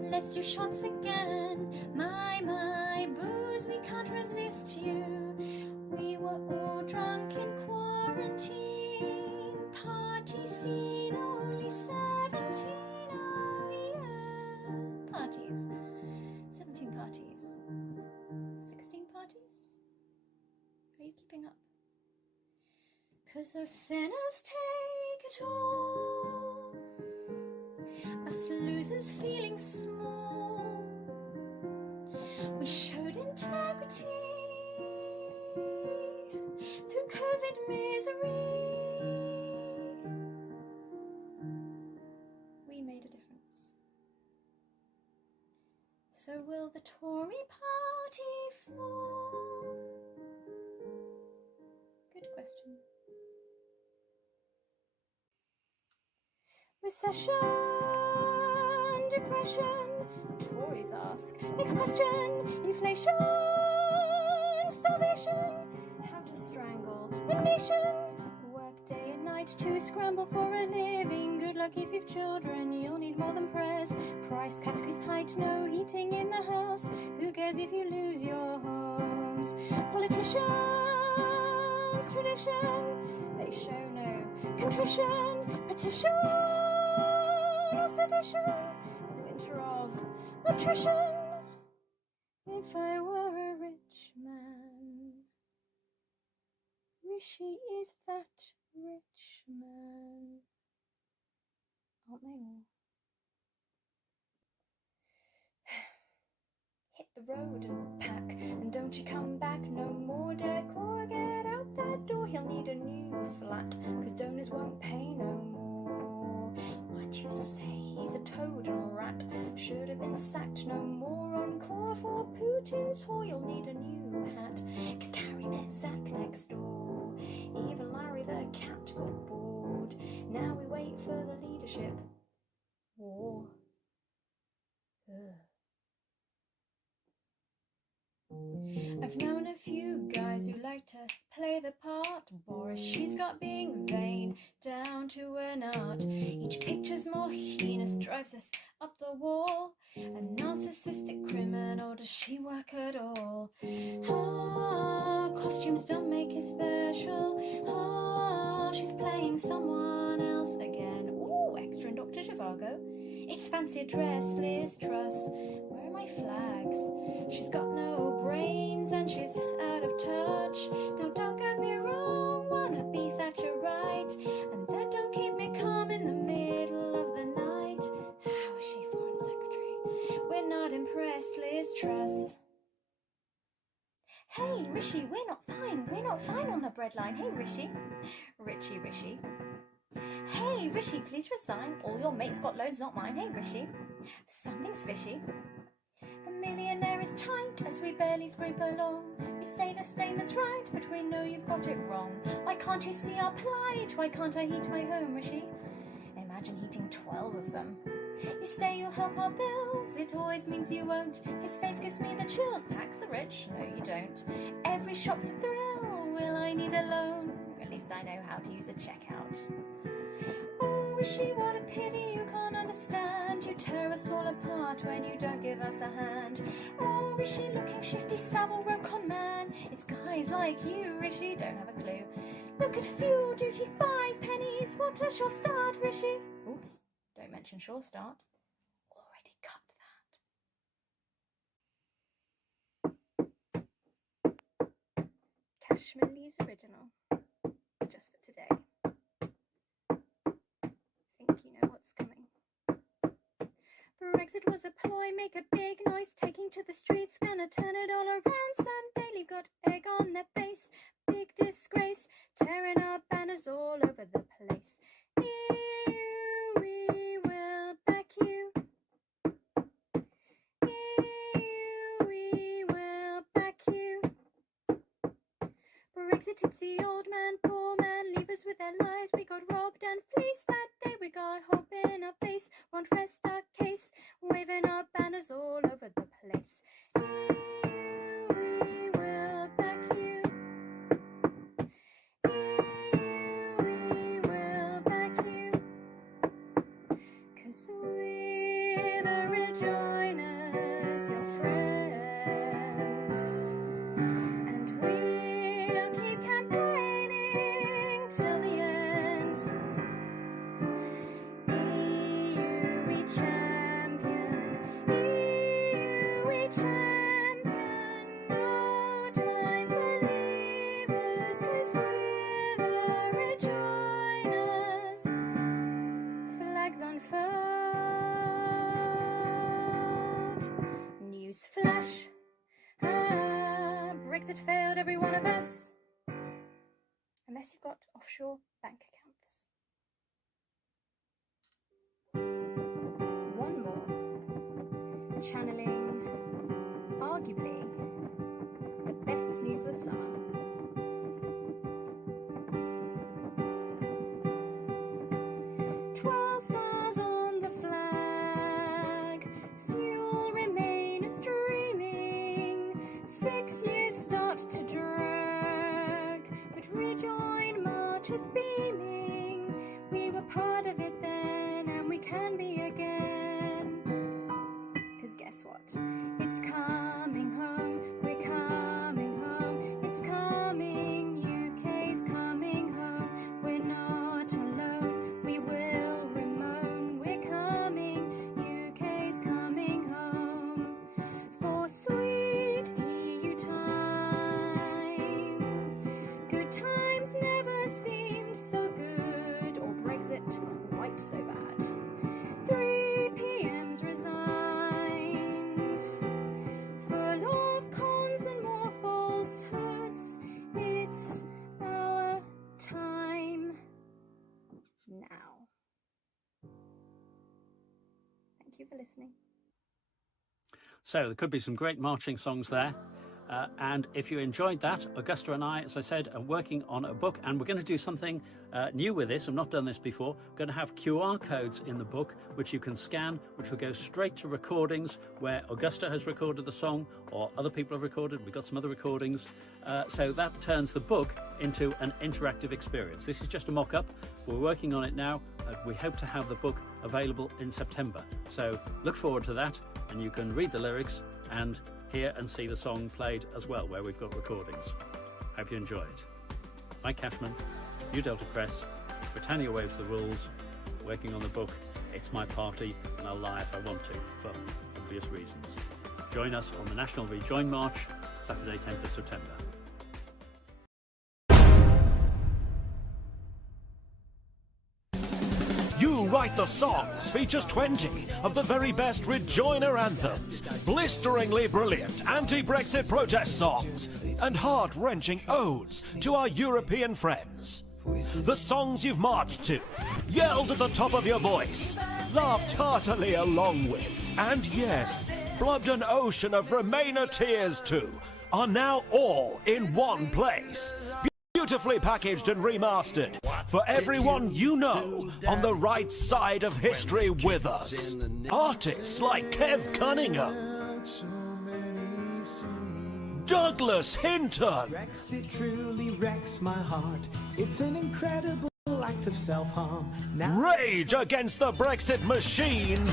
let's do shots again. My, booze, we can't resist you. We were all drunk in quarantine. Party scene, only 17, oh yeah. Parties. 17 parties. 16 parties? Are you keeping up? 'Cause those sinners take it all. Us losers feeling small. We showed integrity through COVID misery. We made a difference. So will the Tory party fall? Good question. Recession, depression, Tories ask. Next question, inflation, starvation, how to strangle the nation. Work day and night to scramble for a living. Good luck if you've children, you'll need more than prayers. Price cap squeezed tight, no heating in the house. Who cares if you lose your homes? Politicians, tradition, they show no contrition. Petition or sedition, winter of attrition. If I were a rich man, Rishi is that rich man. Aren't they all? Hit the road and pack, and don't you come back. No more decor, get out that door. He'll need a new flat, 'cause donors won't pay no more. What you say, he's a toad and rat. Should have been sacked, no more encore for Putin's whore. You'll need a new hat, 'cause Carrie met Zach next door. Even Larry the cat got bored. Now we wait for the leadership war. Ugh. I've known a few guys who like to play the part. Boris, she's got being vain down to an art. Each picture's more heinous, drives us up the wall. A narcissistic criminal, does she work at all? Costumes don't make it special. She's playing someone else again. Ooh, extra in Dr. Zhivago. It's fancy dress, Liz Truss. Where are my flags? She's got no brains and she's out of touch. Now don't get me wrong, wanna be Thatcher right, and that don't keep me calm in the middle of the night. How is she Foreign Secretary? We're not impressed, Liz Truss. Hey, Rishi, we're not fine on the breadline. Hey, Rishi. Rishi. Hey, Rishi, please resign. All your mates got loads, not mine. Hey, Rishi. Something's fishy. The millionaire is tight as we barely scrape along. You say the statement's right, but we know you've got it wrong. Why can't you see our plight? Why can't I heat my home, Rishi? Imagine heating 12 of them. You say you'll help our bills, it always means you won't. His face gives me the chills. Tax the rich? No, you don't. Every shop's a thrill. Will I need a loan? At least I know how to use a checkout. Oh, Rishi, what a pity you can't understand. You tear us all apart when you don't give us a hand. Oh, Rishi, looking shifty, Savile Row con man. It's guys like you, Rishi, don't have a clue. Look at fuel duty, 5 pennies. What a sure start, Rishi. Oops, don't mention sure start. Already cut that. Cashman Lee's original. Just for today. Think you know what's coming. Brexit was a ploy, make a big noise, taking to the streets, gonna turn it all around someday. Leave got egg on their face, big disgrace, tearing our banners all over the place. EU, we will back you. EU, we will back you. Brexit, it's the old man, poor man, leave us with their lies. We got robbed and fleeced that day, we got hope in our face. Won't rest our case, waving our banners all over the place. EU, we will back you. EU, we will back you. 'Cause we're the rejoiners, your friends. And we'll keep campaigning till the end. EU, we champion. EU, we champion. No time for leavers, 'cause we're the rejoiners. Flags unfurled. News flash. Brexit failed every one of us. Unless you've got offshore bank accounts. One more. Channeling, arguably, the best news of the summer. $12 on the flag. Fuel remainers dreaming. 6 years start to drag. But rejoin March is beaming. We were part of it then, and we can be again. 'Cause guess what? It's coming home. We're coming home. It's coming. UK's coming home. We're not alone. We will remain. We're coming. UK's coming home. For sweet EU time. Good times never seemed so good, or Brexit quite so bad. 3 PMs resigned. Full of cons and more falsehoods. It's our time now. Thank you for listening. So there could be some great marching songs there. And if you enjoyed that, Augusta and I, as I said, are working on a book, and we're going to do something new with this. I've not done this before. We're going to have QR codes in the book, which you can scan, which will go straight to recordings where Augusta has recorded the song or other people have recorded. We've got some other recordings. So that turns the book into an interactive experience. This is just a mock-up. We're working on it now. We hope to have the book available in September. So look forward to that, and you can read the lyrics and hear and see the song played as well, where we've got recordings. Hope you enjoy it. Mike Cashman, New Delta Press, Britannia Waves the Rules, working on the book It's My Party and I'll Lie If I Want To, for obvious reasons. Join us on the National Rejoin March, Saturday 10th of September. You Write the Songs features 20 of the very best Rejoiner anthems, blisteringly brilliant anti-Brexit protest songs, and heart-wrenching odes to our European friends. The songs you've marched to, yelled at the top of your voice, laughed heartily along with, and yes, blubbed an ocean of Remainer tears to, are now all in one place. Beautifully packaged and remastered for everyone you know on the right side of history with us. Artists like Kev Cunningham, Douglas Hinton. Brexit truly wrecks my heart. It's an incredible act of self-harm. Rage Against the Brexit Machine.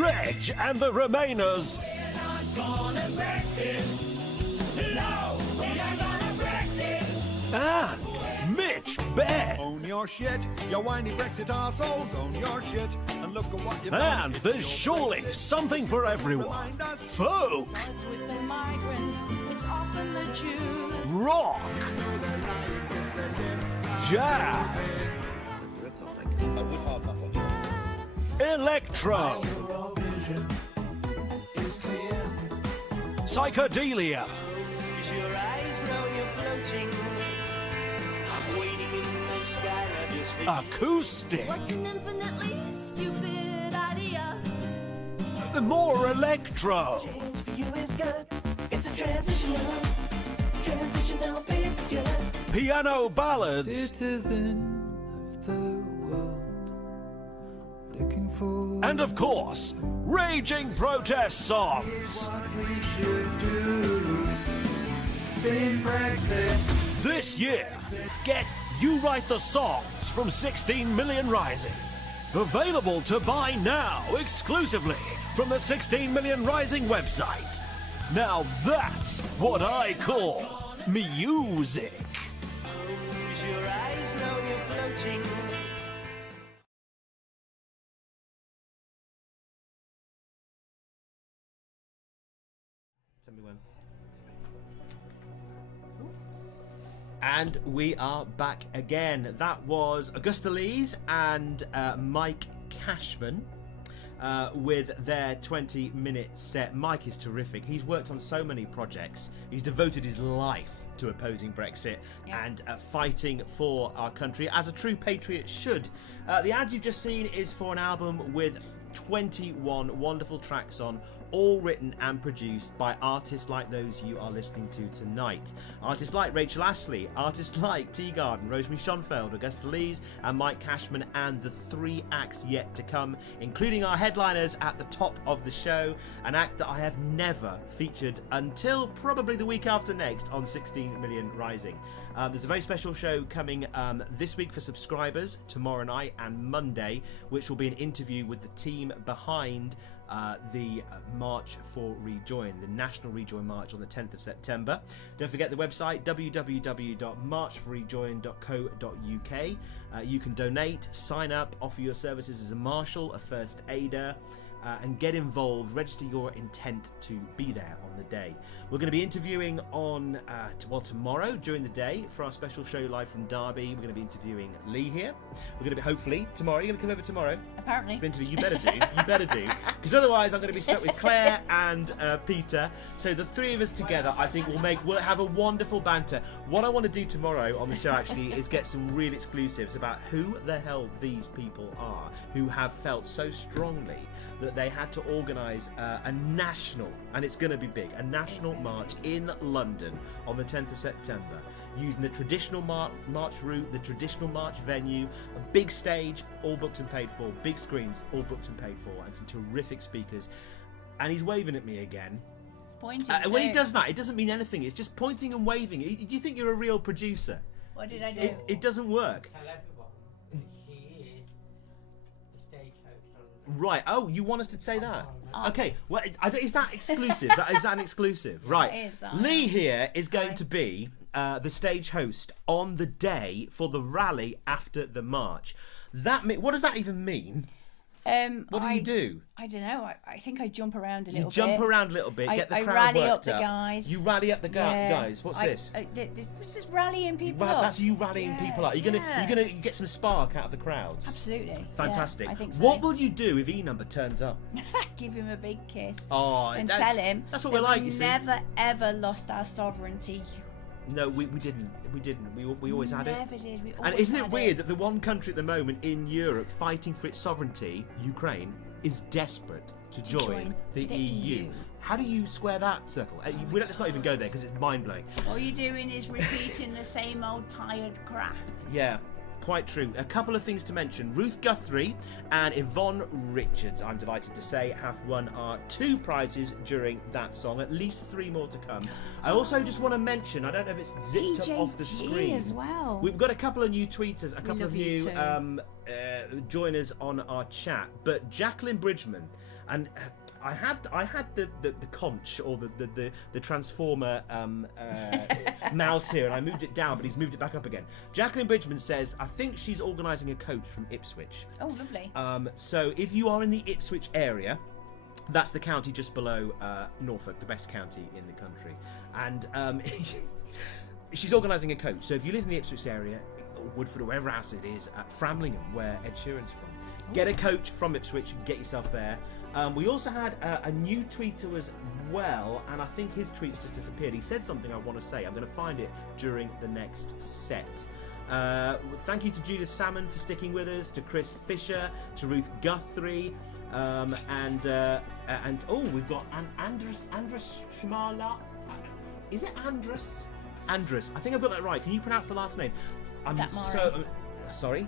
Reg and the Remainers. And Mitch Beck. Own your shit, you whiny Brexit arseholes, own your shit, and look at what you've done. And there's surely something for everyone. Folk. With the migrants, it's often the Jews. Rock. Jazz. Electro. Psychedelia. Acoustic. What's an infinitely stupid idea? More electro. You is good. It's a transitional period. Piano ballads. Citizen of the world, looking for. And of course, raging protest songs. This year, get You Write the Songs from 16 Million Rising. Available to buy now exclusively from the 16 Million Rising website. Now that's what I call music. Tell me when. And we are back again. That was Augusta Lees and Mike Cashman with their 20-minute set. Mike is terrific. He's worked on so many projects. He's devoted his life to opposing Brexit and fighting for our country, as a true patriot should. The ad you've just seen is for an album with 21 wonderful tracks on, all written and produced by artists like those you are listening to tonight. Artists like Rachel Ashley, artists like Teagarden, Rosemary Schonfeld, Augusta Lees and Mike Cashman, and the 3 acts yet to come, including our headliners at the top of the show, an act that I have never featured until probably the week after next on 16 Million Rising. There's a very special show coming this week for subscribers, tomorrow night and Monday, which will be an interview with the team behind the March for Rejoin, the National Rejoin March on the 10th of September. Don't forget the website, www.marchforrejoin.co.uk. You can donate, sign up, offer your services as a marshal, a first aider, and get involved. Register your intent to be there on the day. We're going to be interviewing on tomorrow during the day for our special show live from Derby. We're going to be interviewing Lee here. We're going to be hopefully tomorrow. You're going to come over tomorrow. Apparently. For interview. You better do. You better do, because otherwise I'm going to be stuck with Claire and Peter. So the 3 of us together, I think we'll have a wonderful banter. What I want to do tomorrow on the show actually is get some real exclusives about who the hell these people are, who have felt so strongly that they had to organise a national, and it's going to be big, a national march in London on the 10th of September, using the traditional march route, the traditional march venue, a big stage, all booked and paid for, big screens, all booked and paid for, and some terrific speakers. And he's waving at me again. It's pointing when he does that, it doesn't mean anything. It's just pointing and waving. Do you think you're a real producer? What did I do? It doesn't work. Tell everyone that she is the stage host on the Right. Oh, you want us to say that? Oh. Okay. Well, is that exclusive? Is that an exclusive? Right. It is, Lee here is going to be the stage host on the day for the rally after the march. What does that even mean? What do you do? I don't know. I think I jump around a little bit. You jump around a little bit, get the crowd rally worked up the guys. You rally up the guys. What's this? This is rallying people up. That's you rallying people up. You're gonna get some spark out of the crowds. Absolutely. Fantastic. Yeah, I think so. What will you do if E-Number turns up? Give him a big kiss. And tell him that's what we're like. You see. Never ever lost our sovereignty. No, we didn't. We always had it. Never did. And isn't it weird that the one country at the moment in Europe fighting for its sovereignty, Ukraine, is desperate to join the EU? How do you square that circle? Let's not even go there because it's mind-blowing. All you're doing is repeating the same old tired crap. Yeah. Quite true. A couple of things to mention. Ruth Guthrie and Yvonne Richards, I'm delighted to say, have won our 2 prizes during that song. At least 3 more to come. I also just want to mention, I don't know if it's zipped up off the screen as well. We've got a couple of new tweeters, a couple of new joiners on our chat. But Jacqueline Bridgman, and I had the conch or the transformer mouse here, and I moved it down, but he's moved it back up again. Jacqueline Bridgman says, I think she's organising a coach from Ipswich. Oh, lovely. So if you are in the Ipswich area, that's the county just below Norfolk, the best county in the country, and she's organising a coach. So if you live in the Ipswich area, or Woodford, or wherever else it is, at Framlingham, where Ed Sheeran's from, get a coach from Ipswich, get yourself there. We also had a new tweeter as well, and I think his tweet's just disappeared. He said something I want to say. I'm going to find it during the next set. Thank you to Judith Salmon for sticking with us, to Chris Fisher, to Ruth Guthrie, and we've got Andrus Shmala. Is it Andrus? Andrus. I think I've got that right. Can you pronounce the last name? Sorry?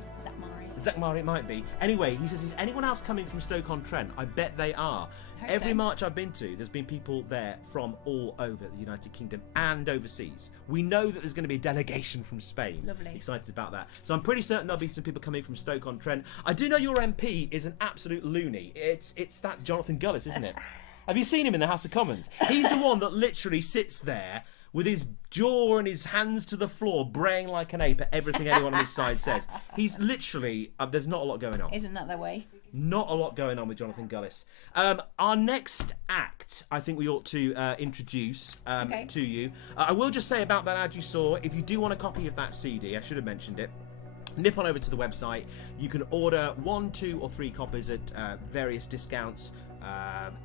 Zakmari, it might be. Anyway, he says, is anyone else coming from Stoke-on-Trent? I bet they are. Every march I've been to, there's been people there from all over the United Kingdom and overseas. We know that there's going to be a delegation from Spain. Lovely. Excited about that. So I'm pretty certain there'll be some people coming from Stoke-on-Trent. I do know your MP is an absolute loony. It's that Jonathan Gullis, isn't it? Have you seen him in the House of Commons? He's the one that literally sits there with his jaw and his hands to the floor, braying like an ape at everything anyone on his side says. He's literally... there's not a lot going on. Isn't that the way? Not a lot going on with Jonathan Gullis. Our next act, I think we ought to introduce to you. I will just say about that ad you saw, if you do want a copy of that CD, I should have mentioned it, nip on over to the website. You can order 1, 2 or 3 copies at various discounts.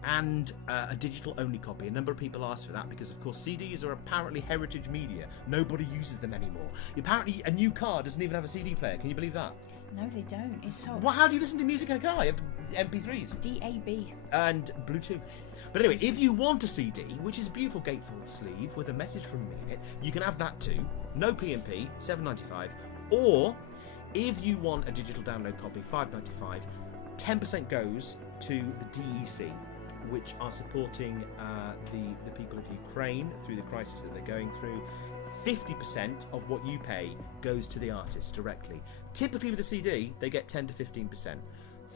And a digital-only copy. A number of people asked for that because, of course, CDs are apparently heritage media. Nobody uses them anymore. Apparently, a new car doesn't even have a CD player. Can you believe that? No, they don't. It's so... Well, how do you listen to music in a car? You have MP3s. DAB. And Bluetooth. But anyway, if you want a CD, which is a beautiful gatefold sleeve with a message from me in it, you can have that too. No P&P, $7.95. Or, if you want a digital download copy, $5.95. 10% goes to the DEC, which are supporting the people of Ukraine through the crisis that they're going through. 50% of what you pay goes to the artists directly. Typically with a CD, they get 10 to 15%.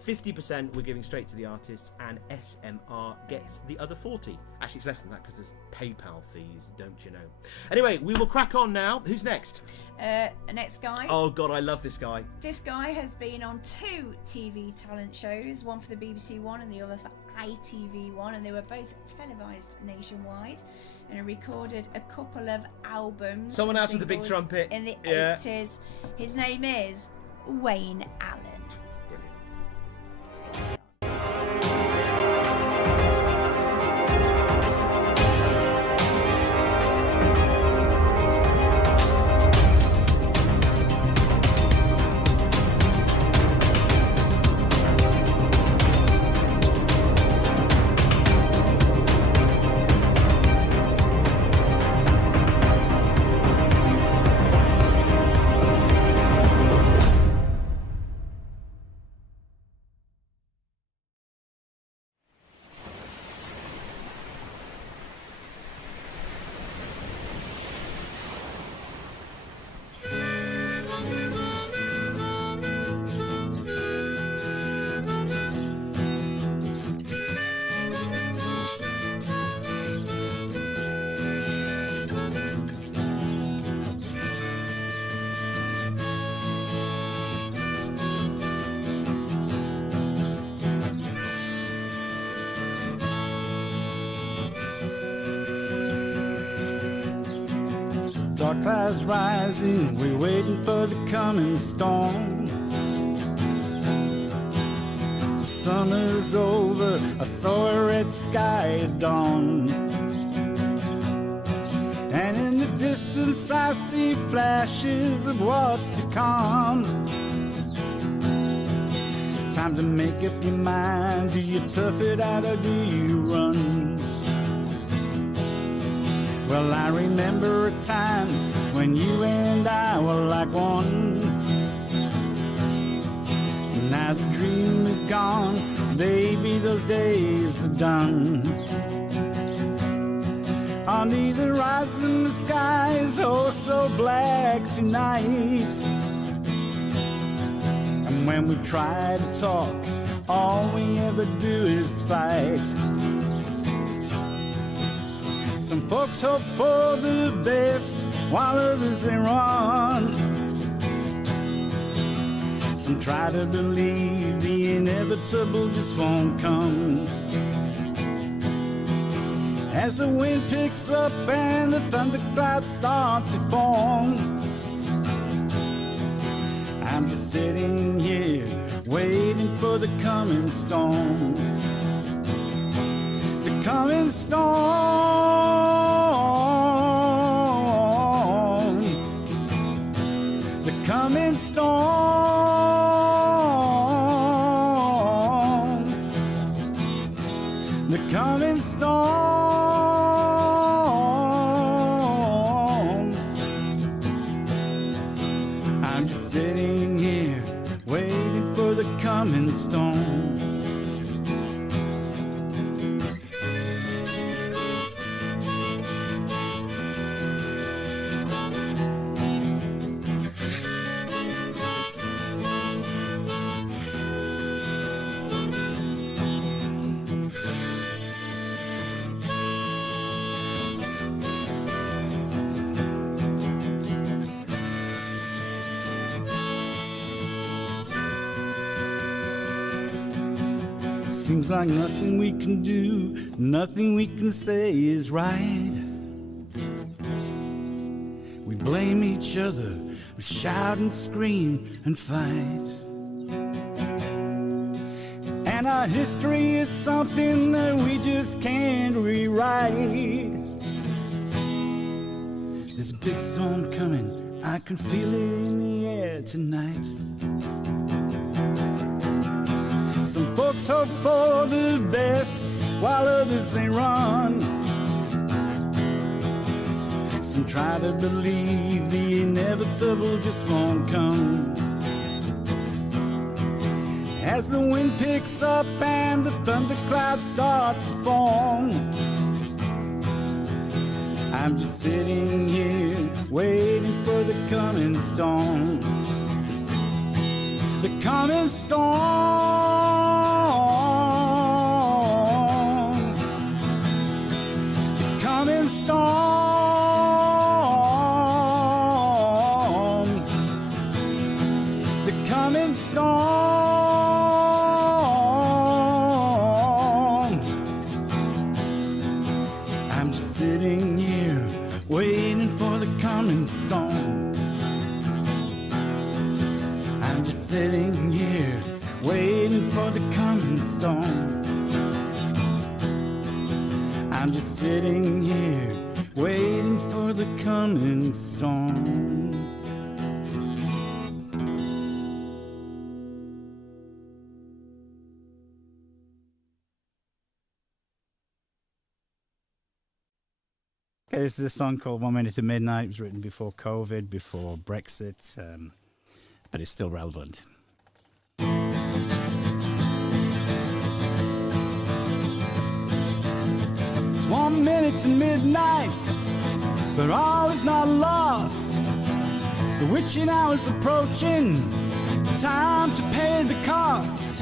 50% we're giving straight to the artists, and SMR gets the other 40. Actually, it's less than that because there's PayPal fees, don't you know? Anyway, we will crack on now. Who's next? Next guy. Oh, God, I love this guy. This guy has been on 2 TV talent shows, one for the BBC One and the other for ITV1, and they were both televised nationwide. And he recorded a couple of albums. Someone else with the big trumpet. In the 80s. His name is Wayne Allen. dark clouds rising, we're waiting for the coming storm. Summer's over, I saw a red sky at dawn. And in the distance I see flashes of what's to come. Time to make up your mind, do you tough it out or do you run? Well, I remember a time when you and I were like one. Now the dream is gone, baby, those days are done. On the horizon, the sky is oh so black tonight. And when we try to talk, all we ever do is fight. Some folks hope for the best, while others they run. Some try to believe the inevitable just won't come. As the wind picks up and the thunderclouds start to form, I'm just sitting here waiting for the coming storm. The coming storm. The coming storm. The coming storm. I'm just sitting here waiting for the coming storm. Seems like nothing we can do, nothing we can say is right. We blame each other, we shout and scream and fight. And our history is something that we just can't rewrite. There's a big storm coming, I can feel it in the air tonight. Some folks hope for the best, while others they run. Some try to believe the inevitable just won't come. As the wind picks up and the thunderclouds start to form, I'm just sitting here waiting for the coming storm. The coming storm. Coming storm. The coming storm. I'm just sitting here waiting for the coming storm. I'm just sitting here waiting for the coming storm. I'm just sitting here waiting for the coming storm. Okay, this is a song called 1 Minute to Midnight. It was written before COVID, before Brexit, but it's still relevant. 1 minute to midnight, but all is not lost. The witching hour is approaching, time to pay the cost.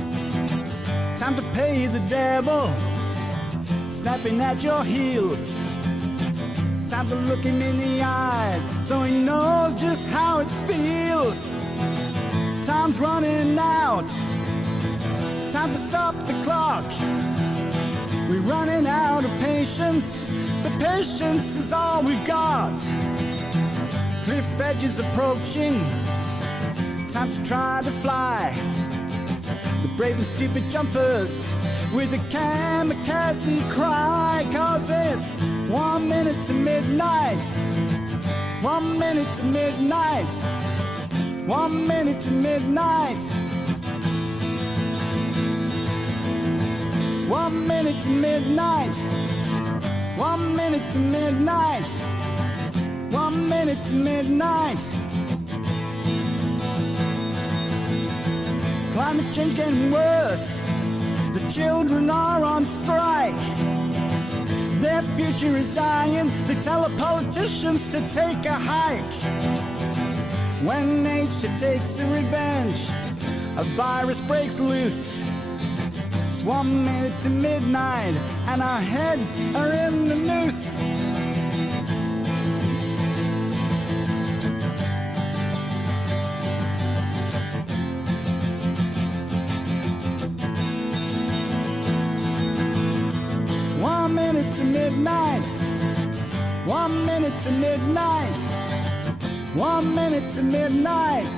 Time to pay the devil, snapping at your heels. Time to look him in the eyes, so he knows just how it feels. Time's running out, time to stop the clock. We're running out of patience, but patience is all we've got. cliff edge is approaching. Time to try to fly. The brave and stupid jump first with a kamikaze cry, 'cause it's 1 minute to midnight. 1 minute to midnight. 1 minute to midnight. 1 minute to midnight. 1 minute to midnight. 1 minute to midnight. Climate change getting worse. The children are on strike. Their future is dying. They tell the politicians to take a hike. When nature takes a revenge, a virus breaks loose. It's 1 minute to midnight, and our heads are in the noose. To midnight. 1 minute to midnight. 1 minute to midnight.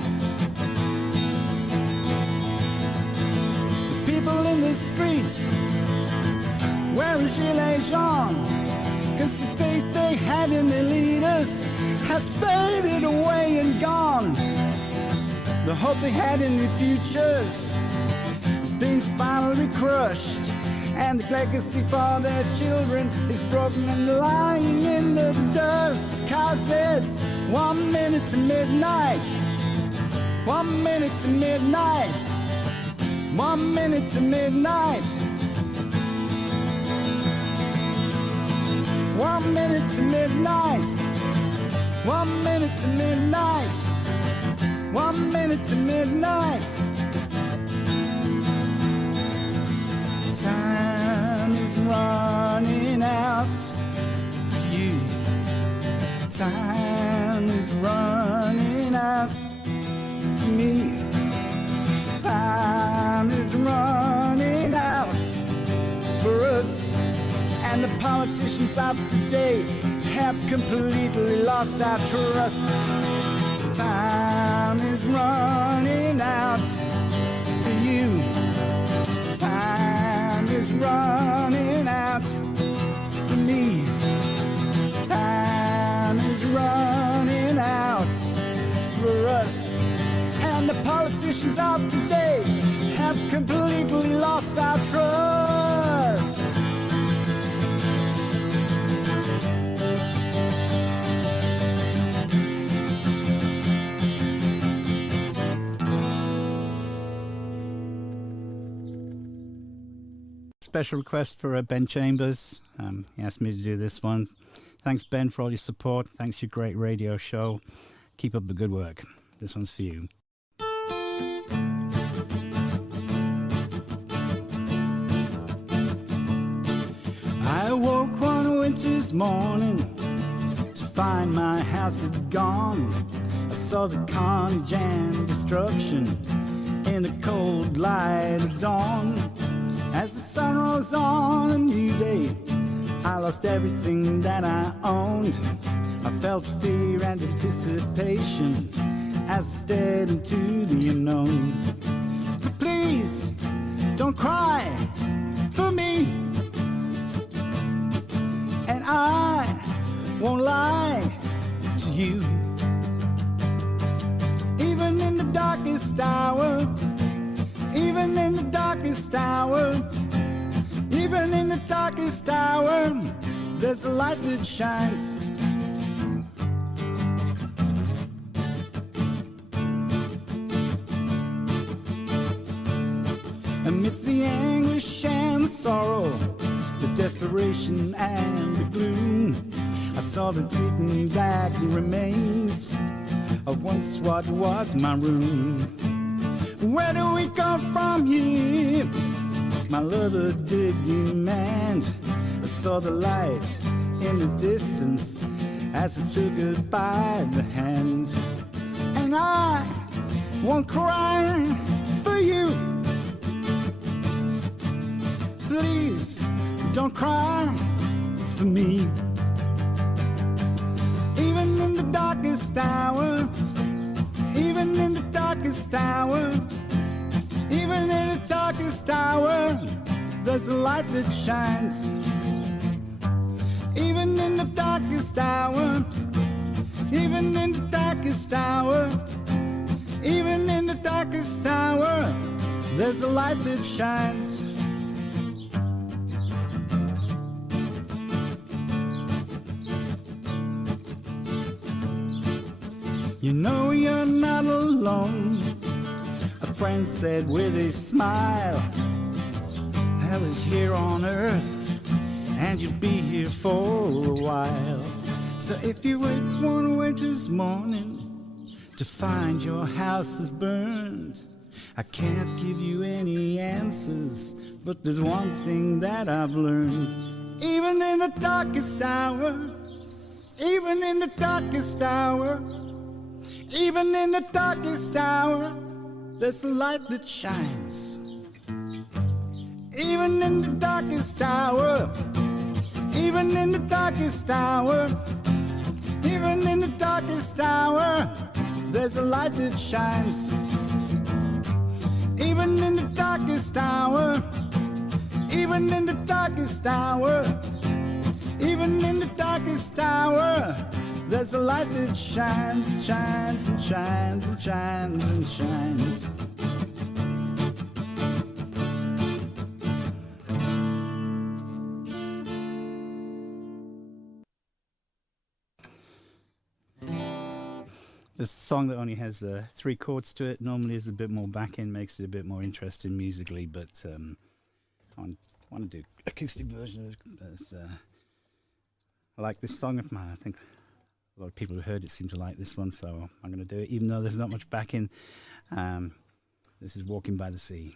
The people in the streets wear a gilet jaune, 'cause the faith they had in their leaders has faded away and gone. The hope they had in their futures has been finally crushed. And the legacy for their children is broken and lying in the dust. 'Cause it's 1 minute to midnight. 1 minute to midnight. 1 minute to midnight. 1 minute to midnight. 1 minute to midnight. 1 minute to midnight. Time is running out for you. Time is running out for me. Time is running out for us. And the politicians of today have completely lost our trust. Time is running out for you. Time is running out for me. Time is running out for us. And the politicians of today have completely lost our trust. Special request for Ben Chambers. He asked me to do this one. Thanks, Ben, for all your support. Thanks for your great radio show. Keep up the good work. This one's for you. I woke one winter's morning to find my house had gone. I saw the carnage and destruction in the cold light of dawn. As the sun rose on a new day, I lost everything that I owned. I felt fear and anticipation as I stared into the unknown. But please, don't cry for me, and I won't lie to you. Even in the darkest hour, even in the darkest hour, even in the darkest hour, there's a light that shines. Amidst the anguish and the sorrow, the desperation and the gloom, I saw the fleeting black remains of once what was my room. Where do we go from here? My lover did demand. I saw the light in the distance as I took her by the hand. And I won't cry for you. Please don't cry for me. Even in the darkest hour, darkest hour, even in the darkest hour, there's a light that shines. Even in the darkest hour, even in the darkest hour, even in the darkest hour, there's a light that shines. You know you're not alone, a friend said with a smile. Hell is here on earth, and you'll be here for a while. So if you wait one winter's morning to find your house is burned, I can't give you any answers, but there's one thing that I've learned. Even in the darkest hour, even in the darkest hour, even in the darkest hour, there's a light that shines. Even in the darkest hour, even in the darkest hour, even in the darkest hour, there's a light that shines. Even in the darkest hour, even in the darkest hour, even in the darkest hour, there's a light that shines and shines and shines and shines and shines. This song that only has 3 chords to it normally is a bit more backing, makes it a bit more interesting musically, but I want to do acoustic version of it. I like this song of mine. I think a lot of people who heard it seem to like this one, so I'm going to do it, even though there's not much backing. This is Walking by the Sea.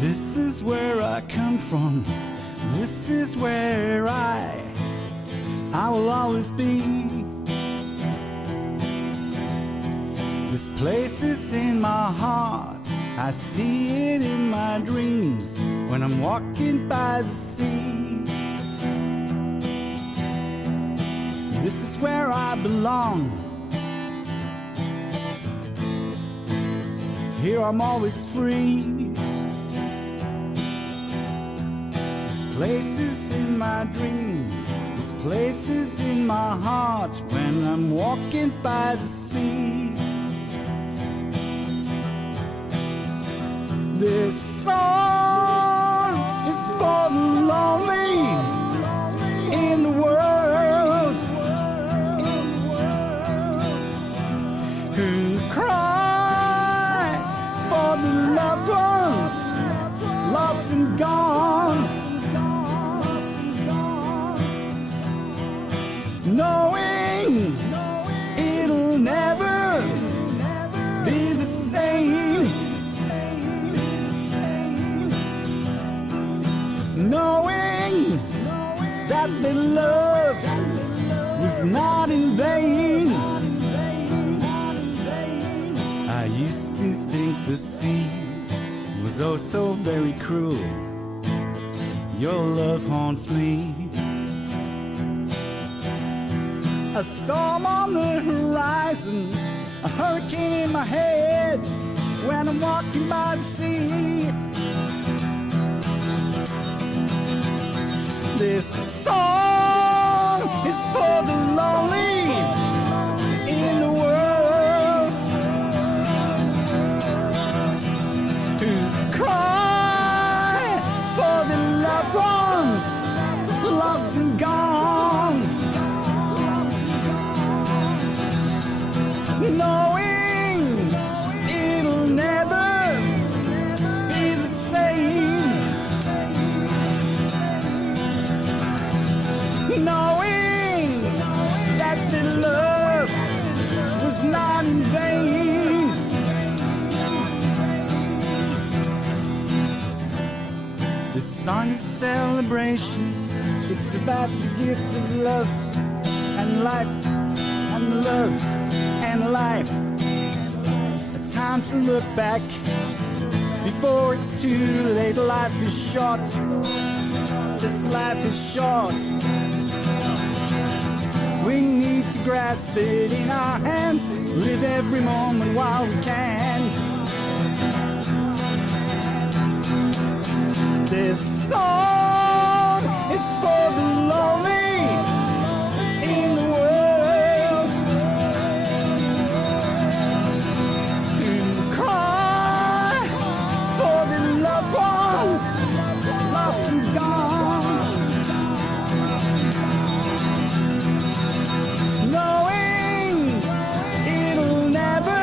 This is where I come from. This is where I will always be. This place is in my heart. I see it in my dreams when I'm walking by the sea. This is where I belong. Here I'm always free. Places in my dreams, this place is in my heart when I'm walking by the sea. This song is for the lonely in the world who cry for the loved ones lost and gone. Knowing it'll never be the same. Knowing that their love was not in vain. I used to think the sea was oh so very cruel. Your love haunts me. A storm on the horizon, a hurricane in my head when I'm walking by the sea. This song is for the lonely in the world who cry for the loved ones lost and gone. Knowing it'll never be the same. Knowing that the love was not in vain. This song is celebration. It's about the gift of love and and life and love and life. A time to look back before it's too late. Life is short. This life is short. We need to grasp it in our hands. Live every moment while we can. This song is for the lonely in the world, and cry for the loved ones lost and gone, knowing it'll never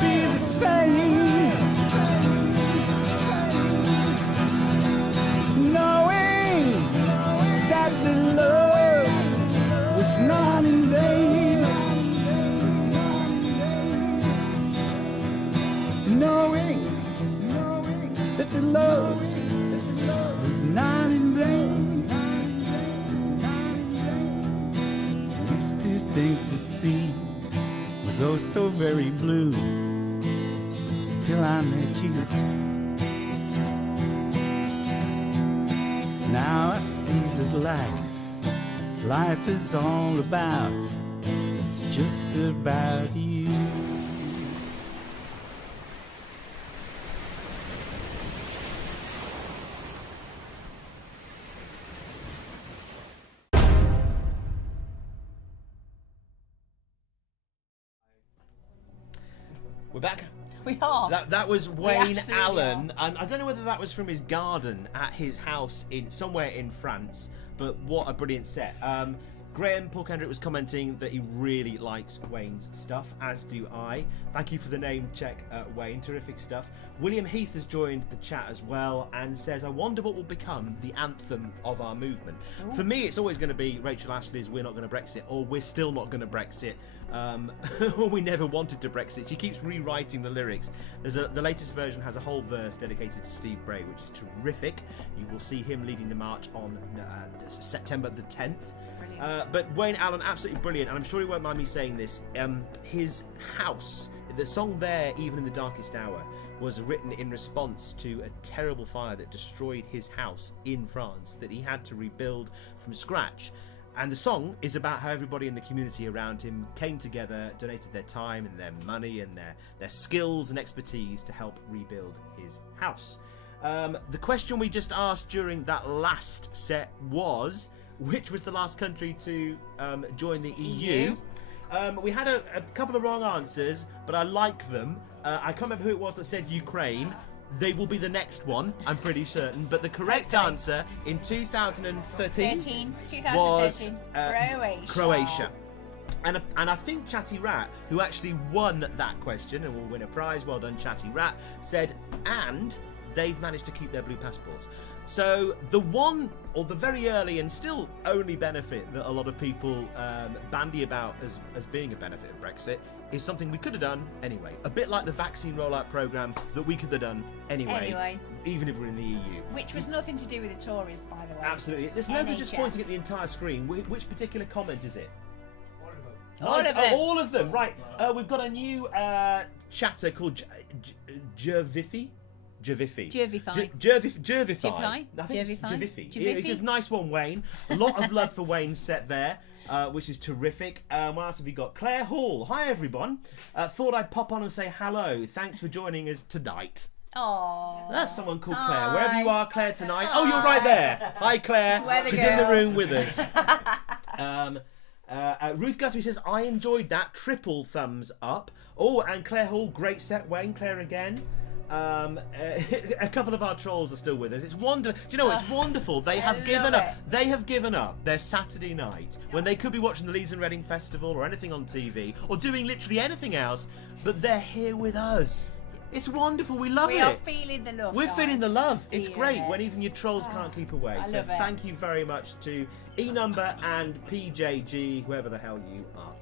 be the same. Knowing that the love was not in vain. Knowing that the love was not in vain. I used to think the sea was oh so very blue till I met you. Now I see that life is all about, it's just about you. We're back. We are. That was Wayne absolutely Allen, and I don't know whether that was from his garden at his house in somewhere in France, but what a brilliant set. Graham Paul Kendrick was commenting that he really likes Wayne's stuff, as do I. Thank you for the name check, Wayne. Terrific stuff. William Heath has joined the chat as well and says, I wonder what will become the anthem of our movement. Ooh. For me, it's always going to be Rachel Ashley's We're Not Going to Brexit, or We're Still Not Going to Brexit. We never wanted to Brexit. She keeps rewriting the lyrics. The latest version has a whole verse dedicated to Steve Bray, which is terrific. You will see him leading the march on September the 10th. But Wayne Allen, absolutely brilliant, and I'm sure he won't mind me saying this. His house, the song there, Even in the Darkest Hour, was written in response to a terrible fire that destroyed his house in France that he had to rebuild from scratch. And the song is about how everybody in the community around him came together, donated their time and their money and their skills and expertise to help rebuild his house. The question we just asked during that last set was, which was the last country to join the EU? We had a couple of wrong answers, but I like them. I can't remember who it was that said Ukraine. They will be the next one, I'm pretty certain. But the correct answer in 2013 was Croatia. And I think Chatty Rat, who actually won that question and will win a prize, well done Chatty Rat, said, and they've managed to keep their blue passports. So the one, or the very early and still only benefit that a lot of people bandy about as being a benefit of Brexit is something we could have done anyway. A bit like the vaccine rollout programme that we could have done anyway, even if we're in the EU. Which was nothing to do with the Tories, by the way. Absolutely. There's no good just pointing at the entire screen. Which particular comment is it? All of them. All of them, right. We've got a new chatter called Jervify. It says, nice one, Wayne. A lot of love for Wayne's set there, which is terrific. What else have we got? Claire Hall. Hi, everyone. Thought I'd pop on and say hello. Thanks for joining us tonight. Aww. That's someone called Claire. Wherever you are, Claire, tonight. Oh, you're right there. Hi, Claire. She's in the room with us. Ruth Guthrie says, I enjoyed that. Triple thumbs up. Oh, and Claire Hall, great set, Wayne. Claire again. A couple of our trolls are still with us. It's wonderful. Do you know, it's wonderful. They have given up. They have given up their Saturday night when they could be watching the Leeds and Reading Festival or anything on TV or doing literally anything else, but they're here with us. It's wonderful. We love it. We are feeling the love. We're feeling the love. It's great when even your trolls can't keep away. So thank you very much to E-Number and PJG, whoever the hell you are.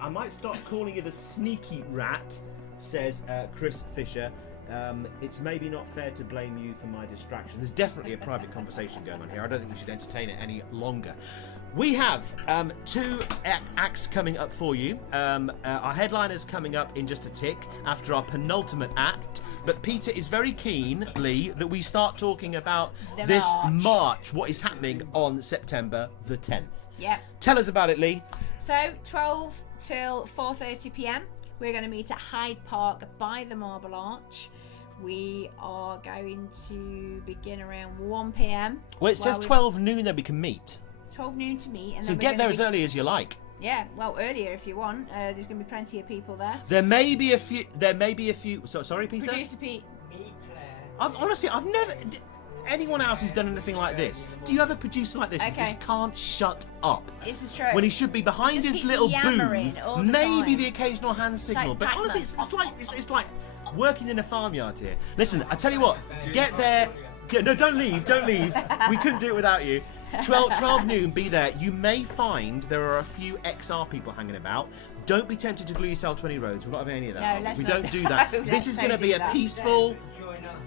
I might start calling you the sneaky rat, says Chris Fisher. It's maybe not fair to blame you for my distraction. There's definitely a private conversation going on here. I don't think you should entertain it any longer. We have 2 acts coming up for you. Our headliner's coming up in just a tick after our penultimate act. But Peter is very keen, Lee, that we start talking about this March, what is happening on September the 10th. Yeah. Tell us about it, Lee. So 12 till 4:30 p.m. we're going to meet at Hyde Park by the Marble Arch. We are going to begin around 1 p.m. Well, it says 12 noon that we can meet. 12 noon to meet. And so then get there as early as you like. Yeah, well, earlier if you want. There's going to be plenty of people there. There may be a few. Sorry, Peter. Producer Pete. Honestly, I've never. Anyone else who's done anything like this? Do you have a producer like this who just can't shut up? This is true. When he should be behind his little booth, maybe the occasional hand signal. Like but honestly, it's like working in a farmyard here. Listen, I tell you what. Get there. No, don't leave. Don't leave. We couldn't do it without you. 12 noon, be there. You may find there are a few XR people hanging about. Don't be tempted to glue yourself to any roads. We're not having any of that. No, let's we not. don't do that. This is going to be a peaceful.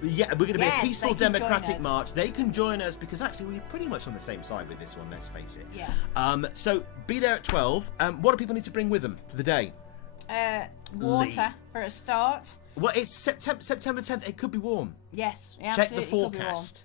Yeah, we're going to be a peaceful democratic march. They can join us because actually we're pretty much on the same side with this one. Let's face it. Yeah. So be there at 12. What do people need to bring with them for the day? Water for a start. Well, it's September 10th. It could be warm. Yes, check the forecast.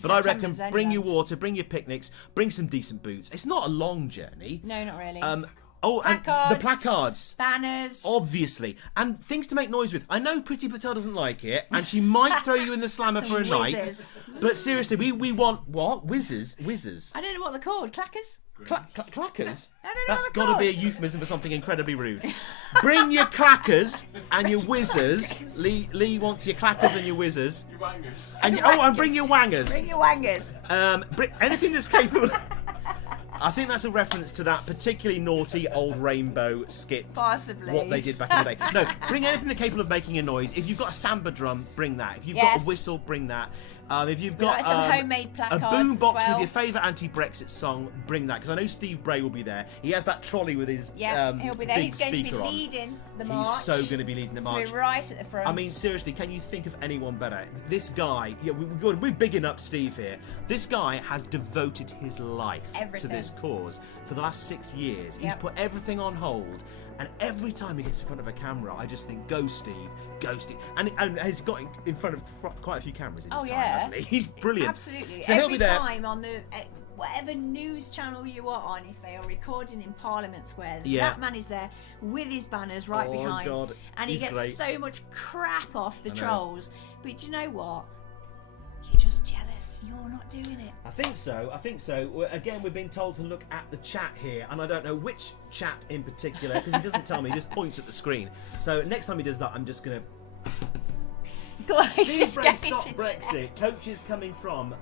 But I reckon bring your water, bring your picnics, bring some decent boots. It's not a long journey. No, not really. And the placards, banners, obviously, and things to make noise with. I know Pretty Patel doesn't like it, and she might throw you in the slammer for a night. But seriously, we want what? Whizzers. I don't know what they're called. Clackers. Clackers? I don't know. That's got to be a euphemism for something incredibly rude. Bring your clackers and your whizzers. Lee wants your clackers and your whizzers. Your wangers. And bring your wangers. Bring your wangers. Anything that's capable. I think that's a reference to that particularly naughty old Rainbow skit. Possibly. What they did back in the day. No, bring anything that's capable of making a noise. If you've got a samba drum, bring that. If you've got a whistle, bring that. If you've got some homemade placards a boombox as well. with your favourite anti-Brexit song, bring that. Because I know Steve Bray will be there. He has that trolley with his he'll be there. big He's going to be speaker on. leading the march. He's so going to be leading the march. So we're right at the front. I mean, seriously, can you think of anyone better? This guy, we're bigging up Steve here. This guy has devoted his life to this cause for the last 6 years. He's put everything on hold. And every time he gets in front of a camera, I just think, go Steve, go Steve. And he's got in front of quite a few cameras in his time, hasn't he? He's brilliant. Absolutely. So every he'll be there. time on the whatever news channel you are on, if they are recording in Parliament Square, that man is there with his banners right behind. God. And he gets great. so much crap off the trolls. But do you know what? You're just jealous. You're not doing it. I think so. Again, we're being told to look at the chat here, and I don't know which chat in particular, because he doesn't tell me, he just points at the screen. So next time he does that, I'm just going to... Steve Bray, stop Brexit. Coaches coming from...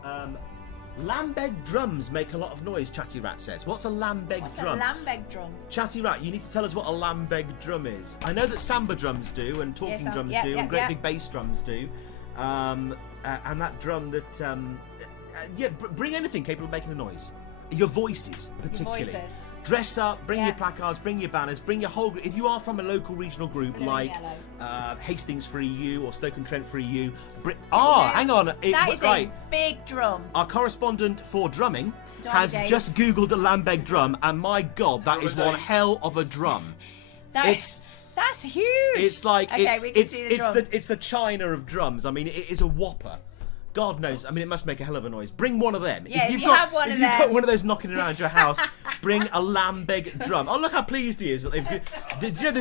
Lambeg drums make a lot of noise, Chatty Rat says. What's a Lambeg drum? What's a Lambeg drum? Chatty Rat, you need to tell us what a Lambeg drum is. I know that samba drums do, and talking drums do, and great big bass drums do. And that drum that... bring anything capable of making a noise. Your voices, particularly. Your voices. Dress up, bring your placards, bring your banners, bring your whole group. If you are from a local regional group like Hastings Free U or Stoke-on-Trent Free U, hang on. That is a big drum. Our correspondent for drumming has Dave. just Googled a Lambeg drum, and my God, that is one hell of a drum. That's huge. It's like it's the China of drums. I mean, it is a whopper. God knows. I mean, it must make a hell of a noise. Bring one of them. Yeah, if you've got one of those knocking around your house, bring a Lambeg drum. Oh, look how pleased he is. The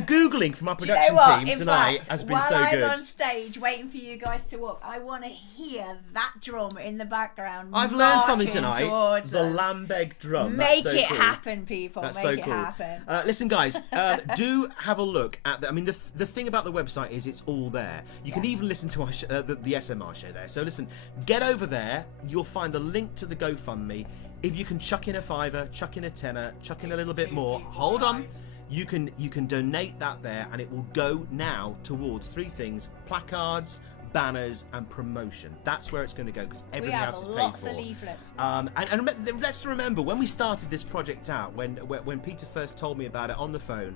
Googling from our production team tonight has been so good. While I'm on stage waiting for you guys to walk, I want to hear that drum in the background. I've learned something tonight. The us. Lambeg drum. Make That's so it cool. happen, people. That's Make so it cool. happen. Listen, guys, do have a look at the thing about the website is it's all there. You can even listen to our the SMR show there. So listen, get over there. You'll find a link to the GoFundMe. If you can chuck in a $5, chuck in a $10, chuck in a little bit more. Hold on. You can donate that there, and it will go now towards 3 things: placards, banners, and promotion. That's where it's going to go, because everything else is paid for. Lots of leaflets. And let's remember when we started this project out, when Peter first told me about it on the phone.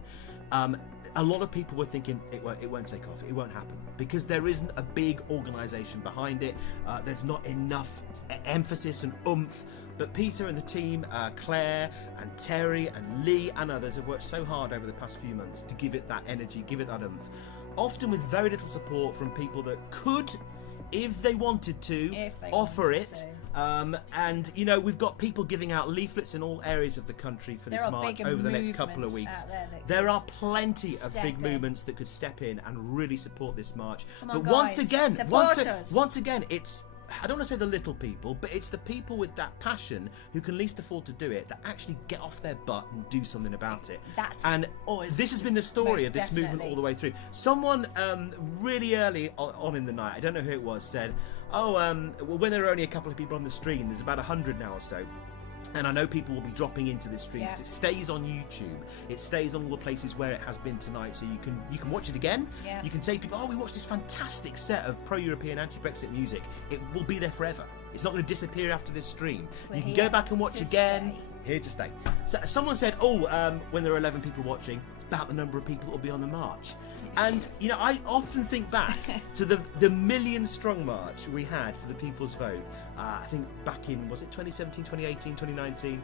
a lot of people were thinking it won't take off, it won't happen, because there isn't a big organisation behind it. There's not enough emphasis and oomph. But Peter and the team, Claire and Terry and Lee and others have worked so hard over the past few months to give it that energy, give it that oomph. Often with very little support from people that could, if they wanted to, offer it. And, you know, we've got people giving out leaflets in all areas of the country for this march over the next couple of weeks. There are plenty of big movements that could step in and really support this march. But once again, it's... I don't want to say the little people, but it's the people with that passion who can least afford to do it that actually get off their butt and do something about it. This has been the story of this movement all the way through. Someone really early on in the night, I don't know who it was, said, when there are only a couple of people on the stream, there's about 100 now or so. And I know people will be dropping into this stream because it stays on YouTube. It stays on all the places where it has been tonight, so you can watch it again. You can say to people, we watched this fantastic set of pro-European, anti-Brexit music. It will be there forever. It's not going to disappear after this stream. You can go back and watch again. Here to stay. So someone said, when there are 11 people watching, it's about the number of people that will be on the march. And, you know, I often think back to the million-strong march we had for the People's Vote. I think back in, was it 2017, 2018, 2019?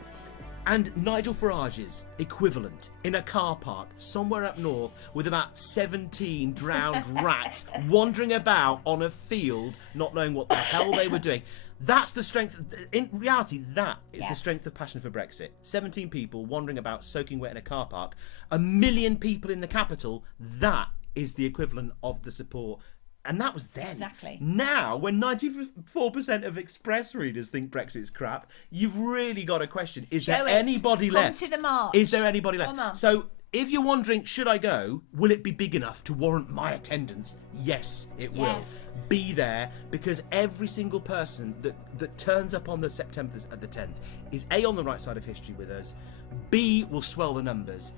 And Nigel Farage's equivalent in a car park somewhere up north with about 17 drowned rats wandering about on a field, not knowing what the hell they were doing. That's the strength. In reality, that is the strength of Passion for Brexit. 17 people wandering about soaking wet in a car park. 1 million people in the capital. That is the equivalent of the support. And that was then. Exactly. Now, when 94% of Express readers think Brexit's crap, you've really got to question, is there anybody left? Come to the march. Is there anybody left? Come on. So, if you're wondering, should I go? Will it be big enough to warrant my attendance? Yes, it will. Be there, because every single person that turns up on the September at the 10th is A, on the right side of history with us, B, will swell the numbers,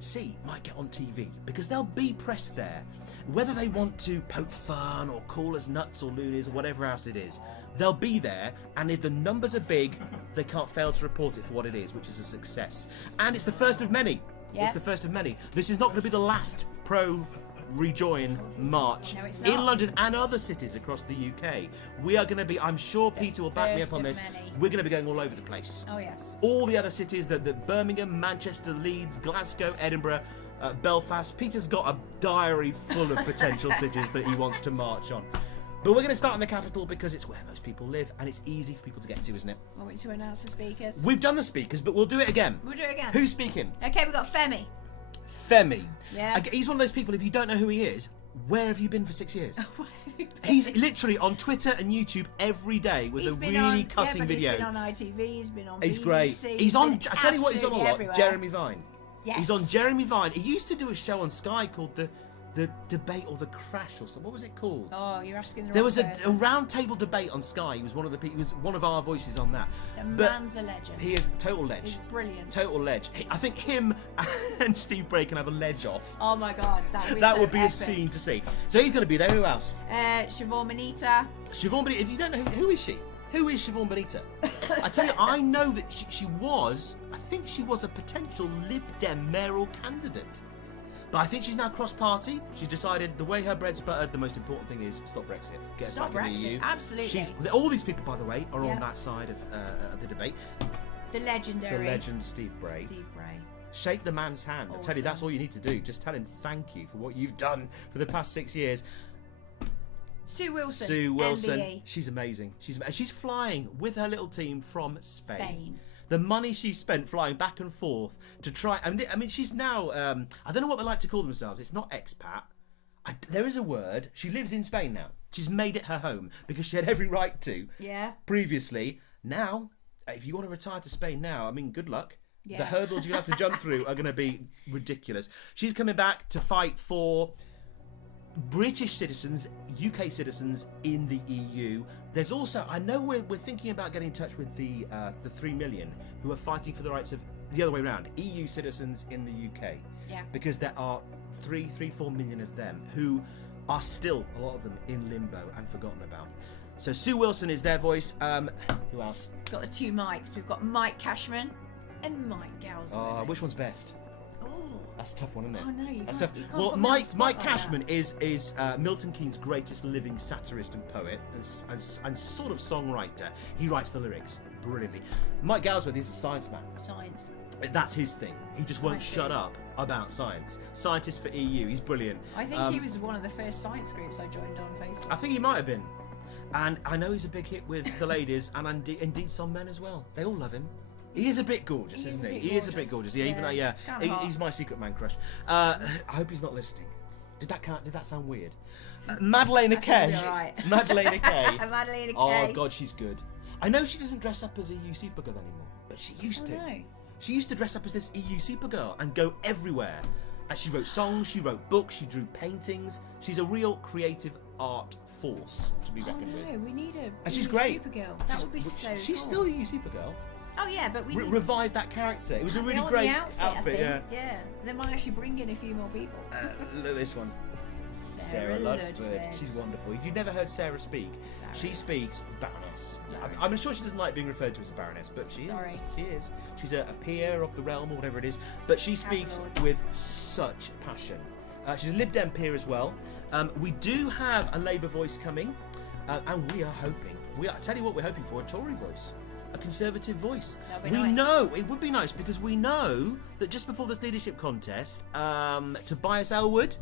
C, might get on TV, because there'll be press there. Whether they want to poke fun or call us nuts or loonies or whatever else it is, they'll be there, and if the numbers are big, they can't fail to report it for what it is, which is a success. And it's the first of many. It's the first of many. This is not going to be the last pro-rejoin march in London and other cities across the UK. We are going to be, I'm sure Peter will back me up on this, we're going to be going all over the place. Oh, yes. All the other cities, that Birmingham, Manchester, Leeds, Glasgow, Edinburgh, Belfast. Peter's got a diary full of potential cities that he wants to march on. But we're going to start in the capital because it's where most people live and it's easy for people to get to, isn't it? Want me to announce the speakers? We've done the speakers, but we'll do it again. We'll do it again. Who's speaking? Okay, we've got Femi. Femi. Yeah. He's one of those people, if you don't know who he is, where have you been for 6 years? He's literally on Twitter and YouTube every day with a really cutting video. He's been on ITV, he's been on He's BBC. Great. He's on, I tell you what he's on a lot, everywhere. Jeremy Vine. Yes. He's on Jeremy Vine. He used to do a show on Sky called the Debate or the Crash or something. What was it called? Oh, you're asking the There wrong was a person. round table debate on Sky. He was one of the people. He was one of our voices on that. The But man's a legend. he is total ledge. He's brilliant. Total ledge. I think him and Steve Bray can have a ledge off. Oh my God, That would so be epic. a scene to see. So he's going to be there. Who else? Siobhan Benita. Siobhan Benita. If you don't know who is she? Who is Siobhan Benita? I tell you, I know that she was. I think she was a potential Lib Dem mayoral candidate. But I think she's now cross-party. She's decided the way her bread's buttered, the most important thing is stop Brexit. Get us Stop back in the Brexit, EU. absolutely. All these people, by the way, are on that side of the debate. The legendary. The legend Steve Bray. Steve Bray. Shake the man's hand. I tell you, that's all you need to do. Just tell him thank you for what you've done for the past 6 years. Sue Wilson. Sue Wilson. MBE. She's amazing. She's flying with her little team from Spain. The money she spent flying back and forth to try. I mean, she's now. I don't know what they like to call themselves. It's not expat. There is a word. She lives in Spain now. She's made it her home because she had every right to. Yeah. Previously. Now, if you want to retire to Spain now, I mean, good luck. Yeah. The hurdles you have to jump through are going to be ridiculous. She's coming back to fight for British citizens, UK citizens in the EU. There's also, I know we're thinking about getting in touch with the 3 million who are fighting for the rights of the other way around, EU citizens in the UK. Yeah. Because there are 4 million of them who are still, a lot of them, in limbo and forgotten about. So Sue Wilson is their voice. Who else? Got the 2 mics. We've got Mike Cashman and Mike Gowsman. Which one's best? Oh. That's a tough one, isn't it? Oh no, you That's can't. tough. You can't Well, put me on the Mike spot like Cashman that. is Milton Keynes' greatest living satirist and poet, and sort of songwriter. He writes the lyrics brilliantly. Mike Galsworth is a science man. Science. That's his thing. He just won't Science shut is. up about science. Scientist for EU. He's brilliant. I think he was one of the first science groups I joined on Facebook. I think he might have been. And I know he's a big hit with the ladies and indeed some men as well. They all love him. He is a bit gorgeous, isn't he? He is a bit gorgeous. Yeah, even it's kinda hot. he's my secret man crush. I hope he's not listening. Did that sound weird? Madeleine Kay. Right. Madeleine Kay. Madeleine Kay. Oh God, she's good. I know she doesn't dress up as a EU Supergirl anymore, but she used to. No. She used to dress up as this EU Supergirl and go everywhere. And she wrote songs, she wrote books, she drew paintings. She's a real creative art force to be reckoned with. No, we need a And she's EU great. Supergirl. That would be so She's cool. still EU Supergirl. Oh yeah, but we need Revive that character. It was a really on great the outfit. Yeah. Yeah. They might actually bring in a few more people. Look at this one. Sarah Ludford. She's wonderful. If you've never heard Sarah speak, she speaks Baroness. I'm sure she doesn't like being referred to as a Baroness, but she is. She is. She's a peer of the realm or whatever it is. But she speaks with such passion. She's a Lib Dem peer as well. We do have a Labour voice coming, and we are hoping. I tell you what, we're hoping for a Tory voice. A Conservative voice. That'd be nice. Know it would be nice because we know that just before this leadership contest, Tobias Ellwood,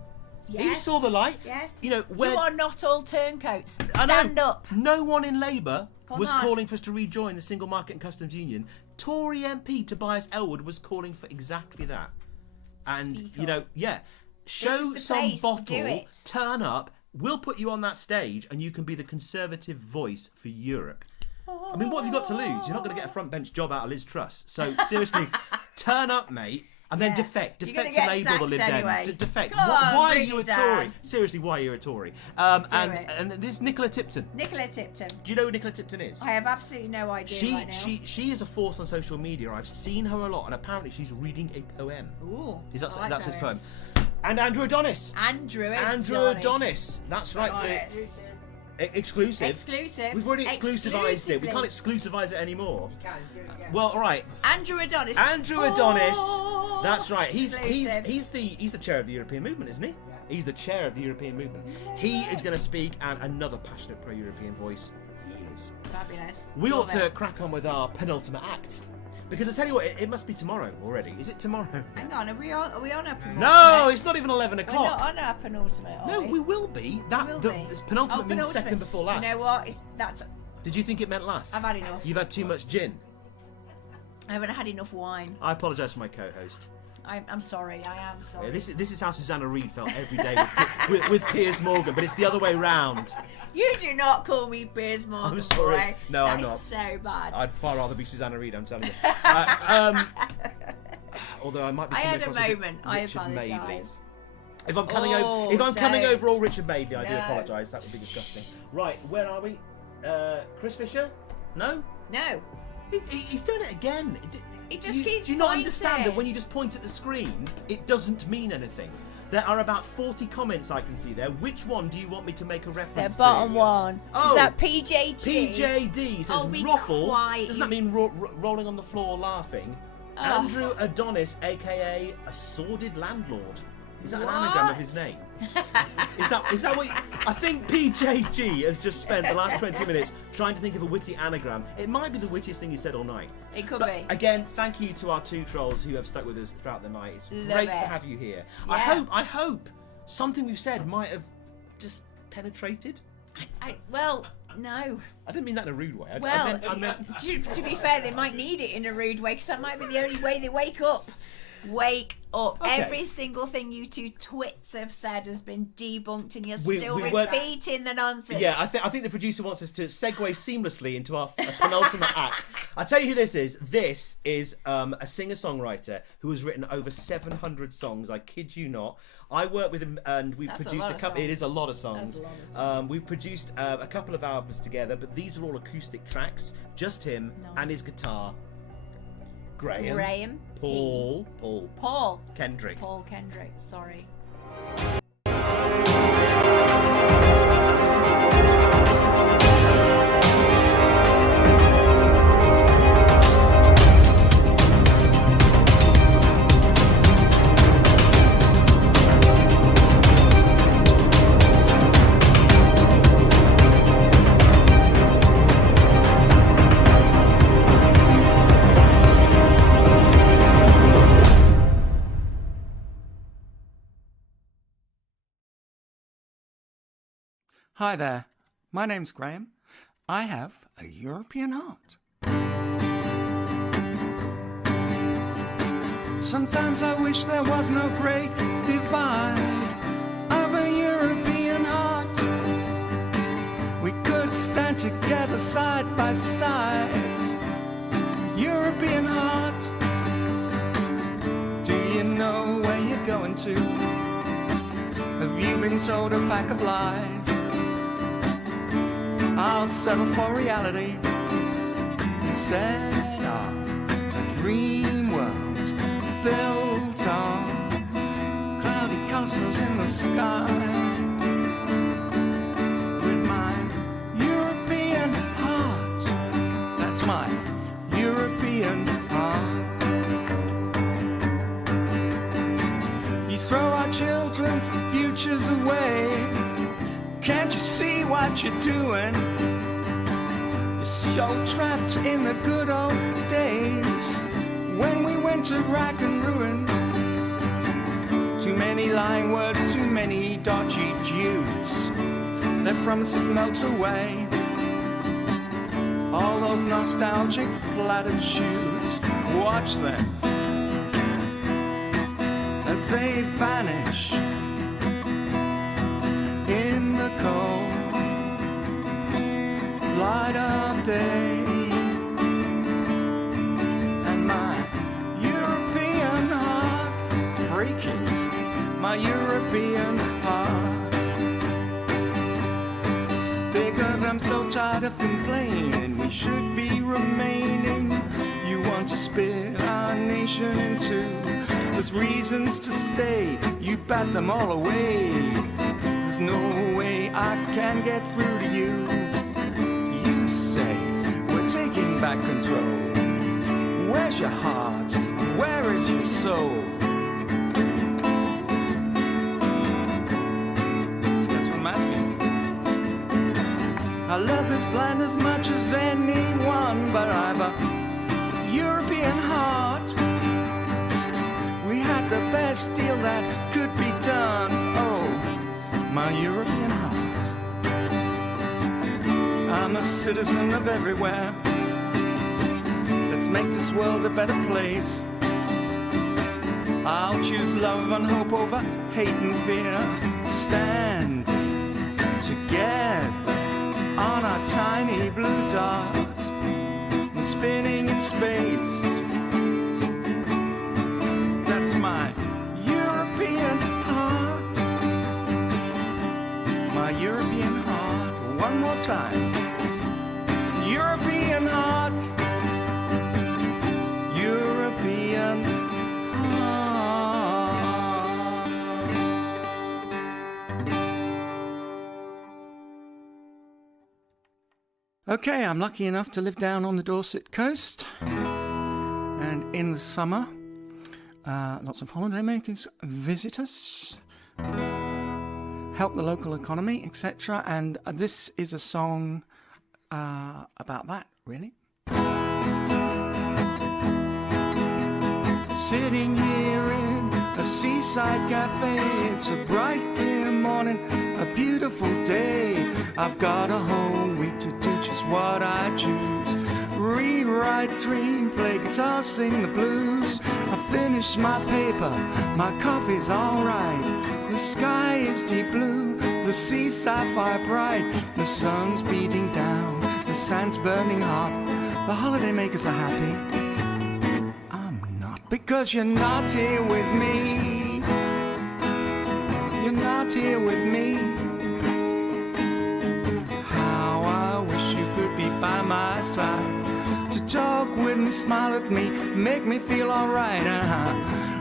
he saw the light. Yes. You know, you are not all turncoats. I know, Stand up. No one in Labour Come was on. calling for us to rejoin the Single Market and Customs Union. Tory MP Tobias Ellwood was calling for exactly that. And Speak you know, up. yeah, This show is the some place to do bottle, it. turn up. We'll put you on that stage, and you can be the Conservative voice for Europe. I mean, what have you got to lose? You're not going to get a front bench job out of Liz Truss. So seriously, turn up, mate, and then defect You're gonna to get Labour or the Lib sacked Dems. anyway. Defect. Come on, why are bring you a it down. Tory? Seriously, why are you a Tory? it. And this is Nicola Tipton. Nicola Tipton. Do you know who Nicola Tipton is? I have absolutely no idea right now. She is a force on social media. I've seen her a lot, and apparently she's reading a poem. Ooh, That's I like his poem. poems. And Andrew Adonis. Andrew Adonis. That's right. Adonis. Exclusive. Exclusive. We've already exclusivized it. We can't exclusivize it anymore. You can do it again. Well, all right. Andrew Adonis. Andrew Adonis. Oh, That's right. He's exclusive. the chair of the European movement, isn't he? Yeah. He's the chair of the European movement. He is going to speak, and another passionate pro-European voice. He is. Fabulous. We Love ought to it. crack on with our penultimate act. Because I tell you what, it must be tomorrow already. Is it tomorrow? Hang on, are we on our penultimate? No, it's not even 11 We're o'clock. not on our penultimate, are No, we? we will be. This penultimate means second before last. You know what? That's. Did you think it meant last? I've had enough. You've had too much gin. I haven't had enough wine. I apologise for my co-host. I'm sorry. I am sorry. Yeah, this is how Susanna Reid felt every day with Piers Morgan, but it's the other way round. You do not call me Piers Morgan. I'm sorry. Boy. No, I'm That not. is so bad. I'd far rather be Susanna Reid, I'm telling you. Although I might be. I coming had a across bit moment. I Richard Madeley. apologise. If I'm coming Oh, over, if I'm coming don't. over all Richard Madeley, I do No. apologise. That would be disgusting. Right, where are we? Chris Fisher? No. No. He's doing it again. He just keeps Do you not pointing. understand that when you just point at the screen, it doesn't mean anything? There are about 40 comments I can see there. Which one do you want me to make a The reference bottom to? one. Oh, Is that PJG? PJD says Oh, be ruffle. quiet, Doesn't you- that mean rolling on the floor laughing? Oh. Andrew Adonis, aka a sordid landlord. Is that an anagram of his What? name? Is that what? I think PJG has just spent the last 20 minutes trying to think of a witty anagram. It might be the wittiest thing he said all night. It could But be. again, thank you to our two trolls who have stuck with us throughout the night. It's Love great it. to have you here. Yeah. I hope something we've said might have just penetrated. Well, no. I didn't mean that in a rude way. Well, I meant to be fair, they might need it in a rude way because that might be the only way they wake up. Wake up. Okay. Every single thing you two twits have said has been debunked and you're We- still we weren't- repeating the nonsense. Yeah, I think the producer wants us to segue seamlessly into our penultimate act. I'll tell you who this is. This is a singer-songwriter who has written over 700 songs. I kid you not. I work with him, and we've That's a produced lot a of couple. It songs. is a lot of songs. That's a lot of songs. We've produced a couple of albums together, but these are all acoustic tracks. Just him and his guitar. Graham. Paul Kendrick. Paul Kendrick, sorry. Hi there, my name's Graham. I have a European heart. Sometimes I wish there was no great divide of a European heart. We could stand together side by side. European heart. Do you know where you're going to? Have you been told a pack of lies? I'll settle for reality instead of a dream world built on cloudy castles in the sky. With my European heart, that's my European heart. You throw our children's futures away. Can't you see what you're doing? You're so trapped in the good old days when we went to rack and ruin. Too many lying words, too many dodgy Jews. Their promises melt away. All those nostalgic platitudes, watch them as they vanish in the cold light of day. And my European heart is breaking, my European heart, because I'm so tired of complaining we should be remaining. You want to split our nation in two. There's reasons to stay, you bat them all away. There's no way I can get through to you. You say we're taking back control. Where's your heart? Where is your soul? That's what I'm asking. I love this land as much as anyone, but I've a European heart. We had the best deal that could be done. Oh, my European heart. I'm a citizen of everywhere. Let's make this world a better place. I'll choose love and hope over hate and fear. Stand together on our tiny blue dot and spinning in space. That's my European heart. My European heart. One more time. European heart. European heart. Okay, I'm lucky enough to live down on the Dorset coast, and in the summer lots of holidaymakers visit us, help the local economy, etc. And this is a song about that, really. Sitting here in a seaside cafe, it's a bright clear morning, a beautiful day. I've got a whole week to do just what I choose. Read, write, dream, play guitar, sing the blues. I finish my paper, my coffee's alright. The sky is deep blue, the sea's sapphire bright. The sun's beating down, the sand's burning hot. The holidaymakers are happy. Because you're not here with me. You're not here with me. How I wish you could be by my side, to talk with me, smile at me, make me feel alright.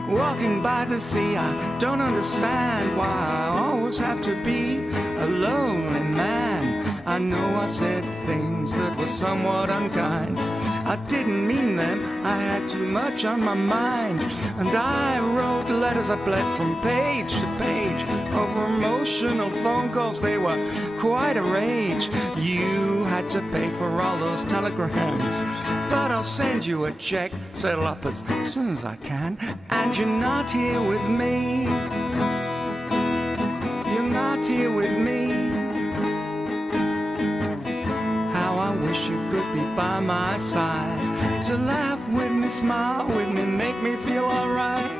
Walking by the sea, I don't understand why I always have to be a lonely man. I know I said things that were somewhat unkind. I didn't mean them, I had too much on my mind. And I wrote letters, I bled from page to page over emotional phone calls, they were quite a rage. You had to pay for all those telegrams, but I'll send you a check, settle up as soon as I can. And you're not here with me. You're not here with me. wish you could be by my side to laugh with me, smile with me, make me feel alright.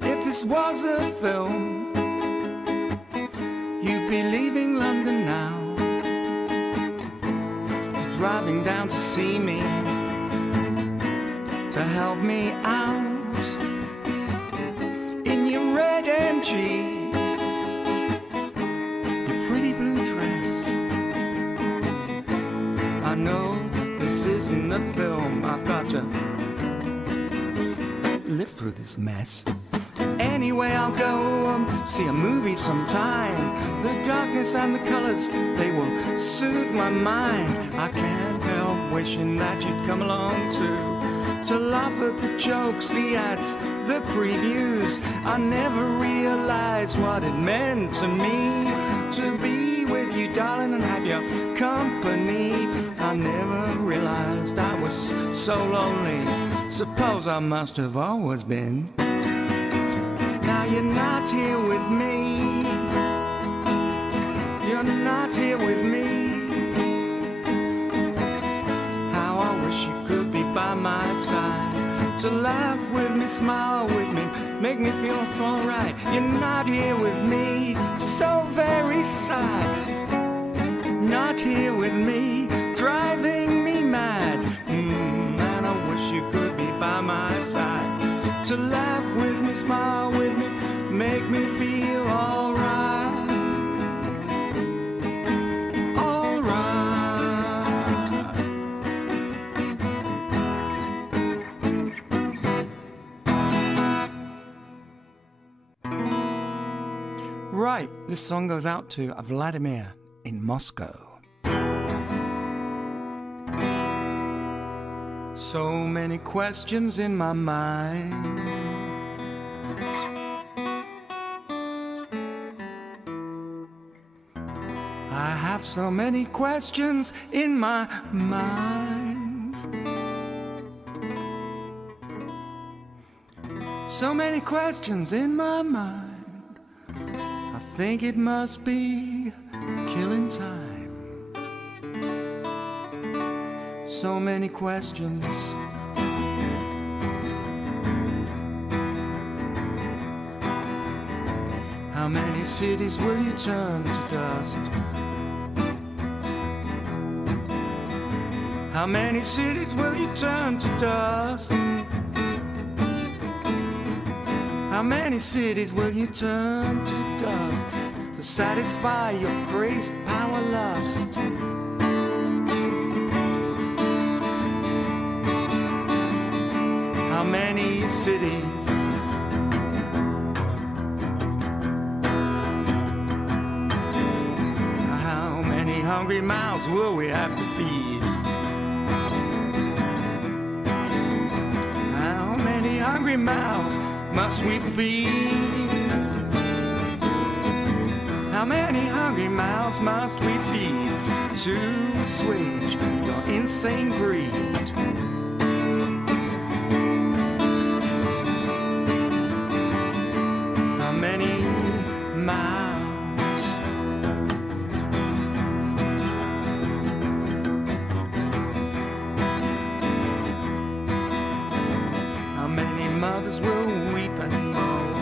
If this was a film, you'd be leaving London now, driving down to see me, to help me out in your red MG, your pretty blue dress. I know this isn't a film, I've got to live through this mess. Anyway, I'll go see a movie sometime. The darkness and the colors, they will soothe my mind. I can't help wishing that you'd come along too, to laugh at the jokes, the ads, the previews. I never realized what it meant to me to be with you, darling, and have your company. I never realized I was so lonely. Suppose I must have always been. Now you're not here with me. You're not here with me. How I wish you could be by my side, to laugh with me, smile with me, make me feel it's alright. You're not here with me, so very sad. Not here with me, driving me mad. And I wish you could be by my side, to laugh with me, smile with me, make me feel alright. Alright. Right, this song goes out to Vladimir in Moscow. So many questions in my mind. I have so many questions in my mind. So many questions in my mind. I think it must be killing time. So many questions. How many cities will you turn to dust? How many cities will you turn to dust? How many cities will you turn to dust to satisfy your crazed power lust? How many cities? How many hungry mouths will we have to feed? How many hungry mouths must we feed? How many hungry mouths must we feed to assuage your insane greed? How many mouths? How many mothers will weep and moan?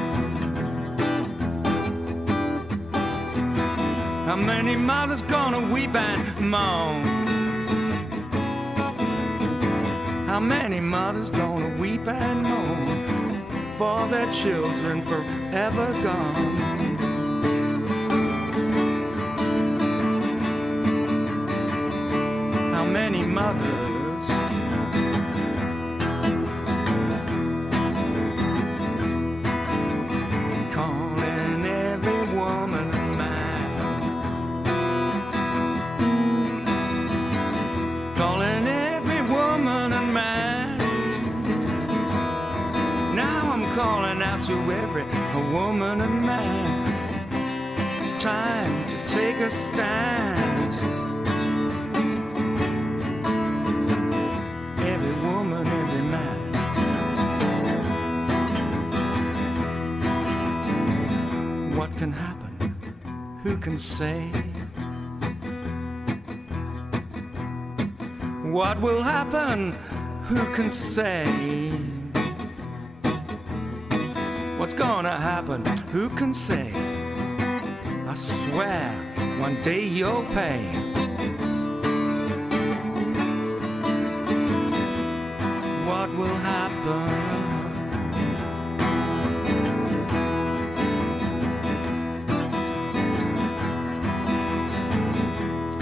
How many mothers gonna weep and moan? How many mothers gonna weep and moan for their children forever gone? How many mothers? Calling every woman a man, calling every woman a man. Now I'm calling out to every woman and man. It's time to take a stand. Every woman, every man. What can happen? Who can say? What will happen? Who can say? What's gonna happen? Who can say? I swear, one day you'll pay. What will happen?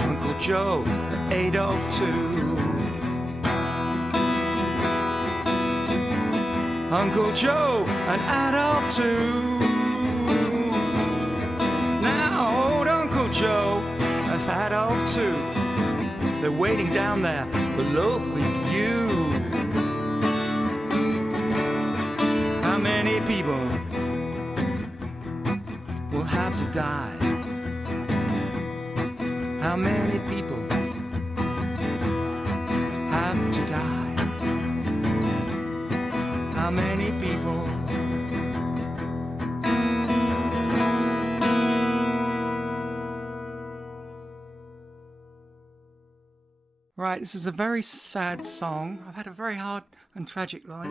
Uncle Joe, 802. Uncle Joe, an adult too. Now old Uncle Joe, an adult too. They're waiting down there below for you. How many people will have to die? How many people have to die? How many people? Right, this is a very sad song. I've had a very hard and tragic life,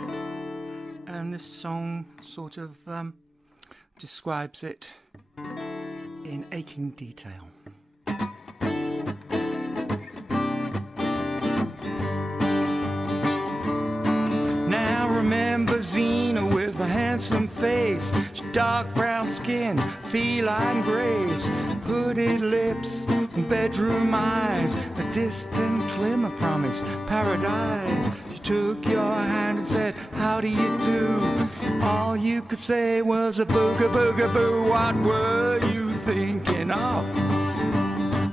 and this song sort of describes it in aching detail. Now remember Xena with a handsome face, dark brown skin, feline grace, hooded lips, bedroom eyes, a distant glimmer promised paradise. She took your hand and said, how do you do? All you could say was a booga booga boo. What were you thinking of?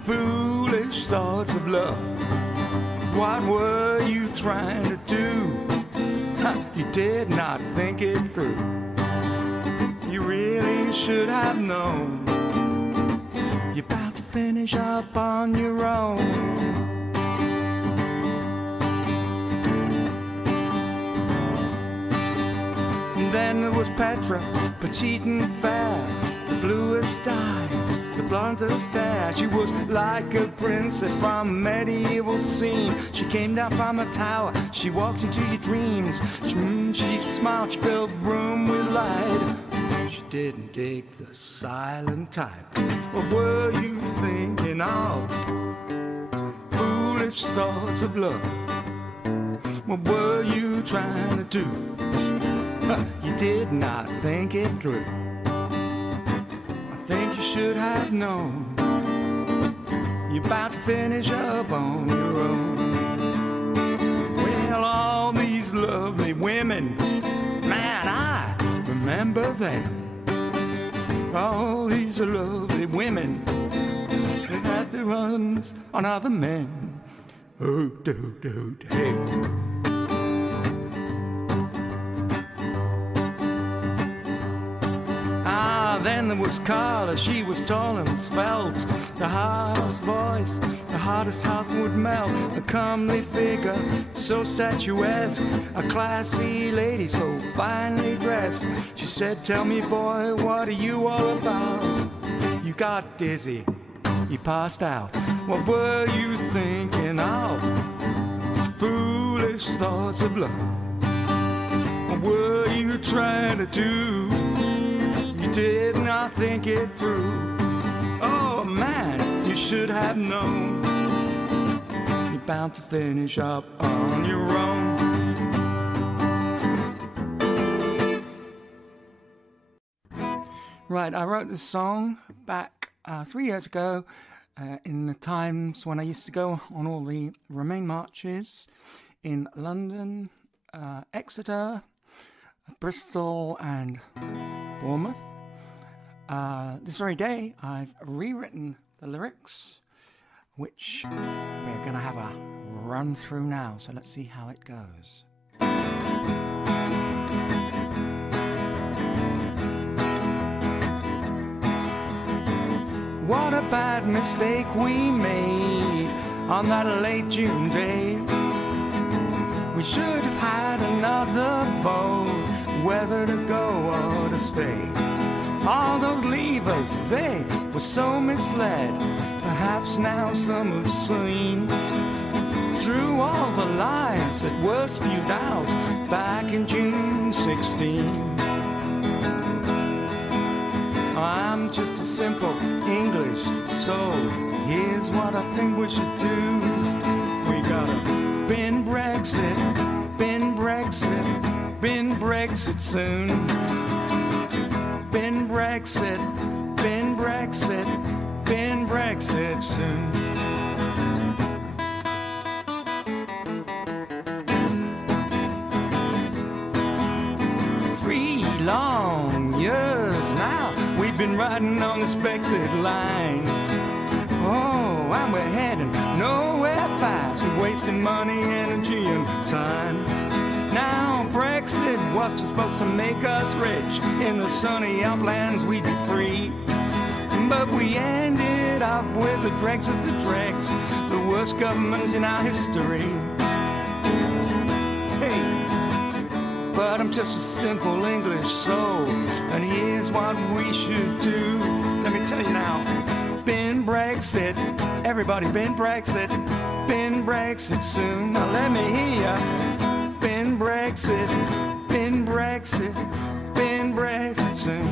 Foolish thoughts of love. What were you trying to do? You did not think it through. You really should have known. You're about to finish up on your own. And then there was Petra, petite and fair, the bluest eyes, the blondest hair. She was like a princess from a medieval scene. She came down from a tower, she walked into your dreams. She smiled, she filled the room with light. She didn't dig the silent type. What were you thinking of? Foolish thoughts of love. What were you trying to do? You did not think it through. I think you should have known. You're about to finish up on your own. Well, all these lovely women, man, I remember them. All these lovely women that had their runs on other men. Oh, do, hey. Then there was Carla, she was tall and svelte, the hardest voice, the hardest heart would melt, a comely figure, so statuesque, a classy lady, so finely dressed. She said, tell me boy, what are you all about? You got dizzy, you passed out. What were you thinking of? Foolish thoughts of love. What were you trying to do? Did not think it through. Oh man, you should have known. You're bound to finish up on your own. Right, I wrote this song back 3 years ago in the times when I used to go on all the Remain marches in London, Exeter, Bristol and Bournemouth. This very day, I've rewritten the lyrics, which we're going to have a run through now. So let's see how it goes. What a bad mistake we made on that late June day. We should have had another vote, whether to go or to stay. All those leavers, they were so misled. Perhaps now some have seen through all the lies that were spewed out back in June 16. I'm just a simple English soul. Here's what I think we should do. We gotta bin Brexit, bin Brexit, bin Brexit soon. Bin Brexit, bin Brexit, bin Brexit soon. 3 long years now we've been riding on this Brexit line. Oh, and we're heading nowhere fast. We're wasting money, energy, and time. Now Brexit was just supposed to make us rich. In the sunny uplands we'd be free. But we ended up with the dregs of the dregs, the worst government in our history. Hey, but I'm just a simple English soul, and here's what we should do. Let me tell you now. Bin Brexit, everybody bin Brexit, bin Brexit soon. Now let me hear ya. Bin Brexit, bin Brexit, bin Brexit soon.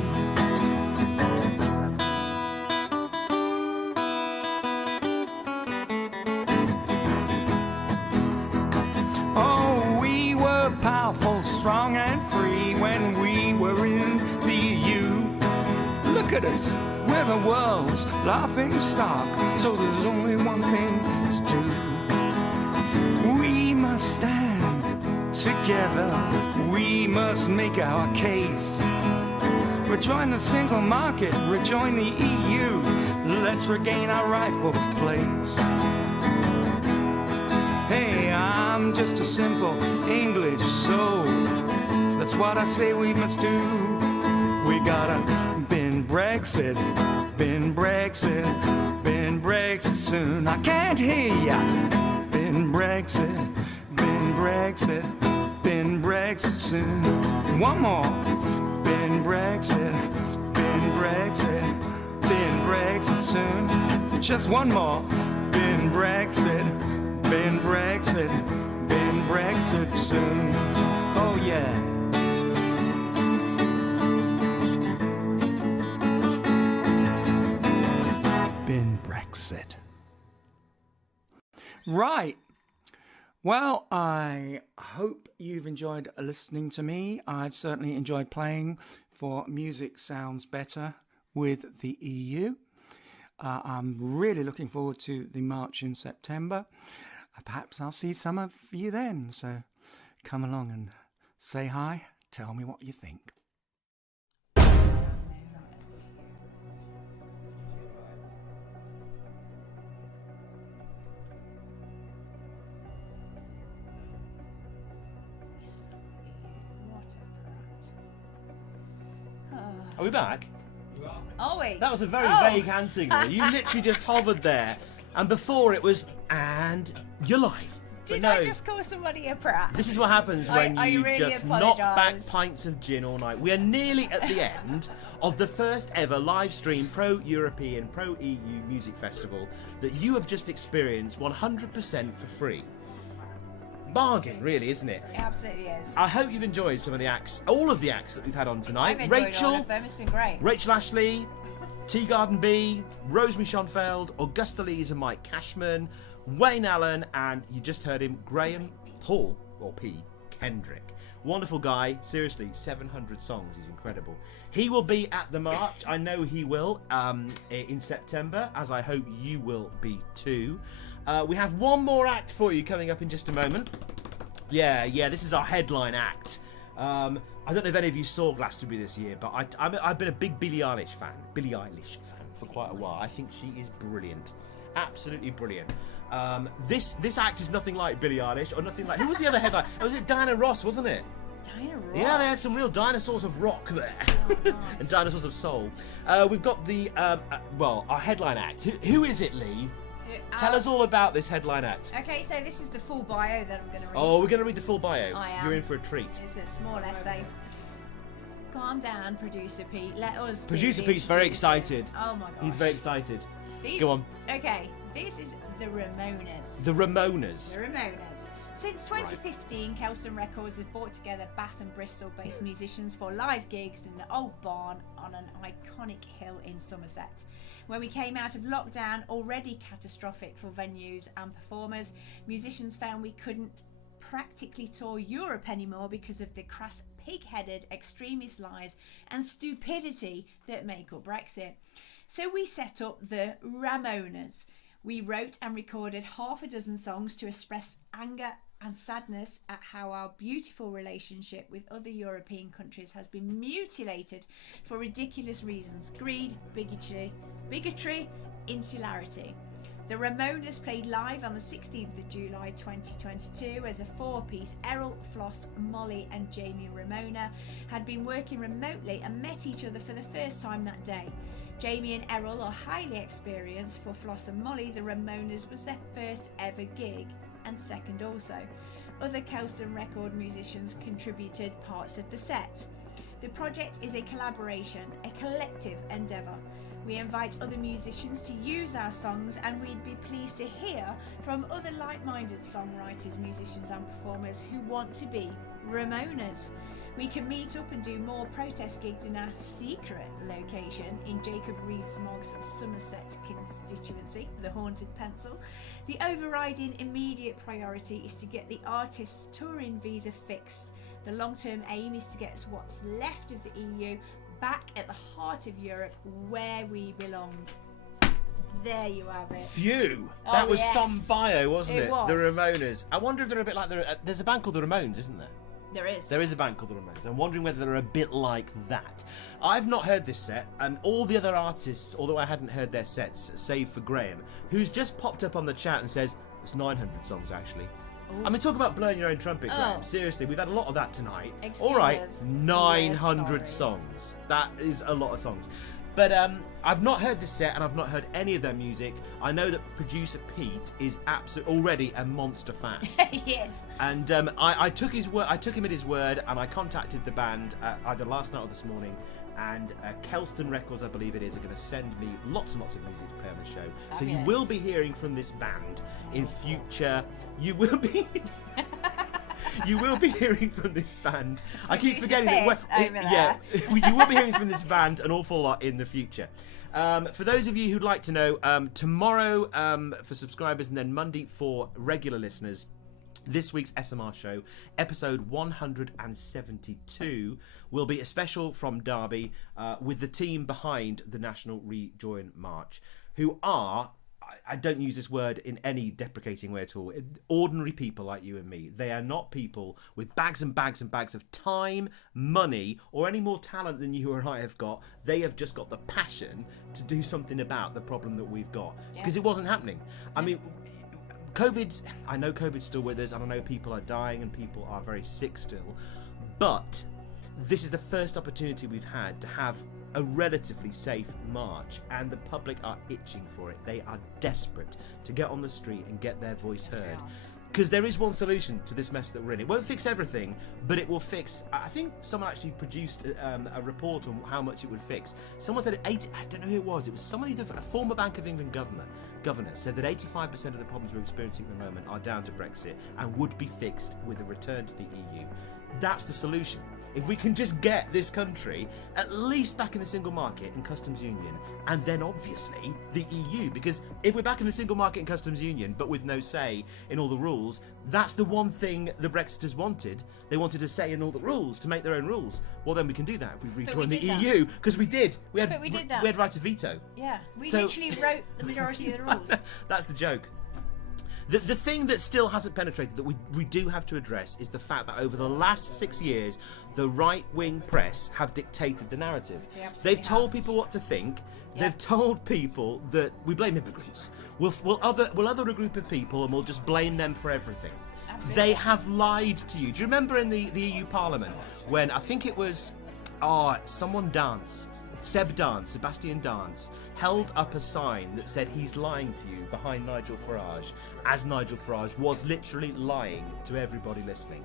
Oh, we were powerful, strong and free when we were in the EU. Look at us. We're the world's laughing stock, so there's only one thing to do. We must stand together, we must make our case. Rejoin the single market, rejoin the EU, let's regain our rightful place. Hey, I'm just a simple English soul, that's what I say we must do. We gotta bin Brexit, bin Brexit, bin Brexit soon. I can't hear ya. Bin Brexit, bin Brexit, bin Brexit soon. One more. Bin Brexit, bin Brexit, bin Brexit soon. Just one more. Bin Brexit, bin Brexit, bin Brexit soon. Oh yeah. Brexit. Right. Well, I hope you've enjoyed listening to me. I've certainly enjoyed playing for Music Sounds Better with the EU. I'm really looking forward to the march in September. Perhaps I'll see some of you then. So come along and say hi. Tell me what you think. Are we back? Are we? That was a very vague hand signal. You literally just hovered there, and before it was, and you're live. Did I just call somebody a prat? This is what happens when you really just knock back pints of gin all night. We are nearly at the end of the first ever live stream pro-European, pro-EU music festival that you have just experienced 100% for free. Bargain, really, isn't it? It absolutely is. I hope you've enjoyed some of the acts, all of the acts that we've had on tonight. I've enjoyed all of them. It's been great. Rachel Ashley, Tea Garden B, Rosemary Schonfeld, Augusta Lees and Mike Cashman, Wayne Allen, and you just heard him, Graham Paul, or P. Kendrick. Wonderful guy. Seriously, 700 songs is incredible. He will be at the march. I know he will in September, as I hope you will be too. We have one more act for you coming up in just a moment. Yeah, this is our headline act. I don't know if any of you saw Glastonbury this year, but I've been a big Billie Eilish fan for quite a while. I think she is brilliant. Absolutely brilliant. This act is nothing like Billie Eilish, or nothing like... Who was the other headline? Was it Diana Ross, wasn't it? Diana Ross? Yeah, they had some real dinosaurs of rock there. Oh, nice. And dinosaurs of soul. We've got the... our headline act. Who is it, Lee? Tell us all about this headline act. Okay, so this is the full bio that I'm going to read. Oh, we're going to read the full bio. I am. You're in for a treat. It's a small essay. Calm down, Producer Pete. Let us Producer Pete's very excited. Oh my gosh. He's very excited. Go on. Okay, this is The Ramonas. The Ramonas. The Ramonas. Since 2015, Kelston Records has brought together Bath and Bristol-based musicians for live gigs in the old barn on an iconic hill in Somerset. When we came out of lockdown, already catastrophic for venues and performers, musicians found we couldn't practically tour Europe anymore because of the crass, pig-headed extremist lies and stupidity that make up Brexit. So we set up the Ramonas. We wrote and recorded half a dozen songs to express anger and sadness at how our beautiful relationship with other European countries has been mutilated for ridiculous reasons: greed, bigotry, insularity. The Ramonas played live on the 16th of July 2022 as a four-piece. Errol, Floss, Molly and Jamie Ramona had been working remotely and met each other for the first time that day. Jamie and Errol are highly experienced. For Floss and Molly, the Ramonas was their first ever gig, and second also. Other Kelston record musicians contributed parts of the set. The project is a collaboration, a collective endeavour. We invite other musicians to use our songs, and we'd be pleased to hear from other like-minded songwriters, musicians and performers who want to be Ramonas. We can meet up and do more protest gigs in our secret location in Jacob Rees-Mogg's Somerset constituency, the Haunted Pencil. The overriding immediate priority is to get the artist's touring visa fixed. The long-term aim is to get what's left of the EU back at the heart of Europe, where we belong. There you have it. Phew! That was some bio, wasn't it? It was. The Ramonas. I wonder if they're a bit like there's a band called the Ramones, isn't there? There is. There is a band called the Ramones. I'm wondering whether they're a bit like that. I've not heard this set, and all the other artists, although I hadn't heard their sets, save for Graham, who's just popped up on the chat and says, it's 900 songs actually. Ooh. I mean, talk about blowing your own trumpet, Graham. Seriously, we've had a lot of that tonight. Excuse all right, us. 900 songs. That is a lot of songs. But I've not heard this set, and I've not heard any of their music. I know that producer Pete is already a monster fan. Yes. And I took his word. I took him at his word, and I contacted the band either last night or this morning. And Kelston Records, I believe it is, are going to send me lots and lots of music to play on the show. So you will be hearing from this band in future. You will be. You will be hearing from this band. I keep forgetting that. You will be hearing from this band an awful lot in the future. For those of you who'd like to know, tomorrow for subscribers and then Monday for regular listeners, this week's SMR show, episode 172, will be a special from Derby with the team behind the National Rejoin March, who are, I don't use this word in any deprecating way at all, ordinary people like you and me. They are not people with bags and bags and bags of time, money, or any more talent than you or I have got. They have just got the passion to do something about the problem that we've got. Because it wasn't happening. I mean, I know COVID's still with us, and I know people are dying and people are very sick still, but this is the first opportunity we've had to have a relatively safe march, and the public are itching for it. They are desperate to get on the street and get their voice heard. Because there is one solution to this mess that we're in. It won't fix everything, but it will fix. I think someone actually produced a report on how much it would fix. Someone said 80. I don't know who it was. It was somebody, a former Bank of England governor said that 85% of the problems we're experiencing at the moment are down to Brexit and would be fixed with a return to the EU. That's the solution. If we can just get this country at least back in the single market and customs union, and then obviously the EU, because if we're back in the single market and customs union but with no say in all the rules, that's the one thing the Brexiters wanted. They wanted a say in all the rules, to make their own rules. Well, then we can do that if we rejoin the EU, because we did. We had right to veto. Yeah, we literally wrote the majority of the rules. That's the joke. The thing that still hasn't penetrated that we do have to address is the fact that over the last 6 years, the right-wing press have dictated the narrative. They've told people what to think. Yep. They've told people that we blame immigrants. We'll other a group of people and we'll just blame them for everything. Absolutely. They have lied to you. Do you remember in the EU Parliament when I think it was someone dance? Sebastian Dance, held up a sign that said he's lying to you behind Nigel Farage, as Nigel Farage was literally lying to everybody listening.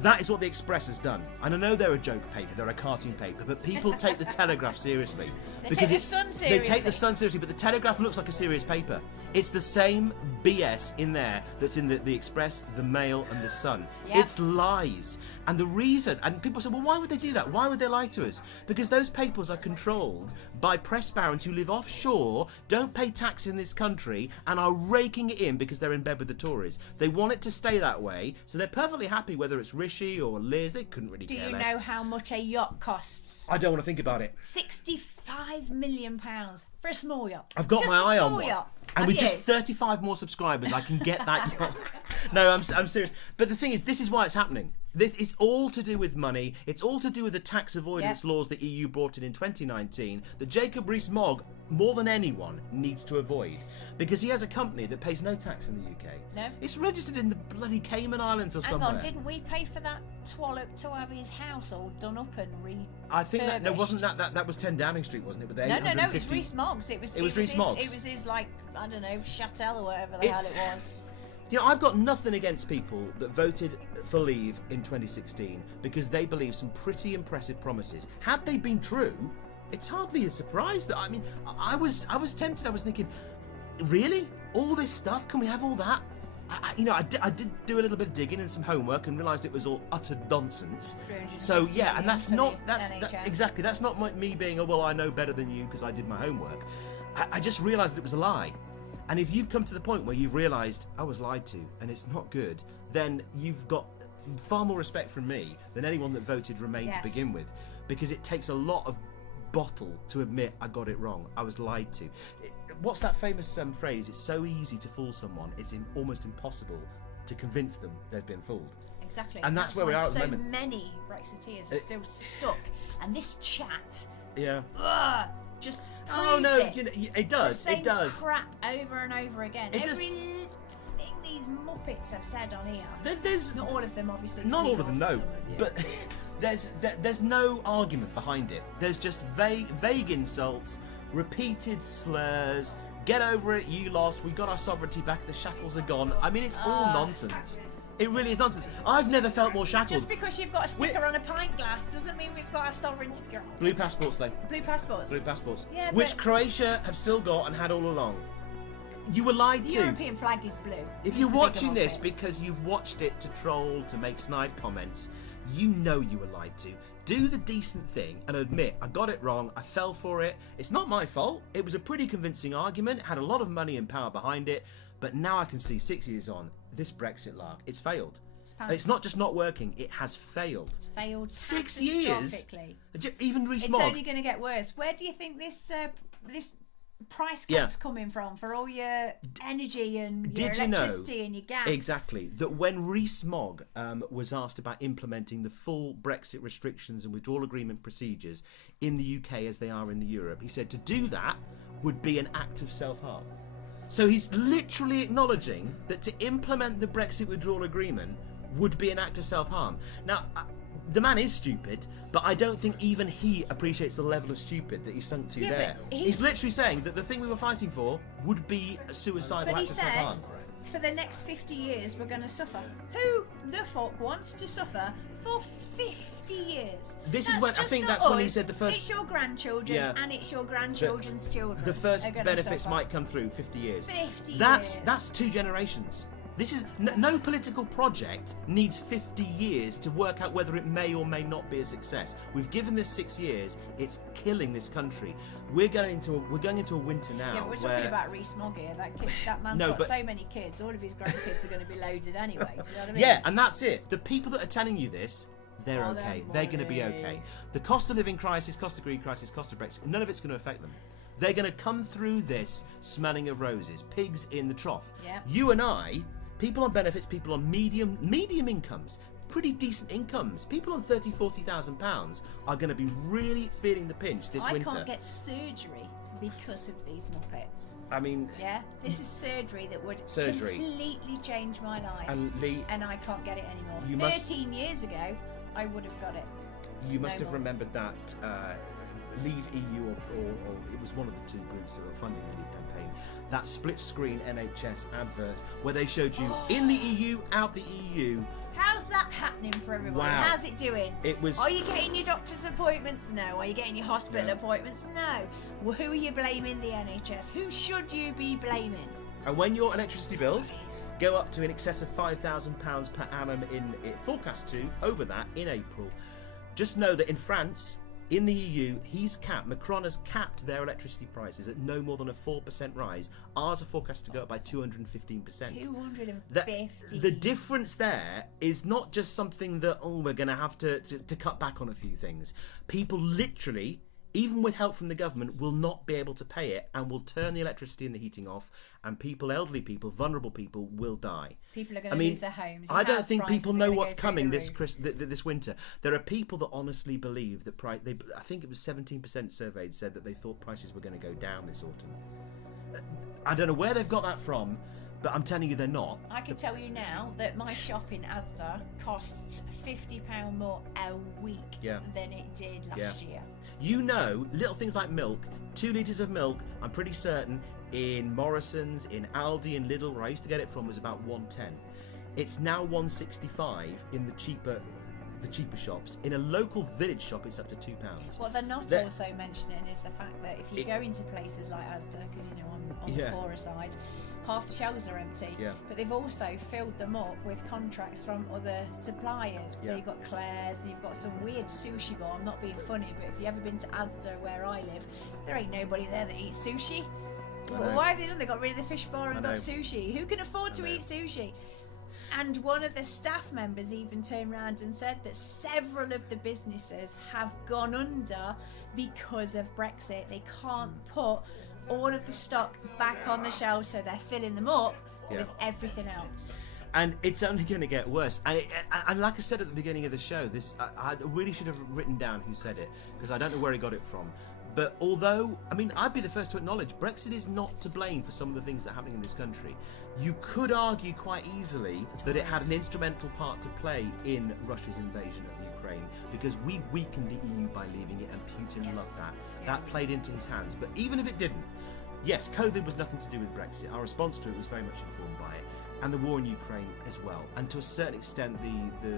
That is what the Express has done. And I know they're a joke paper, they're a cartoon paper, but people take the Telegraph seriously. They take the Sun seriously. They take the Sun seriously, but the Telegraph looks like a serious paper. It's the same BS in there that's in the Express, the Mail, and the Sun. Yep. It's lies. And the reason, and people say, well, why would they do that? Why would they lie to us? Because those papers are controlled by press barons who live offshore, don't pay tax in this country, and are raking it in because they're in bed with the Tories. They want it to stay that way, so they're perfectly happy whether it's Rishi or Liz. They couldn't really care less. Do you know how much a yacht costs? I don't want to think about it. £65 million for a small yacht. I've got Just my eye on small one. yacht. And with Have just you? 35 more subscribers, I can get that yacht. No, I'm serious. But the thing is, this is why it's happening. This is all to do with money. It's all to do with the tax avoidance laws the EU brought in 2019 that Jacob Rees-Mogg, more than anyone, needs to avoid. Because he has a company that pays no tax in the UK. No. It's registered in the bloody Cayman Islands or somewhere. Hang on, didn't we pay for that twallop to have his house all done up and I think that, no, wasn't that was 10 Downing Street, wasn't it? With the No, it 850 was Rees-Mogg's. It was Rees-Mogg's. It was his, like, I don't know, Châtel or whatever the hell it was. You know, I've got nothing against people that voted for Leave in 2016 because they believe some pretty impressive promises. Had they been true, it's hardly a surprise that, I mean, I was tempted. I was thinking, really? All this stuff? Can we have all that? I did do a little bit of digging and some homework and realised it was all utter nonsense. So yeah, and that's not exactly that's not me being I know better than you because I did my homework. I just realised it was a lie. And if you've come to the point where you've realised I was lied to and it's not good, then you've got far more respect from me than anyone that voted Remain to begin with, because it takes a lot of bottle to admit I got it wrong. I was lied to. What's that famous phrase? It's so easy to fool someone, it's almost impossible to convince them they've been fooled. Exactly. And that's where we are at the moment. So many Brexiteers are still stuck, and this chat, just it does. The same it does. crap over and over again. Everything these muppets have said on here. There's not all of them, obviously. Not all of them, no. But there's no argument behind it. There's just vague insults, repeated slurs. Get over it, you lost. We got our sovereignty back. The shackles are gone. I mean, it's all nonsense. It really is nonsense. I've never felt more shackled. Just because you've got a sticker on a pint glass doesn't mean we've got our sovereignty. Blue passports, though. Blue passports. Blue passports. Yeah, which Croatia have still got and had all along. You were lied the to. The European flag is blue. If you're watching this because you've watched it to troll, to make snide comments, you know you were lied to. Do the decent thing and admit, I got it wrong, I fell for it. It's not my fault. It was a pretty convincing argument, had a lot of money and power behind it, but now I can see 6 years on, this Brexit lark, it's failed. It's not just not working, it has failed. It's failed 6 years? Even Rees-Mogg. It's only going to get worse. Where do you think this price cap's coming from for all your energy and your electricity and your gas? Exactly. That when Rees-Mogg was asked about implementing the full Brexit restrictions and withdrawal agreement procedures in the UK as they are in Europe, he said to do that would be an act of self-harm. So he's literally acknowledging that to implement the Brexit withdrawal agreement would be an act of self-harm. Now, the man is stupid, but I don't think even he appreciates the level of stupid that he's sunk to there. He's literally saying that the thing we were fighting for would be a suicidal act of self-harm. For the next 50 years we're going to suffer. Who the fuck wants to suffer for 50 years? This is when I think that's when he said the first. It's your grandchildren and it's your grandchildren's children. The first benefits might come through 50 years. 50 years. That's 2 generations. This is no political project needs 50 years to work out whether it may or may not be a success. We've given this 6 years. It's killing this country. We're going into a winter now. Yeah, we're talking about Rees-Mogg here. That man's got so many kids. All of his grandkids are going to be loaded anyway. Do you know what I mean? Yeah, and that's it. The people that are telling you this, they're okay. They're going to be okay. The cost of living crisis, cost of greed crisis, cost of Brexit, none of it's going to affect them. They're going to come through this smelling of roses, pigs in the trough. Yeah. You and I, people on benefits, people on medium incomes, pretty decent incomes, people on £30,000-40,000 are going to be really feeling the pinch this winter. I can't get surgery because of these muppets. I mean, this is surgery that would completely change my life, and Lee, and I can't get it anymore. 13 years ago, I would have got it. You must have remembered that Leave EU, or it was one of the two groups that were funding the Leave campaign, that split-screen NHS advert where they showed you in the EU, out the EU. How's that happening for everybody? Wow. How's it doing? It was. Are you getting your doctor's appointments? No. Are you getting your hospital appointments? No. Well, who are you blaming? The NHS. Who should you be blaming? And when your electricity bills go up to in excess of £5,000 per annum it forecast to over that in April, just know that in France, in the EU, Macron has capped their electricity prices at no more than a 4% rise. Ours are forecast to go up by 215%. 250. The difference there is not just something that, we're going to have to cut back on a few things. People literally, even with help from the government, will not be able to pay it and will turn the electricity and the heating off, and elderly people, vulnerable people will die. People are going to lose their homes. I don't think people know what's coming this winter. There are people that honestly believe that I think it was 17% surveyed said that they thought prices were going to go down this autumn. I don't know where they've got that from, but I'm telling you they're not. I can tell you now that my shop in Asda costs £50 more a week than it did last year. You know, little things like milk, 2 litres of milk, I'm pretty certain, in Morrison's, in Aldi, in Lidl, where I used to get it from, was about £1.10. It's now £1.65 in the cheaper shops. In a local village shop, it's up to £2. What they're not also mentioning is the fact that if you go into places like Asda, because I'm on the poorer side, half the shelves are empty, but they've also filled them up with contracts from other suppliers. So you've got Claire's and you've got some weird sushi bar. I'm not being funny, but if you've ever been to Asda where I live, there ain't nobody there that eats sushi. Well, why have they done? They got rid of the fish bar and got sushi. Who can afford to eat sushi? And one of the staff members even turned around and said that several of the businesses have gone under because of Brexit. They can't put all of the stock back on the shelves, so they're filling them up with everything else. And it's only going to get worse. And like I said at the beginning of the show, I really should have written down who said it, because I don't know where he got it from. But although, I'd be the first to acknowledge Brexit is not to blame for some of the things that are happening in this country. You could argue quite easily that it had an instrumental part to play in Russia's invasion of Ukraine, because we weakened the EU by leaving it, and Putin loved that. That played into his hands. But even if it didn't, yes, COVID was nothing to do with Brexit. Our response to it was very much informed by it, and the war in Ukraine as well. And to a certain extent, the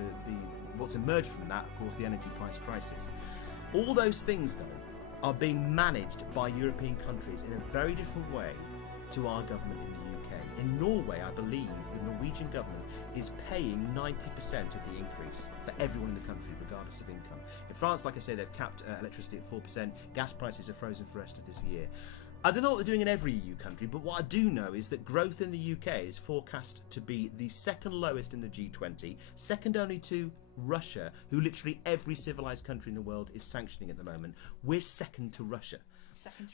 what's emerged from that, of course, the energy price crisis. All those things, though, are being managed by European countries in a very different way to our government in the UK. In Norway, I believe the Norwegian government is paying 90% of the increase for everyone in the country, regardless of income. In France, like I say, they've capped electricity at 4%. Gas prices are frozen for the rest of this year. I don't know what they're doing in every EU country, but what I do know is that growth in the UK is forecast to be the second lowest in the G20, second only to Russia, who literally every civilized country in the world is sanctioning at the moment. We're second to Russia.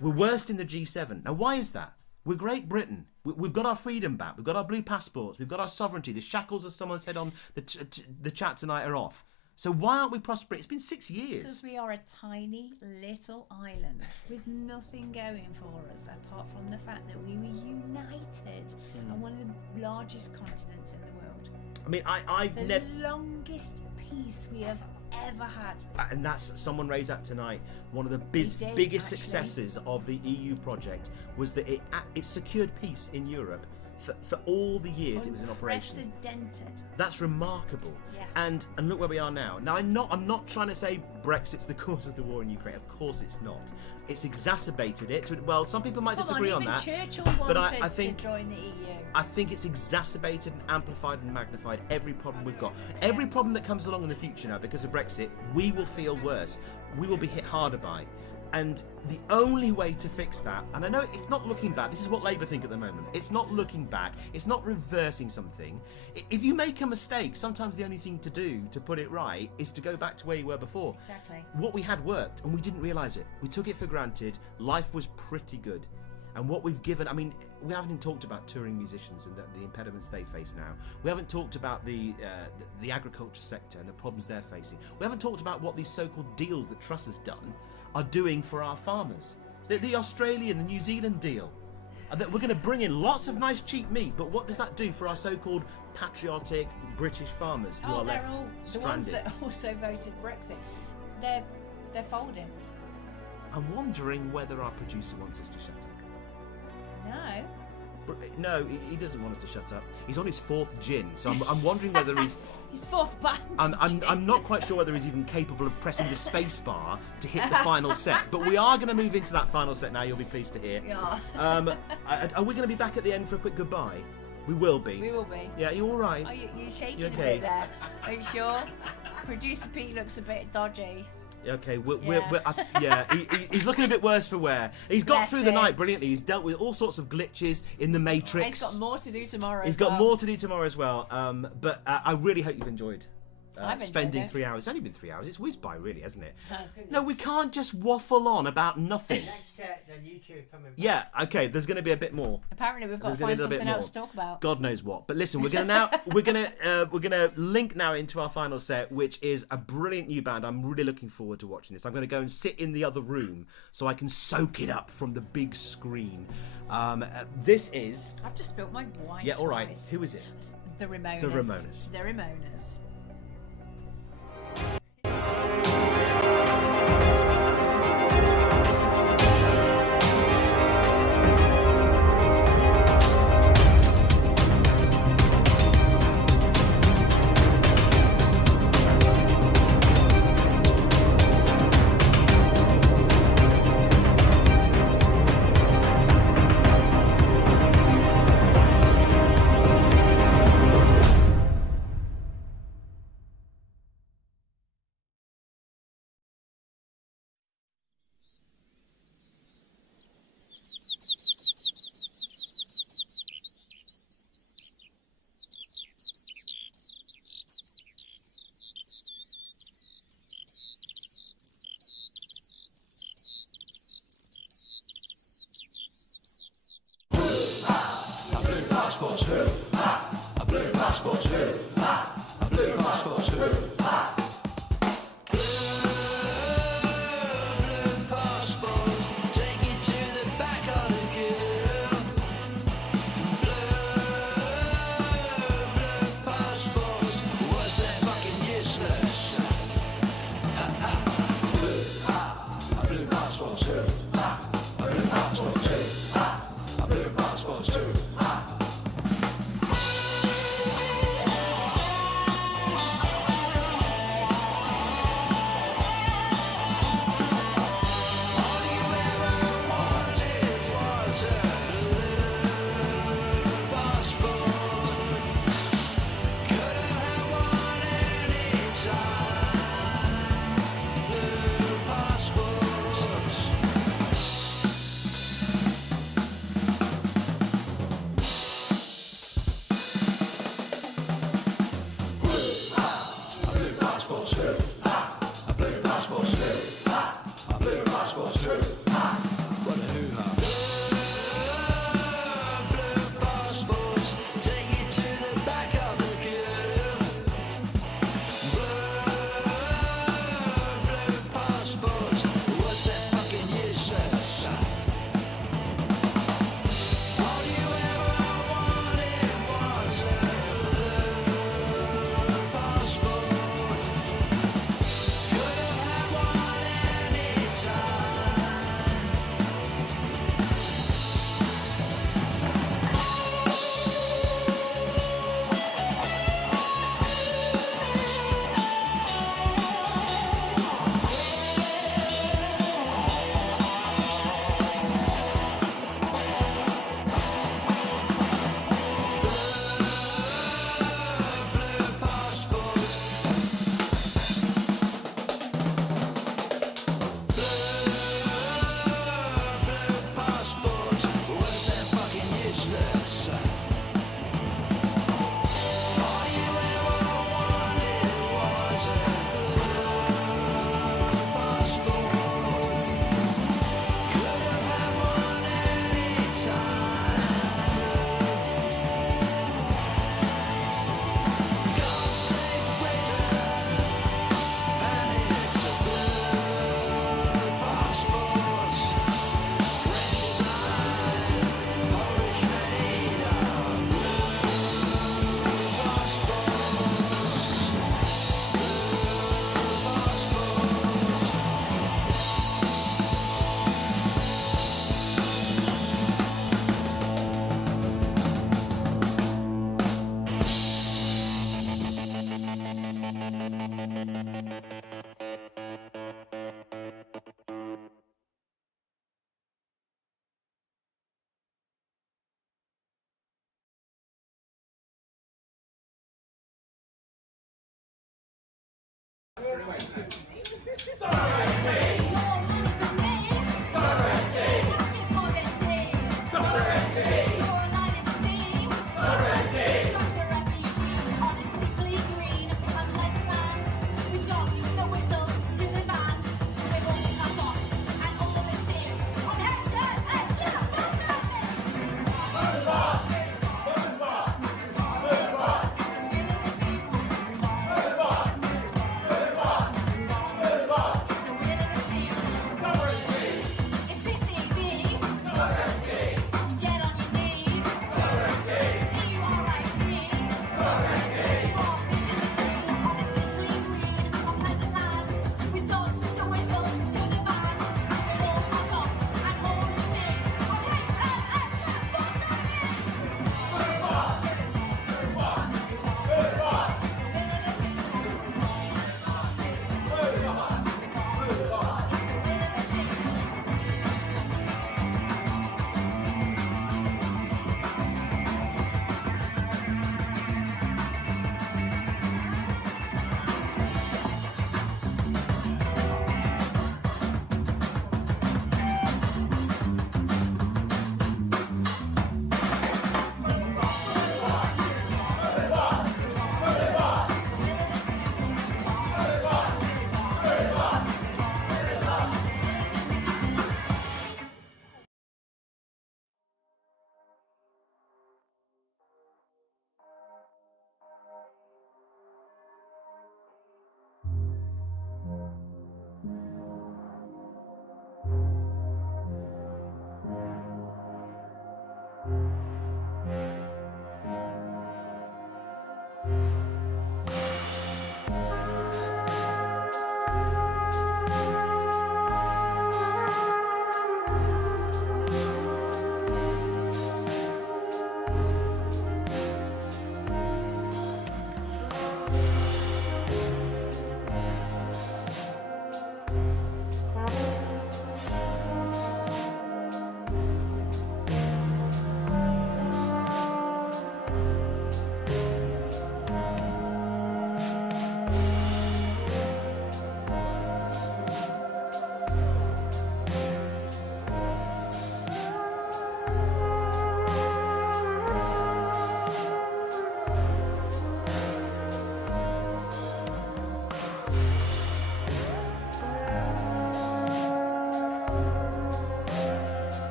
We're worst in the G7. Now, why is that? We're Great Britain. We've got our freedom back. We've got our blue passports. We've got our sovereignty. The shackles, as someone said on the chat tonight, are off. So why aren't we prospering? It's been 6 years. Because we are a tiny little island with nothing going for us apart from the fact that we were united on one of the largest continents in the world. I've never... The longest peace we have ever had. And that's, someone raised that tonight, one of the biggest successes of the EU project was that it secured peace in Europe for all the years it was in operation. Unprecedented. That's remarkable. Yeah. And look where we are now. Now, I'm not trying to say Brexit's the cause of the war in Ukraine. Of course it's not. It's exacerbated it. Well, some people might disagree on that. Churchill wanted but I think, to join the EU. I think it's exacerbated and amplified and magnified every problem we've got. Every problem that comes along in the future now because of Brexit, we will feel worse. We will be hit harder by. And the only way to fix that, and I know it's not looking back, this is what Labour think at the moment, it's not looking back, it's not reversing something. If you make a mistake, sometimes the only thing to do to put it right is to go back to where you were before. Exactly. What we had worked, and we didn't realise it. We took it for granted, life was pretty good. And what we've given, we haven't even talked about touring musicians and the impediments they face now. We haven't talked about the agriculture sector and the problems they're facing. We haven't talked about what these so-called deals that Truss has done are doing for our farmers. The Australian, the New Zealand deal. That we're going to bring in lots of nice cheap meat, but what does that do for our so-called patriotic British farmers who are left stranded? The ones that also voted Brexit, they're folding. I'm wondering whether our producer wants us to shut up. No. No, he doesn't want us to shut up. He's on his 4th gin, so I'm wondering whether he's... His 4th band. I'm not quite sure whether he's even capable of pressing the space bar to hit the final set, but we are going to move into that final set now, you'll be pleased to hear. Yeah. Are we going to be back at the end for a quick goodbye? We will be. We will be. Yeah, you all right? Are you shaking You a okay? bit there? Are you sure? Producer Pete looks a bit dodgy. Okay, he's looking a bit worse for wear. He's got Bless through the him. night brilliantly. He's dealt with all sorts of glitches in the Matrix. He's got more to do tomorrow. He's as got well. more to do tomorrow as well. But I really hope you've enjoyed I've enjoyed spending it. 3 hours. It's only been 3 hours. It's whizzed by, really, hasn't it? No, we can't just waffle on about nothing. Next set, then you two are coming back. Yeah, okay. There's going to be a bit more. Apparently, we've got to There's gonna find be a little bit something else to more. talk about. God knows what. But listen, we're gonna link now into our final set, which is a brilliant new band. I'm really looking forward to watching this. I'm going to go and sit in the other room so I can soak it up from the big screen. This is. I've just spilt my wine. Yeah, all right. twice. Who is it? The Ramones. The Ramones. The Ramones.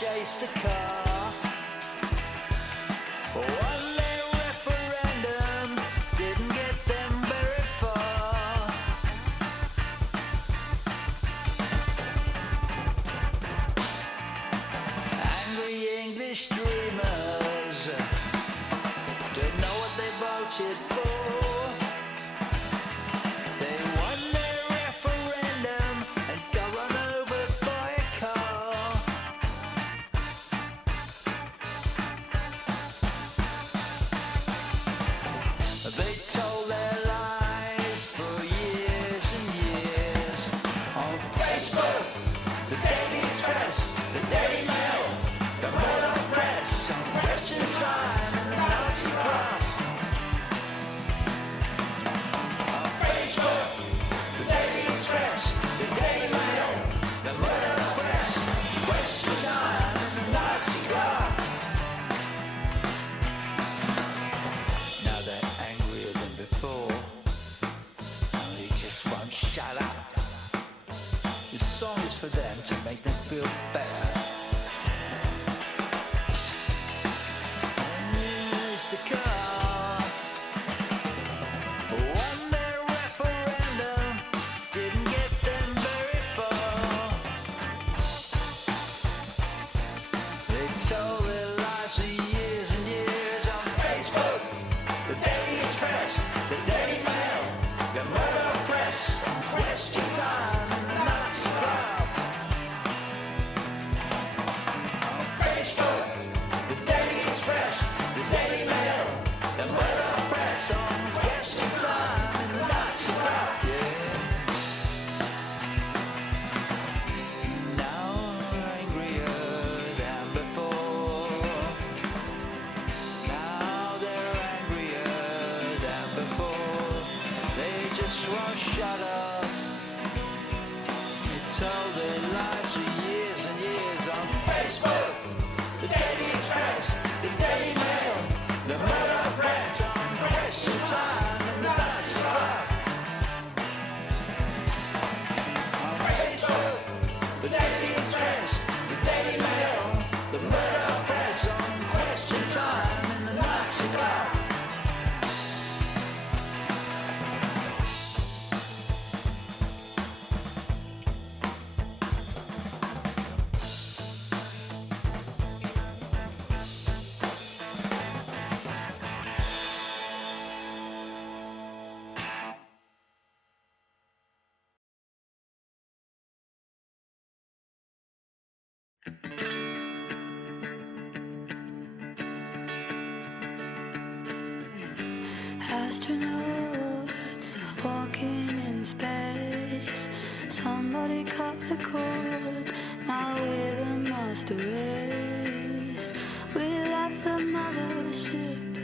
chased a car. One-day referendum didn't get them very far. Angry English dreamers don't know what they voted for. They won their referendum and got run over by a car. feel better. It's a car. One day referendum didn't get them very far. They told their lies for years and years on Facebook, the Daily Express, the Daily Mail, the Murder Press, Question Time, and the Nazi Club. On Facebook, the Daily Express, the Daily Mail, the Murder Press, on Question Time, and the Nazi Club, yeah. Now we're angrier than before. Now they're angrier than before. They just won't shut up. They told their lies for years and years on Facebook, the Daily Express, the Daily Mail, the Murder Press, on Question Time, and the Nazi Club. On Facebook, the Daily Express, the Daily Mail, the Murder Press, on Question Time, and the Nazi Club. Astronauts walking in space. Somebody cut the cord. Now we're the master race. We left the mothership.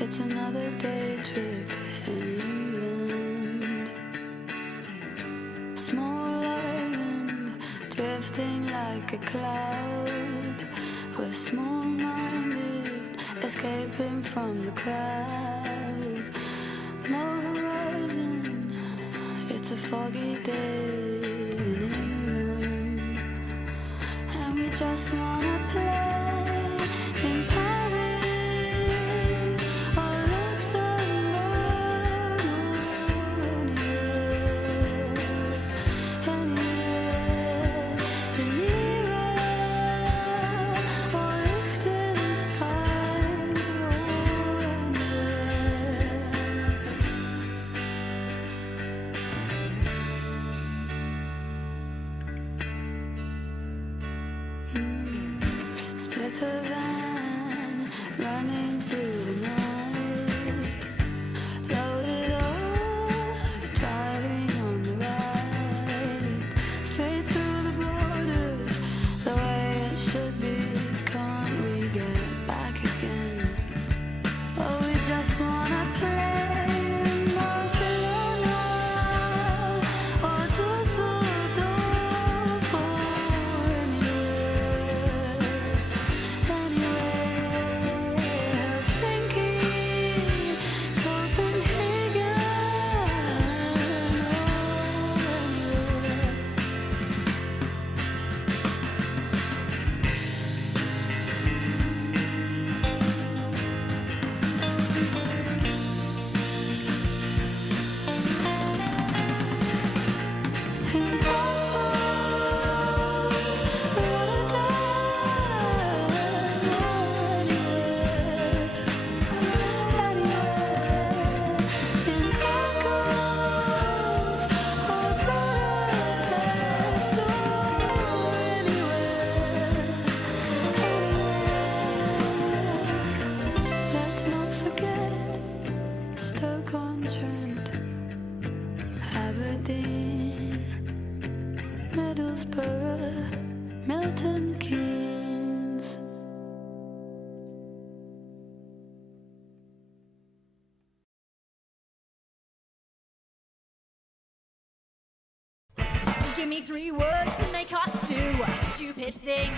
It's another day trip in England. Small island drifting like a cloud. We're small-minded, escaping from the crowd. No horizon, it's a foggy day in England. And we just wanna play in Paris or Luxembourg or anywhere, Geneva or Liechtenstein or anywhere. Split a van, running through the night. Loaded up, driving on the right. Straight through the borders, the way it should be. Can't we get back again? Oh, we just wanna play in Barcelona or Düsseldorf or anywhere, Helsinki, Copenhagen, in Brussels, let's not forget Stoke-on-Trent, Aberdeen, Middlesbrough, Milton Keynes. Give me 3 words to make us do a stupid thing.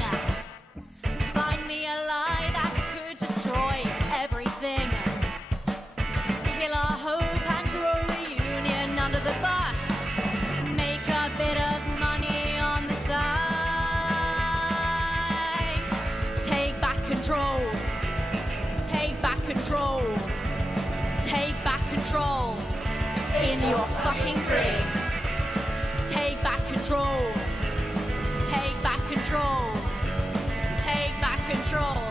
Find me a lie that could destroy everything. Kill our hope and throw the union under the bus. Make a bit of money on the side. control. Take back control. Take back control in your fucking dreams. Take back control. Take back control. Take back control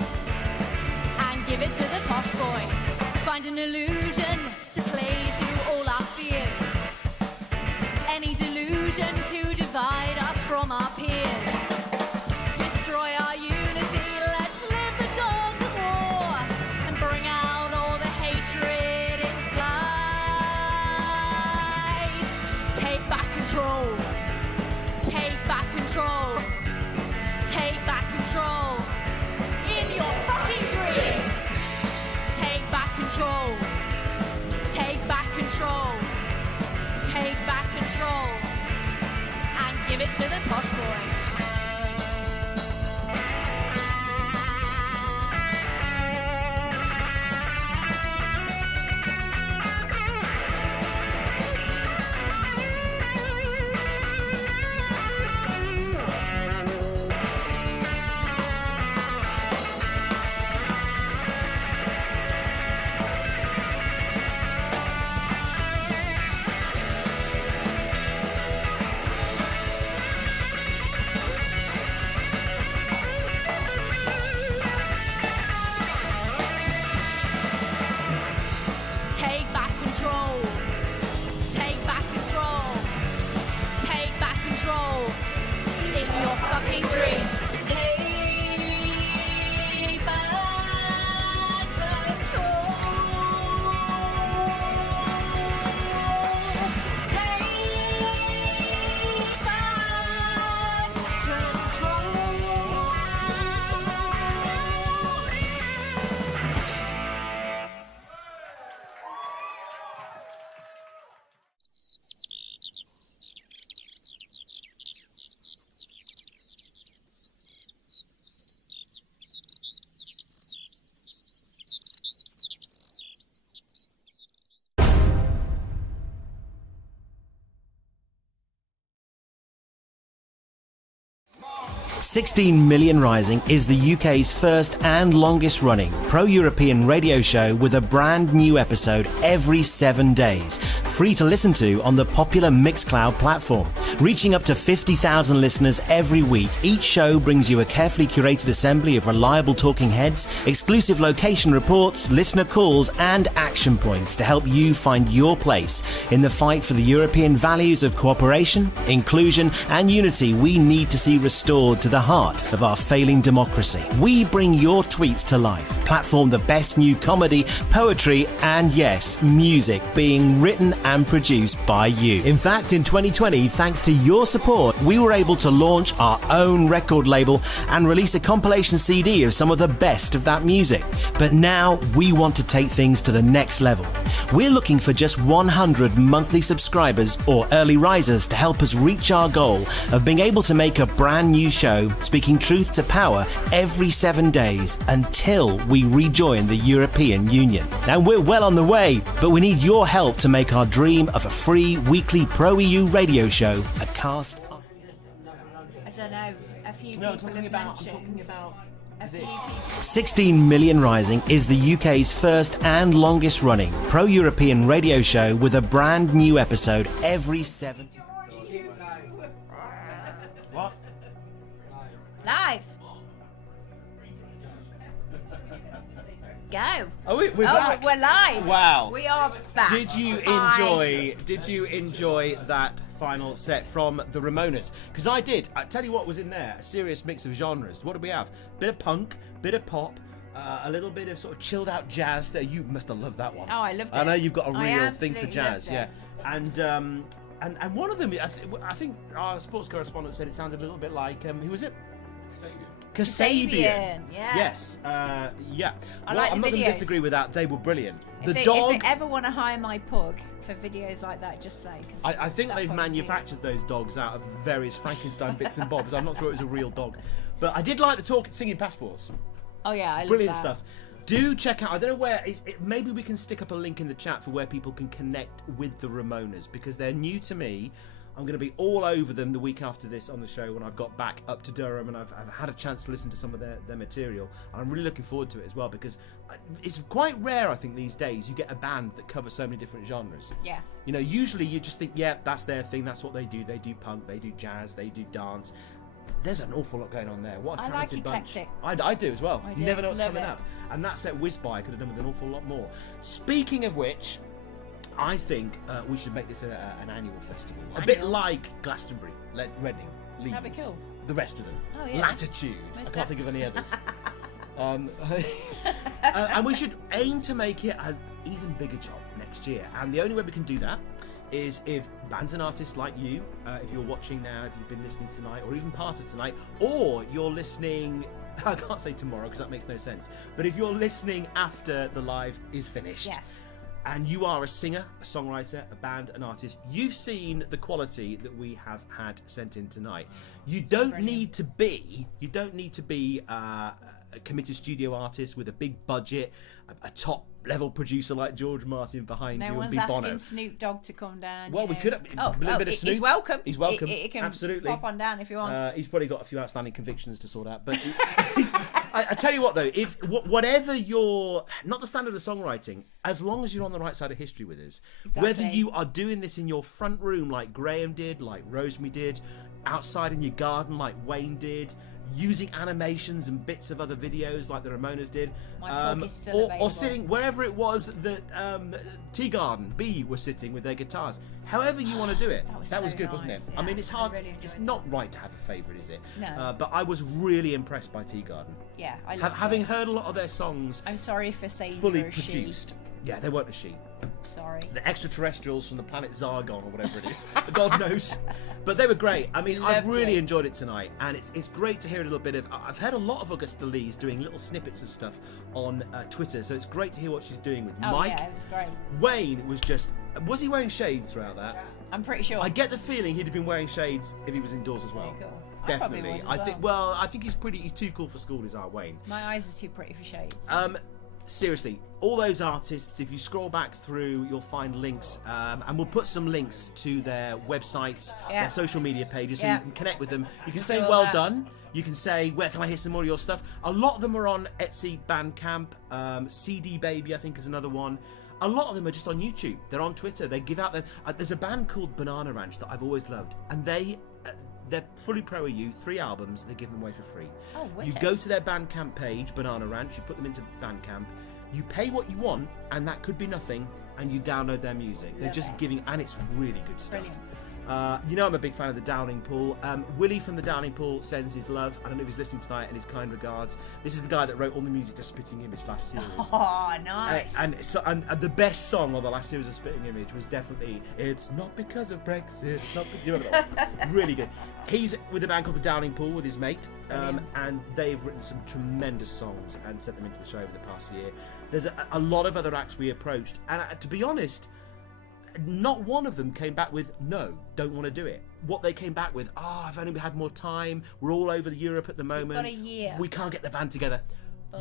and give it to the posh boys. Find an illusion to play to all our fears. Any delusion to divide us from our peers. Destroy our unity, let's live the dogs of war and bring out all the hatred in flight. Take back control. Take back control. Take back control in your fucking dreams. Take back control. Take back control. Take back control and give it to the posh boy. Take back control. Take back control. Take back control in your fucking dreams. Take back control. Take back "16 Million Rising" is the UK's first and longest running pro-European radio show with a brand new episode every 7 days, free to listen to on the popular Mixcloud platform. Reaching up to 50,000 listeners every week, each show brings you a carefully curated assembly of reliable talking heads, exclusive location reports, listener calls and action points to help you find your place in the fight for the European values of cooperation, inclusion and unity we need to see restored to the heart of our failing democracy. We bring your tweets to life, platform the best new comedy, poetry and yes, music being written and produced by you. In fact, in 2020, thanks to your support, we were able to launch our own record label and release a compilation CD of some of the best of that music. But now we want to take things to the next level. We're looking for just 100 monthly subscribers or early risers to help us reach our goal of being able to make a brand new show speaking truth to power every 7 days until we rejoin the European Union. Now we're well on the way, but we need your help to make our dream of a free weekly pro-EU radio show a cast. I don't know. A few people have mentioned. 16 Million Rising is the UK's first and longest running pro-European radio show with a brand new episode every 7. What? Live. Go. We're back. We're live. Wow. We are back. Did you enjoy that final set from the Ramonas? Because I did. I tell you what was in there, a serious mix of genres. What did we have? Bit of punk, bit of pop, a little bit of sort of chilled out jazz there. You must have loved that one. Oh, I loved it. I know you've got a I real thing for jazz, absolutely yeah. And one of them, I think our sports correspondent said it sounded a little bit like who was it? Kasabian. Yeah. Yes. Yeah. I like I'm the not going to videos. disagree with that. They were brilliant. If they ever want to hire my pug for videos like that, just say. I think they've manufactured those dogs out of various Frankenstein bits and bobs. I'm not sure it was a real dog. But I did like the talking, singing passports. Oh, yeah, I love Brilliant that. stuff. Do check out, I don't know where, maybe we can stick up a link in the chat for where people can connect with the Ramonas, because they're new to me. I'm going to be all over them the week after this on the show when I've got back up to Durham and I've had a chance to listen to some of their material. I'm really looking forward to it as well because it's quite rare, I think, these days you get a band that covers so many different genres. Yeah. You know, usually you just think, yeah, that's their thing, that's what they do. They do punk, they do jazz, they do dance. There's an awful lot going on there. What a talented bunch. I do as well. You never know what's coming up. And that set Whiz By could have done with an awful lot more. Speaking of which, I think we should make this an annual festival. A bit like Glastonbury, Reading, Leeds. That'd be cool. The rest of them. Oh, yeah. Latitude. I can't think of any others. And we should aim to make it an even bigger job next year. And the only way we can do that is if bands and artists like you, if you're watching now, if you've been listening tonight, or even part of tonight, or you're listening, I can't say tomorrow because that makes no sense, but if you're listening after the live is finished. Yes. And you are a singer, a songwriter, a band, an artist, you've seen the quality that we have had sent in tonight. You don't need to be a committed studio artist with a big budget, a top level producer like George Martin behind you. No one's and asking Bono. Snoop Dogg to come down. Well, we could have a little bit of Snoop. He's welcome. He's welcome. He can absolutely pop on down if he wants. He's probably got a few outstanding convictions to sort out. But I tell you what, though, if whatever your not the standard of songwriting, as long as you're on the right side of history with us, whether you are doing this in your front room like Graham did, like Rosemary did, outside in your garden like Wayne did, using animations and bits of other videos like the Ramonas did, or sitting wherever it was that Teagarden B was sitting with their guitars. However you want to do it, that was good, wasn't it? Yeah, I mean, it's hard. It's not right to have a favourite, is it? No. But I was really impressed by Teagarden. Yeah, I loved having heard a lot of their songs. I'm sorry for saying fully produced. Yeah, they weren't a sheep. Sorry. The extraterrestrials from the planet Zargon or whatever it is. God knows. But they were great. I mean, I've really enjoyed it tonight. And it's great to hear a little bit of... I've heard a lot of Augusta Lees doing little snippets of stuff on Twitter. So it's great to hear what she's doing with Mike. Yeah, it was great. Wayne was just... Was he wearing shades throughout that? I'm pretty sure. I get the feeling he'd have been wearing shades if he was indoors as well. Cool. Definitely. I think he's too cool for school, is our Wayne. My eyes are too pretty for shades. Seriously, all those artists, if you scroll back through, you'll find links, and we'll put some links to their websites, their social media pages, so you can connect with them. You can say, well done. You can say, where can I hear some more of your stuff? A lot of them are on Etsy, Bandcamp, CD Baby, I think, is another one. A lot of them are just on YouTube. They're on Twitter. They give out their... there's a band called Banana Ranch that I've always loved, and they're fully pro EU, 3 albums, they give them away for free. Oh, wicked. You go to their Bandcamp page, Banana Ranch, you put them into Bandcamp, you pay what you want, and that could be nothing, and you download their music. They're just giving, and it's really good stuff. Brilliant. You know I'm a big fan of the Downing Pool. Willie from the Downing Pool sends his love. I don't know if he's listening tonight, and his kind regards. This is the guy that wrote all the music to Spitting Image last series. Oh, nice. And the best song on the last series of Spitting Image was definitely It's Not Because of Brexit. It's not. You remember that one? Really good. He's with a band called the Downing Pool with his mate, and they've written some tremendous songs and sent them into the show over the past year. There's a lot of other acts we approached, and to be honest, not one of them came back with no, don't want to do it. What they came back with, I've only had more time, we're all over Europe at the moment, we've got a year, we can't get the band together.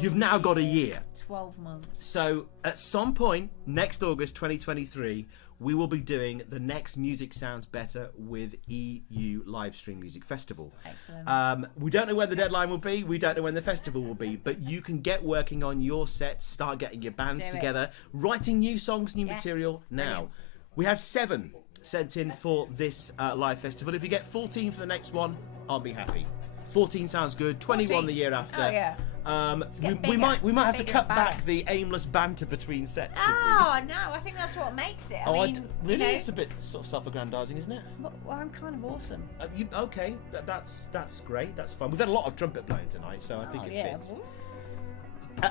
You've now got a year, 12 months. So at some point next August 2023 we will be doing the next Music Sounds Better with EU Livestream Music Festival. Excellent. We don't know when the deadline will be, we don't know when the festival will be, but you can get working on your sets, start getting your bands together, writing new songs, new material now. Brilliant. We had 7 sent in for this live festival. If you get 14 for the next one, I'll be happy. 14 sounds good. 21 the year after. Oh, yeah. We might have to cut back the aimless banter between sets. Oh no, I think that's what makes it. Really? You know, it's a bit sort of self-aggrandizing, isn't it? Well, I'm kind of awesome. Okay, that's great. That's fun. We've had a lot of trumpet playing tonight, so I think it fits.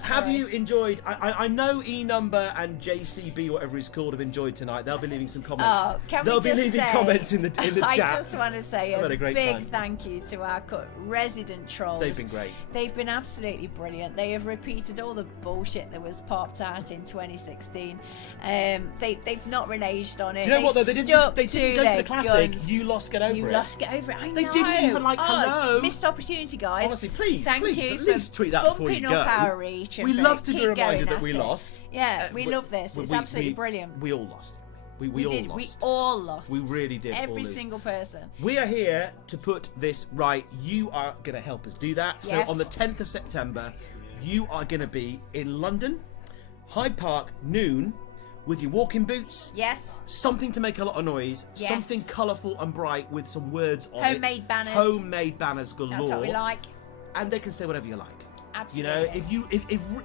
Have you enjoyed? I know E Number and JCB, whatever he's called, have enjoyed tonight. They'll be leaving some comments. They'll be leaving comments in the chat. I just want to say a big time. Thank you to our resident trolls. They've been great. They've been absolutely brilliant. They have repeated all the bullshit that was popped out in 2016. They've not reneged on it. Do you know what though? They didn't go to the classic. Guns. You lost Get Over It. You lost Get Over It. I know. They didn't even hello. Missed opportunity, guys. Honestly, please, thank you at least tweet that before you go. Up our reach. We love to be reminded that we lost. Yeah, we love this. It's absolutely brilliant. We all lost. We all did. lost. We all lost. We really did. all Every lose. single person. We are here to put this right. You are going to help us do that. So Yes. on the 10th of September, you are going to be in London, Hyde Park, noon, with your walking boots. Yes. Something to make a lot of noise. Yes. Something colourful and bright with some words on Homemade it. banners. Homemade banners galore. That's what we like. And they can say whatever you like. Absolutely. You know,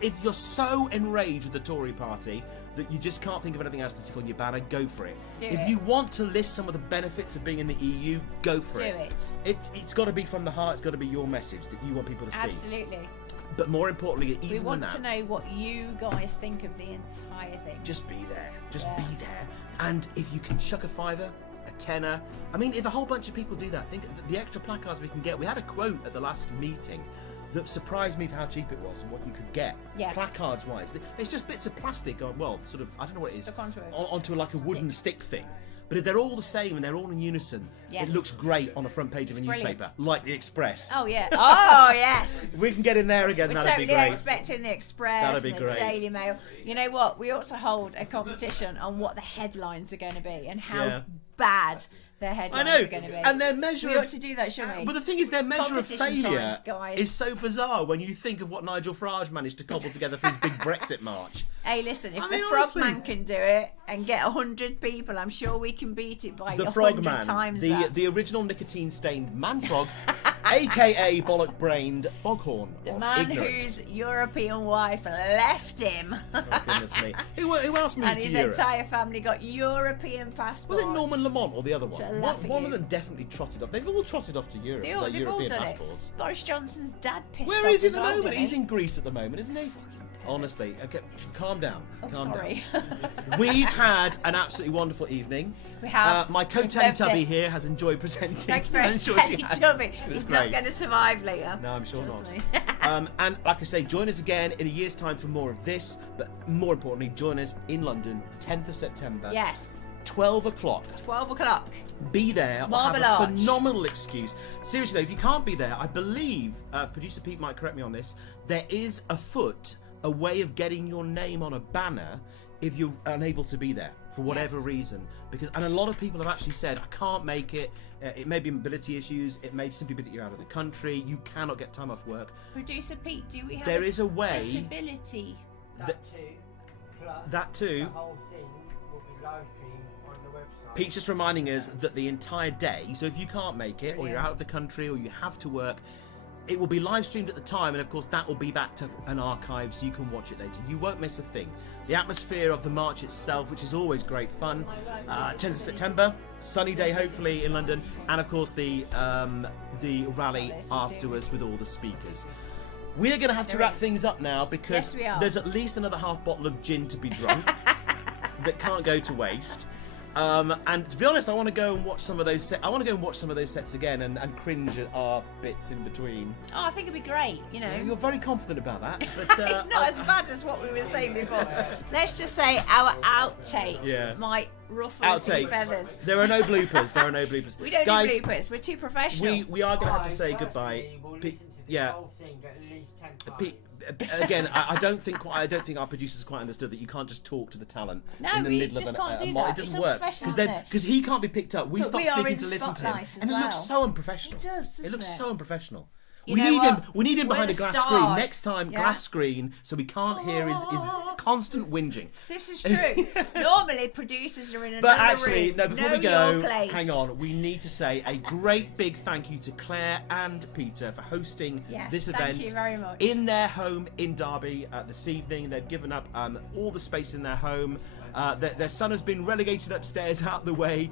if you're so enraged with the Tory party that you just can't think of anything else to stick on your banner, go for it. Do if it. you want to list some of the benefits of being in the EU, go for Do it. it. It's got to be from the heart. It's got to be your message that you want people to see. Absolutely. But more importantly, even We than want that, to know what you guys think of the entire thing. just be there. Just Yeah. be there. And if you can chuck a fiver, a tenner. I mean, if a whole bunch of people do that, think of the extra placards we can get. We had a quote at the last meeting that surprised me for how cheap it was and what you could get. Yeah. Placards wise. It's just bits of plastic on, well, sort of, I don't know what it is. Stuck onto it. Onto like a wooden stick thing. But if they're all the same and they're all in unison, Yes. it looks great on the front page of a Brilliant. newspaper, like the Express. Oh yeah. Oh yes. If we can get in there again, We're that'd totally be great. expecting the Express That'd be and the great. Daily Mail. You know what? We ought to hold a competition on what the headlines are going to be and how Yeah. bad their I headlines know, are going to be. and their measure we of- ought to do that, shouldn't we? But the thing is, their measure of Competition time, failure guys. is so bizarre when you think of what Nigel Farage managed to cobble together for his big Brexit march. Hey, listen, if I the mean, Frogman honestly. can do it and get 100 people, I'm sure we can beat it by The 100 Frogman, times the that. the original nicotine-stained man frog, aka bollock-brained foghorn The of man ignorance. whose European wife left him. Oh, goodness me. Who else moved And to his Europe? entire family got European passports. Was it Norman Lamont or the other one? To laugh at One you. of them definitely trotted off. They've all trotted off to Europe. They've with their all European done passports. it. Boris Johnson's dad pissed Where off is he at as the well, moment? didn't He's he? in Greece at the moment, isn't he? Honestly, okay, calm down. Oh, calm sorry. down. We've had an absolutely wonderful evening. We have. My Good co-Teletubby birthday. here has enjoyed presenting. Thank you very I'm much, sure she has. Teletubby. It was He's not great. going to survive later. No, I'm sure Trust not. me. And like I say, join us again in a year's time for more of this. But more importantly, join us in London, 10th of September. Yes. 12 o'clock. 12 o'clock. Be there or Marble have a Arch. phenomenal excuse. Seriously, though, if you can't be there, I believe, producer Pete might correct me on this, there is a way of getting your name on a banner if you're unable to be there for whatever Yes. reason. And a lot of people have actually said, I can't make it. It may be mobility issues. It may simply be that you're out of the country. You cannot get time off work. Producer Pete, do we have There is a way- disability? Th- that too. The whole thing will be live streamed on the website. Pete's just reminding us that the entire day, so if you can't make it, or you're Brilliant. out of the country, or you have to work, it will be live streamed at the time, and of course that will be back to an archive so you can watch it later. You won't miss a thing. The atmosphere of the march itself, which is always great fun, 10th of September, sunny day hopefully in London, and of course the rally afterwards with all the speakers. We're going to have to wrap things up now because Yes, we are. there's at least another half bottle of gin to be drunk that can't go to waste. And to be honest, I want to go and watch some of those. I want to go and watch some of those sets again and cringe at our bits in between. Oh, I think it'd be great, you know. You're very confident about that. But, It's not as bad as what we were saying before. Let's just say our outtakes Yeah. might ruffle a few Outtakes. feathers. There are no bloopers. There are no bloopers. We don't Guys, do bloopers. We're too professional. we are going to have to say goodbye. Yeah. Pete, again, I don't think our producers quite understood that you can't just talk to the talent No, in the we middle just of can't do It that. doesn't It's work unprofessional, isn't it? because he can't be picked up. We But stop we are speaking in to listen to him, spotlight as and it looks well. so unprofessional. It does, doesn't looks it? so unprofessional. You We know need what? him. We need him We're behind a the glass screen stars, next time. yeah? Glass screen, so we can't hear his constant whinging. This is true. Normally, producers are in another But actually, room. no, before we Know go, your place. hang on. We need to say a great big thank you to Claire and Peter for hosting Yes, this thank event you very much. in their home in Derby this evening. They've given up all the space in their home. Their son has been relegated upstairs out the way,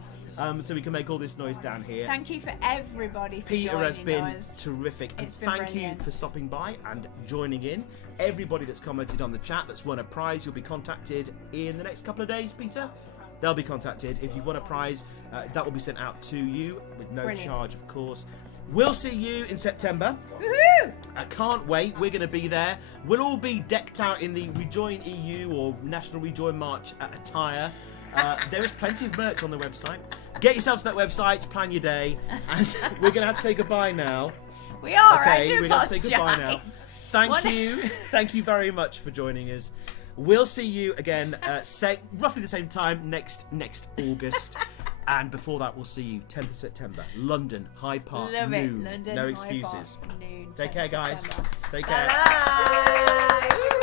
so we can make all this noise down here. Thank you for everybody for Peter joining has been us. terrific, and It's been thank brilliant. you for stopping by and joining in. Everybody that's commented on the chat that's won a prize, you'll be contacted in the next couple of days, Peter. They'll be contacted. If you won a prize, that will be sent out to you with no Brilliant. charge, of course. We'll see you in September. Woohoo! I can't wait. We're going to be there. We'll all be decked out in the Rejoin EU or National Rejoin March attire. There is plenty of merch on the website. Get yourself to that website, plan your day, and we're going to have to say goodbye now. We are. Okay, I do we're going to say goodbye now. apologise. Thank you very much for joining us. We'll see you again, roughly the same time next August. And before that, we'll see you 10th of September, London, Hyde Park, noon. London, no Hyde excuses. Park, noon, Take care, guys. September. Take care. Bye.